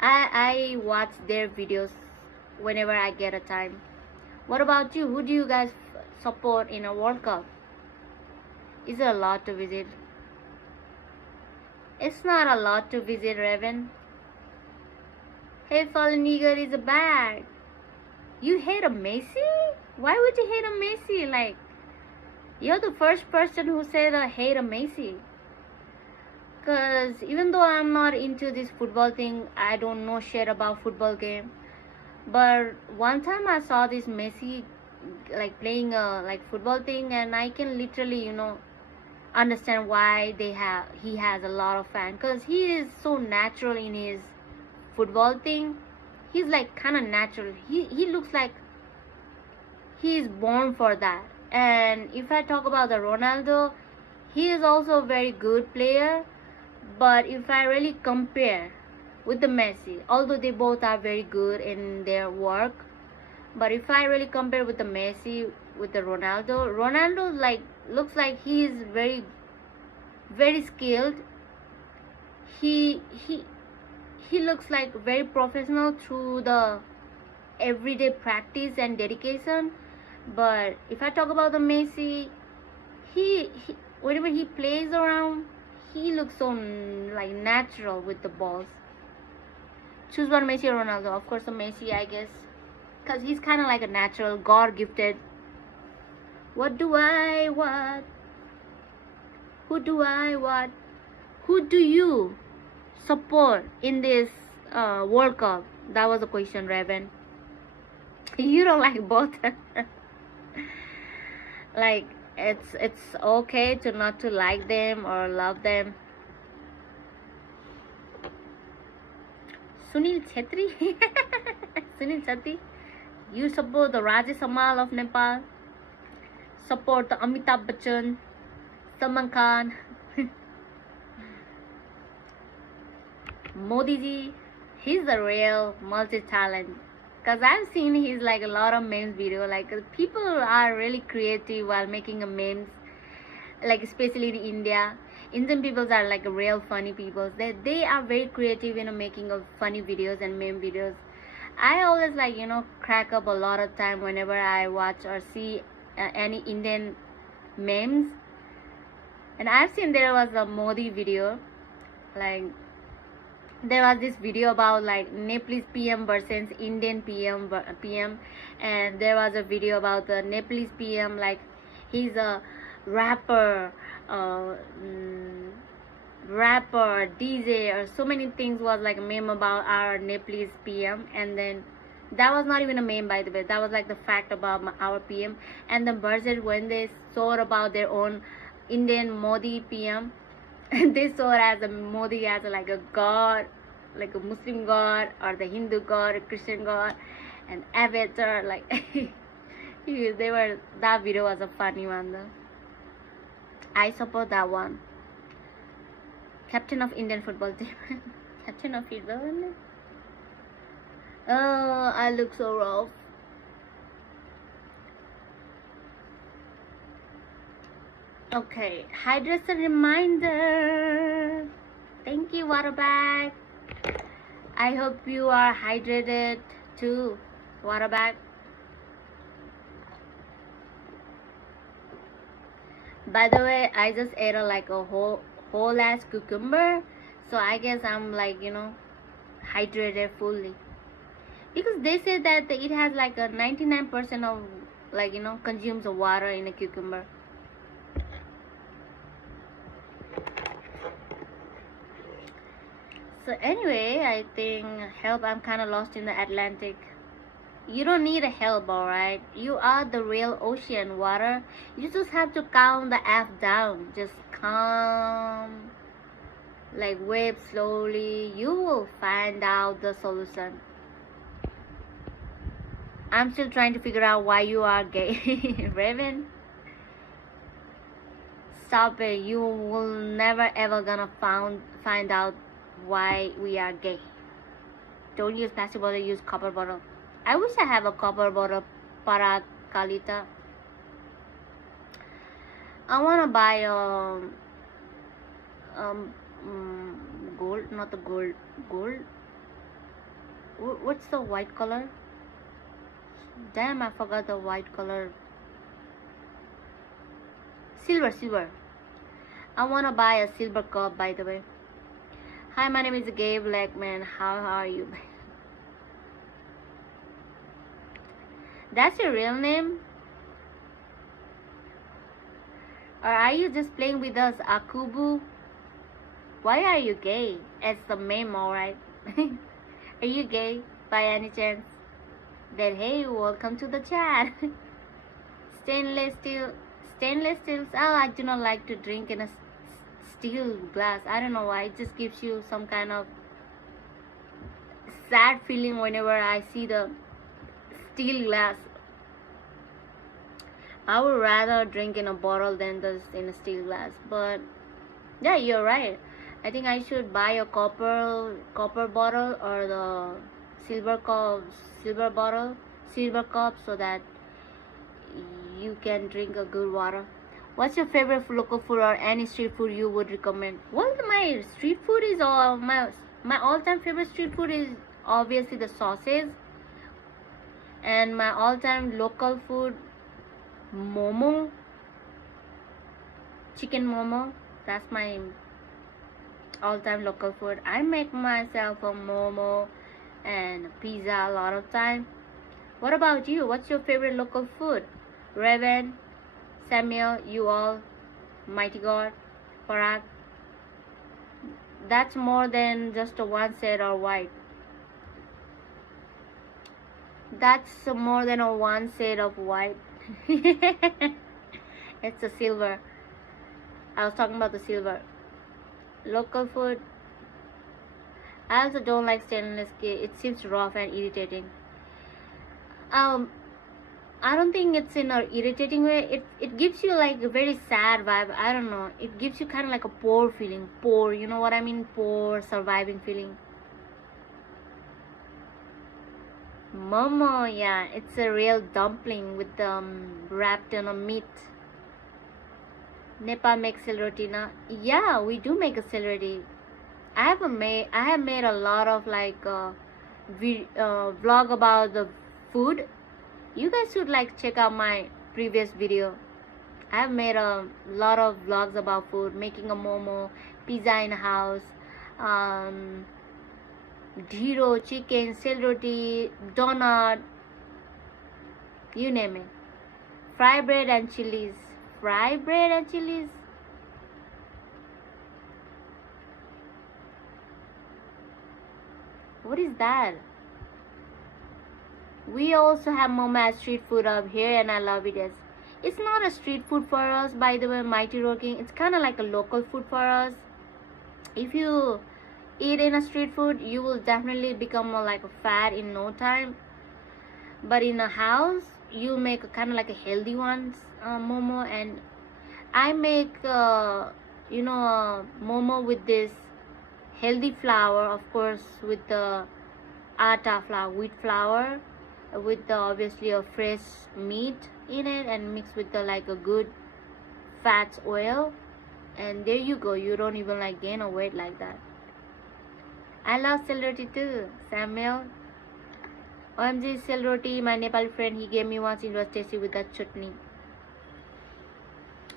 I watch their videos whenever I get a time. What about you? Who do you guys support in a World Cup? Is there a lot to visit? It's not a lot to visit, Raven. Hey, Fallen Eagle is back. You hate a Messi? Why would you hate a Messi? Like, you're the first person who said I hate a Messi. Because even though I'm not into this football thing, I don't know shit about football game. But one time I saw this Messi like playing a football thing, and I can literally, understand why he has a lot of fans. Because he is so natural in his football thing. He's like kind of natural. He looks like he is born for that. And if I talk about the Ronaldo, he is also a very good player. But if I really compare with the Messi, although they both are very good in their work, but if I really compare with the Messi with the Ronaldo looks like he is very, very skilled. He looks like very professional through the everyday practice and dedication. But if I talk about the Messi, he whenever he plays around, he looks so natural with the balls. Choose one, Messi or Ronaldo? Of course, the Messi, I guess, because he's kind of like a natural, God gifted. What do I want? Who do I want? Who do you support in this World Cup? That was the question, Raven. You don't like both. Like, it's okay to not to like them or love them. Sunil Chetri. Sunil Chetri. You support the Rajesh Amal of Nepal. Support the Amitabh Bachchan, Salman Khan, Modi ji. He's the real multi-talent. Cause I've seen his a lot of memes video. People are really creative while making a memes. Especially in India. Indian people are real funny people. They are very creative in making of funny videos and meme videos. I always crack up a lot of time whenever I watch or see any Indian memes. And I've seen there was a Modi video. There was this video about Nepalese PM versus Indian PM, and there was a video about the Nepalese PM, he's a rapper, DJ, or so many things was a meme about our Nepalese PM. And then that was not even a meme, by the way. That was the fact about our PM. And the versus, when they saw about their own Indian Modi PM, they saw it as a Modi as a god, like a Muslim god, or the Hindu god, a Christian god, and avatar. That video was a funny one though. I support that one. Captain of Indian football team. Captain of football. I look so rough. Okay, hydration reminder. Thank you, water bag. I hope you are hydrated too, water bag. By the way, I just ate a whole ass cucumber, so I guess I'm like, you know, hydrated fully, because they say that it has like a 99% of, like, you know, consumes of water in a cucumber. So anyway, I think help, I'm kind of lost in the Atlantic. You don't need a help, alright? You are the real ocean, water. You just have to count the F down. Just calm, like wave slowly. You will find out the solution. I'm still trying to figure out why you are gay. Raven, stop it. You will never ever gonna find out why we are gay. Don't use plastic bottle, use copper bottle. I wish I have a copper bottle, para calita. I wanna buy gold, not the gold. What's the white color? Damn, I forgot the white color. Silver. I wanna buy a silver cup, by the way. Hi, my name is Gabe Blackman. How are you? That's your real name? Or are you just playing with us, Akubu? Why are you gay? It's the memo, right? Are you gay by any chance? Then hey, welcome to the chat. Stainless steel. Oh, I do not like to drink in a steel glass. I don't know why. It just gives you some kind of sad feeling whenever I see the steel glass. I would rather drink in a bottle than just in a steel glass. But yeah, you're right. I think I should buy a copper bottle or the silver cup, so that you can drink a good water. What's your favorite local food or any street food you would recommend? Well, my street food is my all-time favorite street food is obviously the sausage, and my all-time local food, momo, chicken momo. That's my all-time local food. I make myself a momo and pizza a lot of time. What about you? What's your favorite local food? Raven, Samuel, you all, Mighty God, Parag. That's more than just a one shade or white. That's more than a one shade of white. It's a silver. I was talking about the silver. Local food. I also don't like stainless steel. It seems rough and irritating. I don't think it's in an irritating way. It gives you like a very sad vibe. I don't know. It gives you kind of like a poor feeling. Poor, you know what I mean? Poor, surviving feeling. Momo, yeah, it's a real dumpling with wrapped in a meat. Nepal makes celery na. Yeah, we do make a celery. I have made a lot of like vlog about the food. You guys should like check out my previous video. I have made a lot of vlogs about food, making a momo, pizza in house, gyro, chicken, celery, donut, you name it. Fry bread and chilies. What is that? We also have momo as street food up here, and I love it. As it's not a street food for us, by the way, Mighty Rocking. It's kind of like a local food for us. If you eat in a street food, you will definitely become more like a fat in no time. But in a house, you make a kind of like a healthy ones, momo, and I make momo with this healthy flour, of course, with the atta flour, wheat flour, with the obviously a fresh meat in it, and mixed with the like a good fat oil, and there you go. You don't even like gain a weight like that. I love celery too, Samuel. OMG, celery, my Nepali friend, he gave me once. It was tasty with that chutney.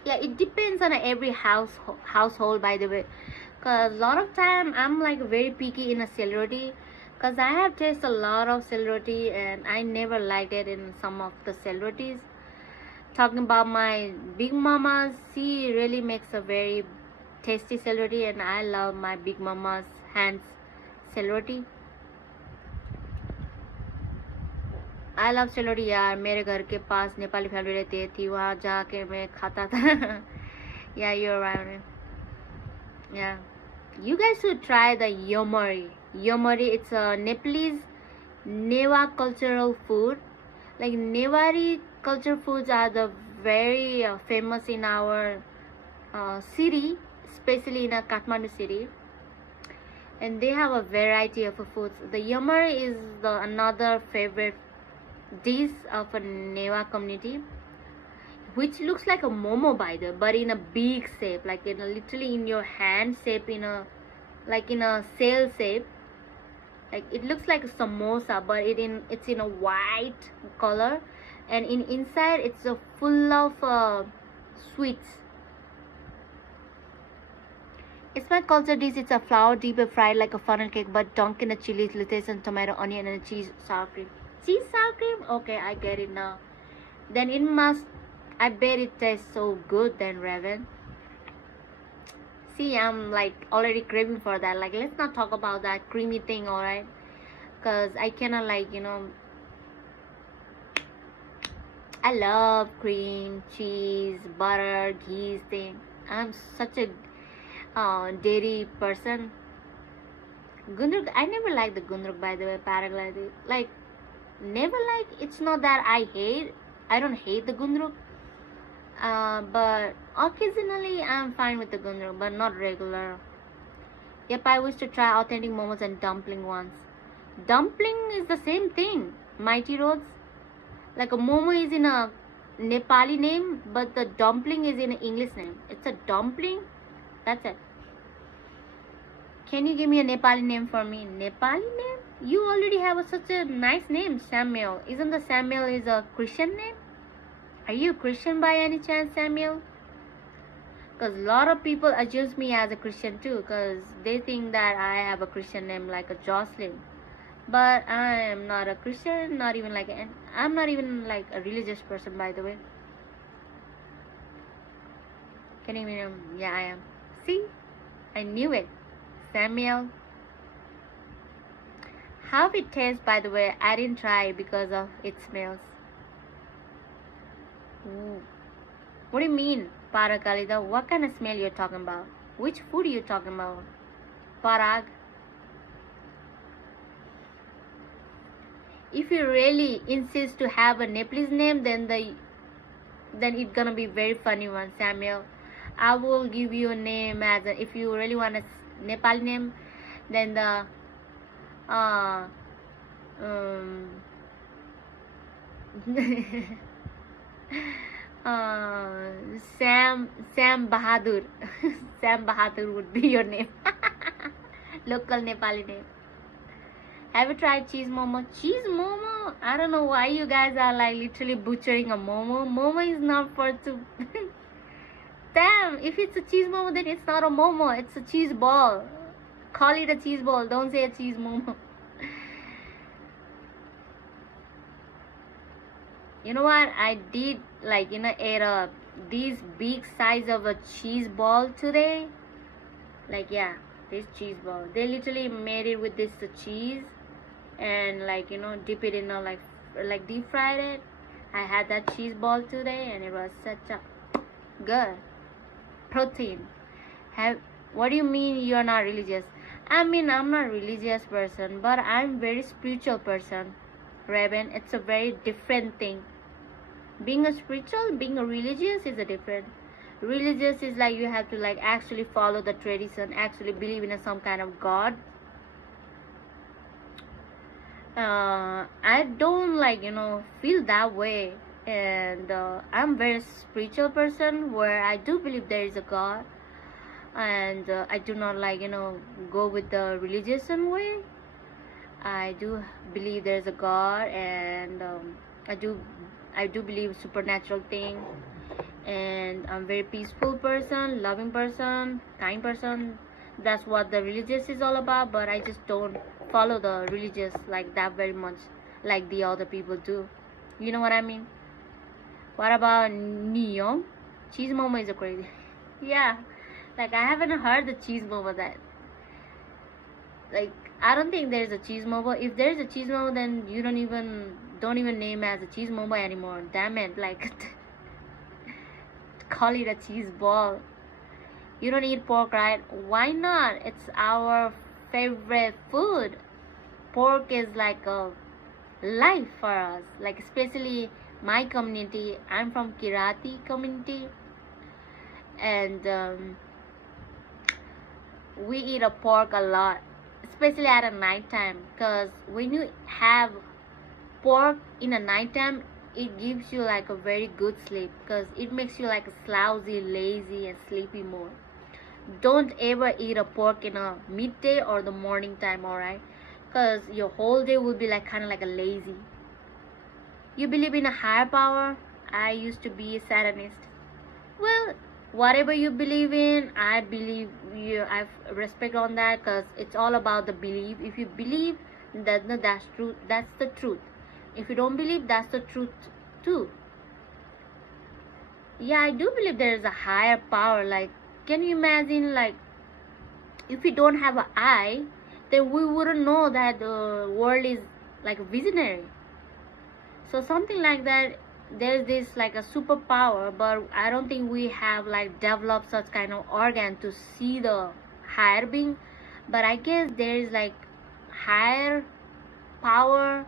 Yeah, it depends on every household, by the way, because a lot of time I'm like very picky in a celery, because I have tasted a lot of celery and I never liked it in some of the celeries. Talking about my big mama, she really makes a very tasty celery, and I love my big mama's hands celery. I love celery यार. मेरे घर के पास Nepali family रहती थी, वहाँ जाके मैं खाता था. Yeah, you're right. Yeah, you guys should try the yomori. Yomori, it's a Nepalese Newa cultural food. Like Newari culture foods are the very famous in our city, especially in a Kathmandu city, and they have a variety of foods. The yomori is another favorite dish of a Newa community, which looks like a momo by the, but in a big shape, like in a, literally in your hand shape, in a like in a sail shape. Like it looks like a samosa, but it's in a white color, and inside it's full of sweets. It's my culture dish. It's a flour deep fried like a funnel cake, but dunked in a chili, lettuce, and tomato, onion, and a cheese sour cream. Cheese sour cream? Okay, I get it now. Then it must. I bet it tastes so good. Then Raven. See, I'm like already craving for that. Like, let's not talk about that creamy thing, alright? Because I cannot, like, you know, I love cream, cheese, butter, ghee thing. I'm such a dairy person. Gundruk, I never liked the gundruk, by the way, paragliding. Like, never like. It's not that I don't hate the gundruk. But occasionally I'm fine with the gundruk, but not regular. Yep, I wish to try authentic momos and dumpling once. Dumpling is the same thing, Mighty Roads. Like a momo is in a Nepali name, but the dumpling is in an English name. It's a dumpling. That's it. Can you give me a Nepali name for me? Nepali name? You already have such a nice name, Samuel. Isn't the Samuel is a Christian name? Are you Christian by any chance, Samuel? Because a lot of people assume me as a Christian too, because they think that I have a Christian name like a Jocelyn. But I am not a Christian, not even like I'm not even like a religious person, by the way. Can you hear him? Yeah, I am. See? I knew it. Samuel. How it tastes, by the way, I didn't try because of its smells. Ooh. What do you mean, Parakalida? What kind of smell you're talking about? Which food are you talking about? Parag? If you really insist to have a Nepalese name, then it's gonna be very funny one, Samuel. I will give you a name as if you really want a Nepali name, then the Sam Bahadur. Sam Bahadur would be your name. Local Nepali name. Have you tried cheese momo? Cheese momo? I don't know why you guys are like literally butchering a momo. Momo is not for to. Damn, if it's a cheese momo, then it's not a momo. It's a cheese ball. Call it a cheese ball. Don't say a cheese momo. You know what? I did like ate these big size of a cheese ball today. Like yeah, this cheese ball. They literally made it with this cheese and like dip it in like deep fried it. I had that cheese ball today and it was such a good protein. What do you mean you're not religious? I mean I'm not a religious person, but I'm very spiritual person. Raven, it's a very different thing. Being a spiritual, being a religious is a different. Religious is like you have to like actually follow the tradition, actually believe in some kind of God. I don't like, feel that way. And I'm very spiritual person where I do believe there is a God. And I do not like, go with the religious way. I do believe there's a God, and I do I do believe supernatural thing. And I'm very peaceful person, loving person, kind person. That's what the religious is all about. But I just don't follow the religious like that very much, like the other people do. You know what I mean? What about Neo? Cheese momo is a crazy. Yeah, like I haven't heard the cheese momo that. Like I don't think there's a cheese momo. If there's a cheese momo, then you don't even name as a cheese momo anymore. Damn it! Like call it a cheese ball. You don't eat pork, right? Why not? It's our favorite food. Pork is like a life for us. Like especially my community. I'm from Kirati community, and we eat a pork a lot, especially at a night time. Cause when you have pork in the nighttime, it gives you like a very good sleep. Cause it makes you like lousy, lazy, and sleepy more. Don't ever eat a pork in a midday or the morning time, alright? Cause your whole day will be like kind of like a lazy. You believe in a higher power? I used to be a Satanist. Well, whatever you believe in, I believe you. I respect on that, cause it's all about the belief. If you believe that, no, that's true. That's the truth. If you don't believe, that's the truth too. Yeah, I do believe there is a higher power. Like, can you imagine, like, if we don't have an eye, then we wouldn't know that the world is like a visionary. So something like that. There's this like a superpower, but I don't think we have like developed such kind of organ to see the higher being. But I guess there is like higher power,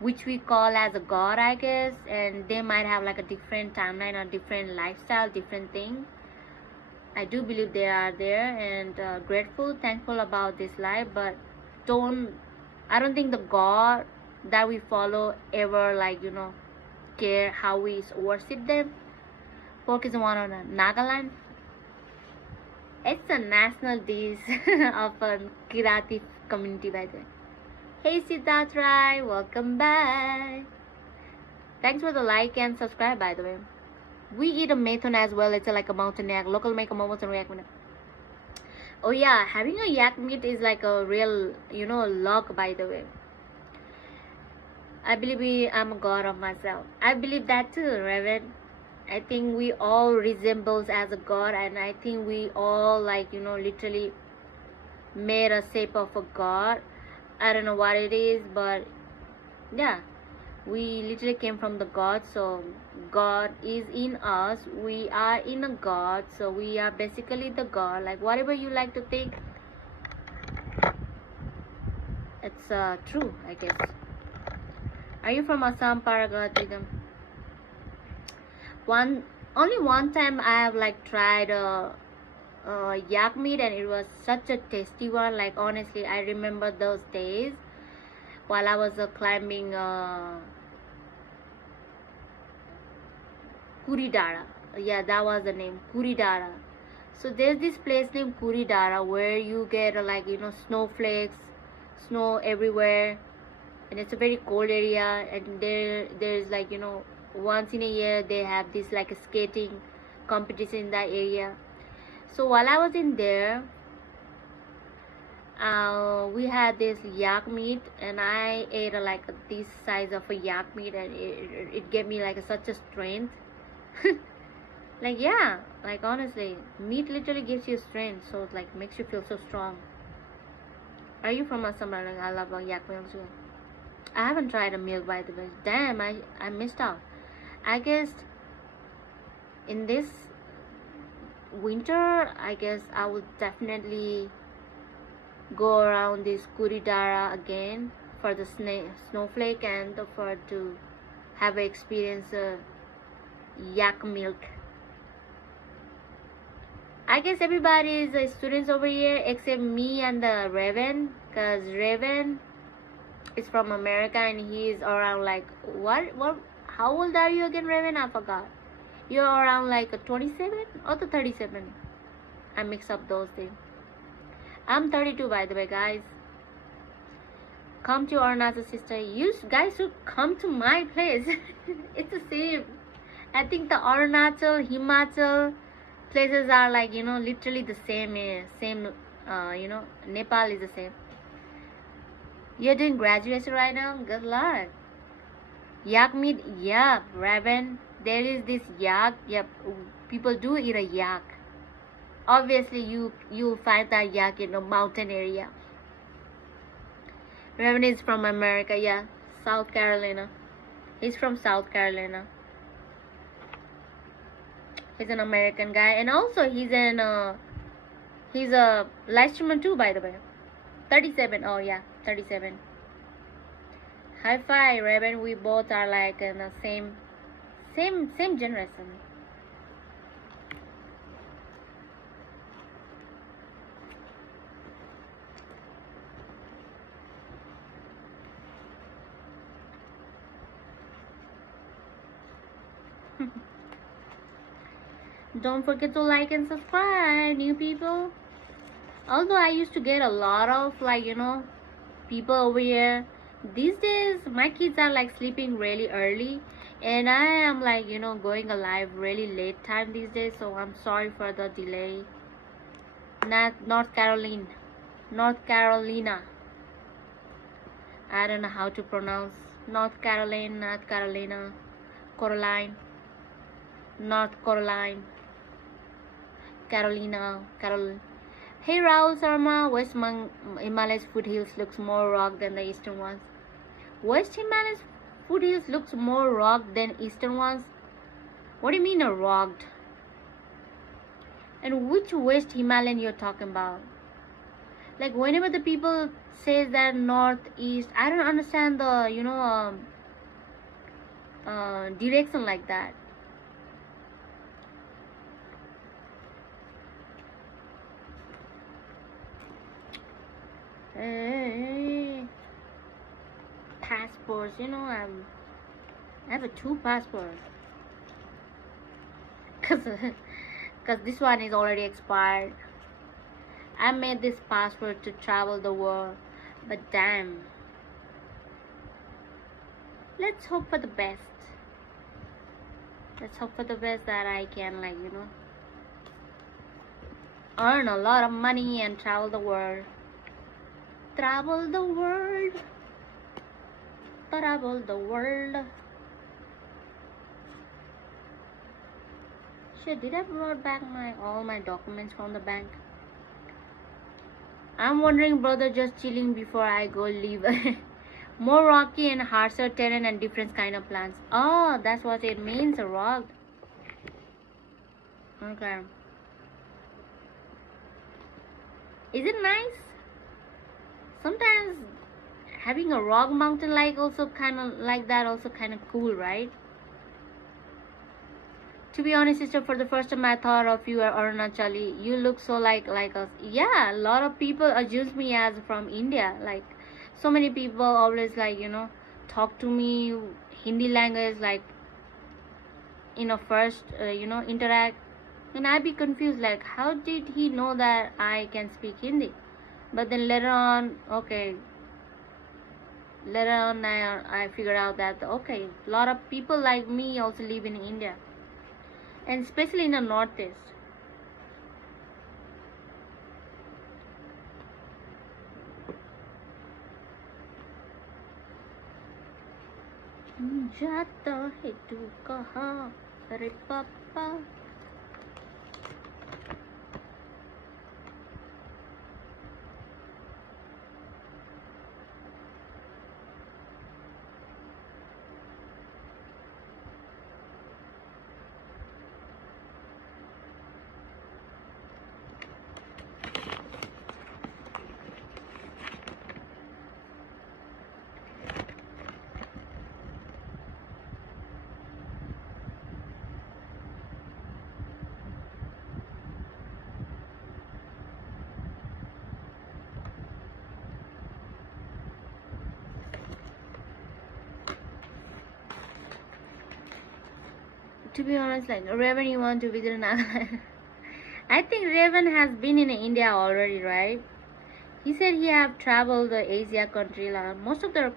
which we call as a god, I guess, and they might have like a different timeline or different lifestyle, different thing. I do believe they are there, and grateful, thankful about this life. But don't I don't think the god that we follow ever like care how we worship them. Pork is one on Nagaland. It's a national dish of a Kirati community, by the way. Hey Siddharth Rai, welcome back. Thanks for the like and subscribe, by the way. We eat a methon as well. It's like a mountain yak. Local make a momos and yak. Oh yeah, having a yak meat is like a real, luck, by the way. I believe I'm a god of myself. I believe that too, Reverend. I think we all resembles as a god, and I think we all like literally made a shape of a god. I don't know what it is, but yeah, we literally came from the god. So God is in us. We are in a god. So we are basically the god. Like whatever you like to think, it's true, I guess. Are you from Assam, Paragat? Only one time I have like tried yak meat, and it was such a tasty one. Like honestly, I remember those days while I was climbing Kuridara. Yeah, that was the name, Kuridara. So there's this place named Kuridara where you get snowflakes, snow everywhere, and it's a very cold area. And there's like once in a year they have this like a skating competition in that area. So while I was in there, we had this yak meat, and I ate like this size of a yak meat, and it gave me like such a strength. Like yeah, like honestly, meat literally gives you strength, so it like makes you feel so strong. Are you from Assam? Like I love yak meat too. I haven't tried a milk, by the way. Damn, I missed out. I guess in this winter, I guess I will definitely go around this Kuridara again for the snowflake and for to have experience yak milk. I guess everybody is students over here except me and the Raven, because Raven is from America, and he is around like what? How old are you again, Raven? I forgot. You're around like a 27 or the 37. I mix up those things. I'm 32, by the way, guys. Come to Arunachal, sister. You guys should come to my place. It's the same. I think the Arunachal, Himachal places are like, you know, literally the same. Same, you know, Nepal is the same. You're doing graduation right now? Good luck. Yak meat? Yeah, Raven. There is this yak. Yep, people do eat a yak. Obviously, you'll find that yak in a mountain area. Raven is from America. Yeah, South Carolina. He's from South Carolina. He's an American guy, and also he's a live streamer too, by the way. 37. Oh yeah, 37. High five, Raven. We both are like in the same generation. Don't forget to like and subscribe, new people. Although I used to get a lot of like, you know, people over here. These days my kids are like sleeping really early, and I am like, you know, going alive really late time these days, so I'm sorry for the delay. North Carolina. I don't know how to pronounce North Carolina, Caroline, North Caroline, Carol. Hey Rahul Sharma, West Himalayas foothills looks more rock than the eastern ones. West Himalayas foothills looks more rock than eastern ones. What do you mean a rocked? And which West Himalayan you're talking about? Like whenever the people says that northeast, I don't understand the, you know, direction like that. Hey, passports, you know, I have a 2 passports. Cause this one is already expired. I made this passport to travel the world, but damn. Let's hope for the best. Let's hope for the best that I can, like, you know, earn a lot of money and travel the world. Travel the world. Travel the world. Shit, did I brought back all my documents from the bank? I'm wondering, brother, just chilling before I go leave. More rocky and harsher terrain and different kind of plants. Oh, that's what it means, a rock. Okay. Is it nice? Sometimes having a rock mountain like also kind of like that, also kind of cool, right? To be honest, sister, for the first time I thought of you are Arunachali. You look so like us. Yeah, a lot of people assume me as from India. Like so many people always like, you know, talk to me Hindi language, like in a first you know, interact, and I be confused like how did he know that I can speak Hindi? But then later on, I figured out that okay, a lot of people like me also live in India, and especially in the northeast. जाता है तू कहाँ अरे पापा. To be honest, like Raven, you want to visit another? I think Raven has been in India already, right? He said he have traveled the Asia country. Like, most of the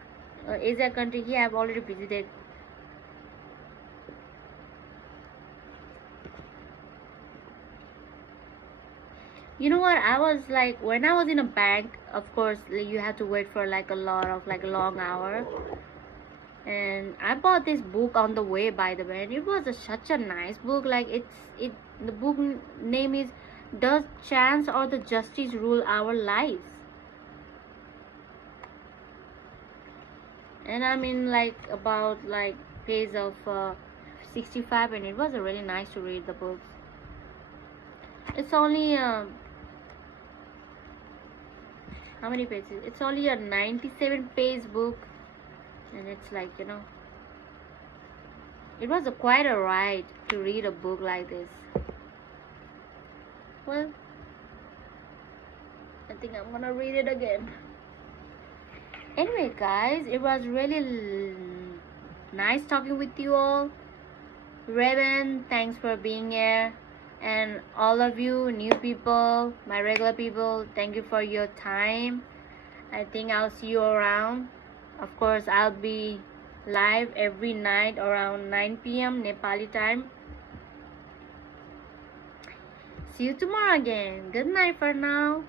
Asia country he have already visited. You know what? I was like, when I was in a bank, of course, like, you have to wait for like a lot of like a long hour. And I bought this book on the way, by the way, and it was such a nice book. Like the book name is "Does Chance or the Justice Rule Our Lives?" And I'm in like about like page of 65, and it was really nice to read the books. It's only how many pages? It's only a 97-page book, and it's like, you know, it was quite a ride to read a book like this. Well, I think I'm gonna read it again. Anyway, guys, it was really nice talking with you all. Raven, thanks for being here. And all of you new people, my regular people, thank you for your time. I think I'll see you around. Of course, I'll be live every night around 9 p.m. Nepali time. See you tomorrow again. Good night for now.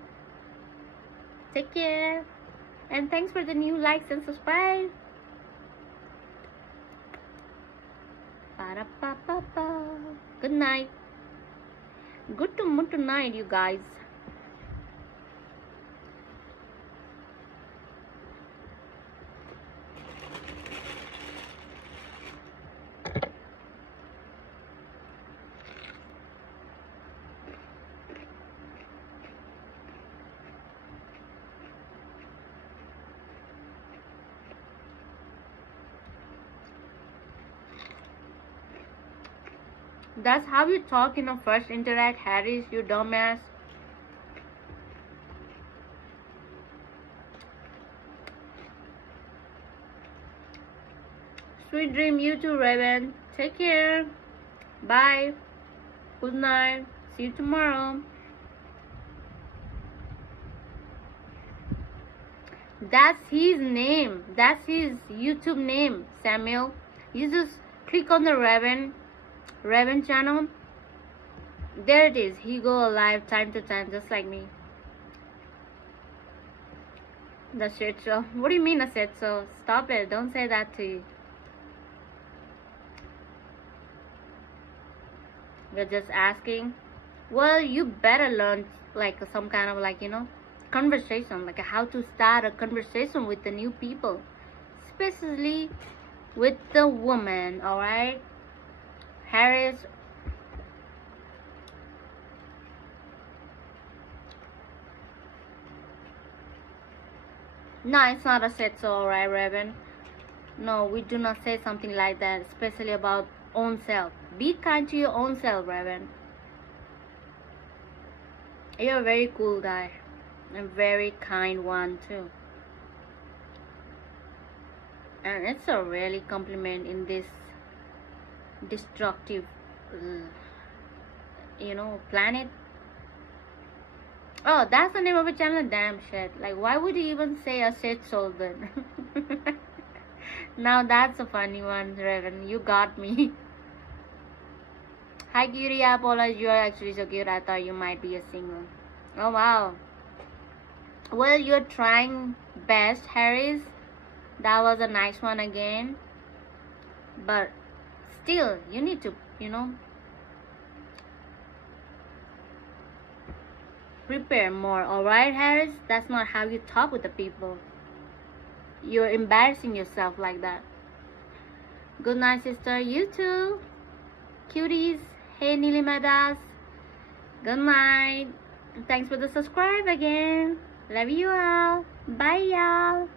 Take care. And thanks for the new likes and subscribe. Ba-da-ba-ba-ba. Good night. Good to night, you guys. That's how you talk in a first interact, Harris, you dumbass. Sweet dream, you too, Raven. Take care. Bye. Good night. See you tomorrow. That's his name. That's his YouTube name, Samuel. You just click on the Raven channel. There it is. He go live time to time, just like me. The shit show. What do you mean a shit show? Stop it. Don't say that to you. You're just asking. Well, you better learn like some kind of like, you know, conversation, like how to start a conversation with the new people, especially with the woman. All right, Harris. No, it's not a set so, all right, Raven. No, we do not say something like that, especially about own self. Be kind to your own self, Raven. You're a very cool guy. A very kind one too. And it's a really compliment in this destructive you know, planet. Oh, that's the name of a channel. Damn shit. Like, why would you even say a shit soul then? Now that's a funny one, Raven. You got me. Hi cutie, I apologize. You are actually so cute. I thought you might be a single. Oh wow. Well, you're trying best, Harris. That was a nice one again. But still, you need to, you know, prepare more. Alright, Harris? That's not how you talk with the people. You're embarrassing yourself like that. Good night, sister. You too. Cuties. Hey, Nilimadas. Good night. Thanks for the subscribe again. Love you all. Bye, y'all.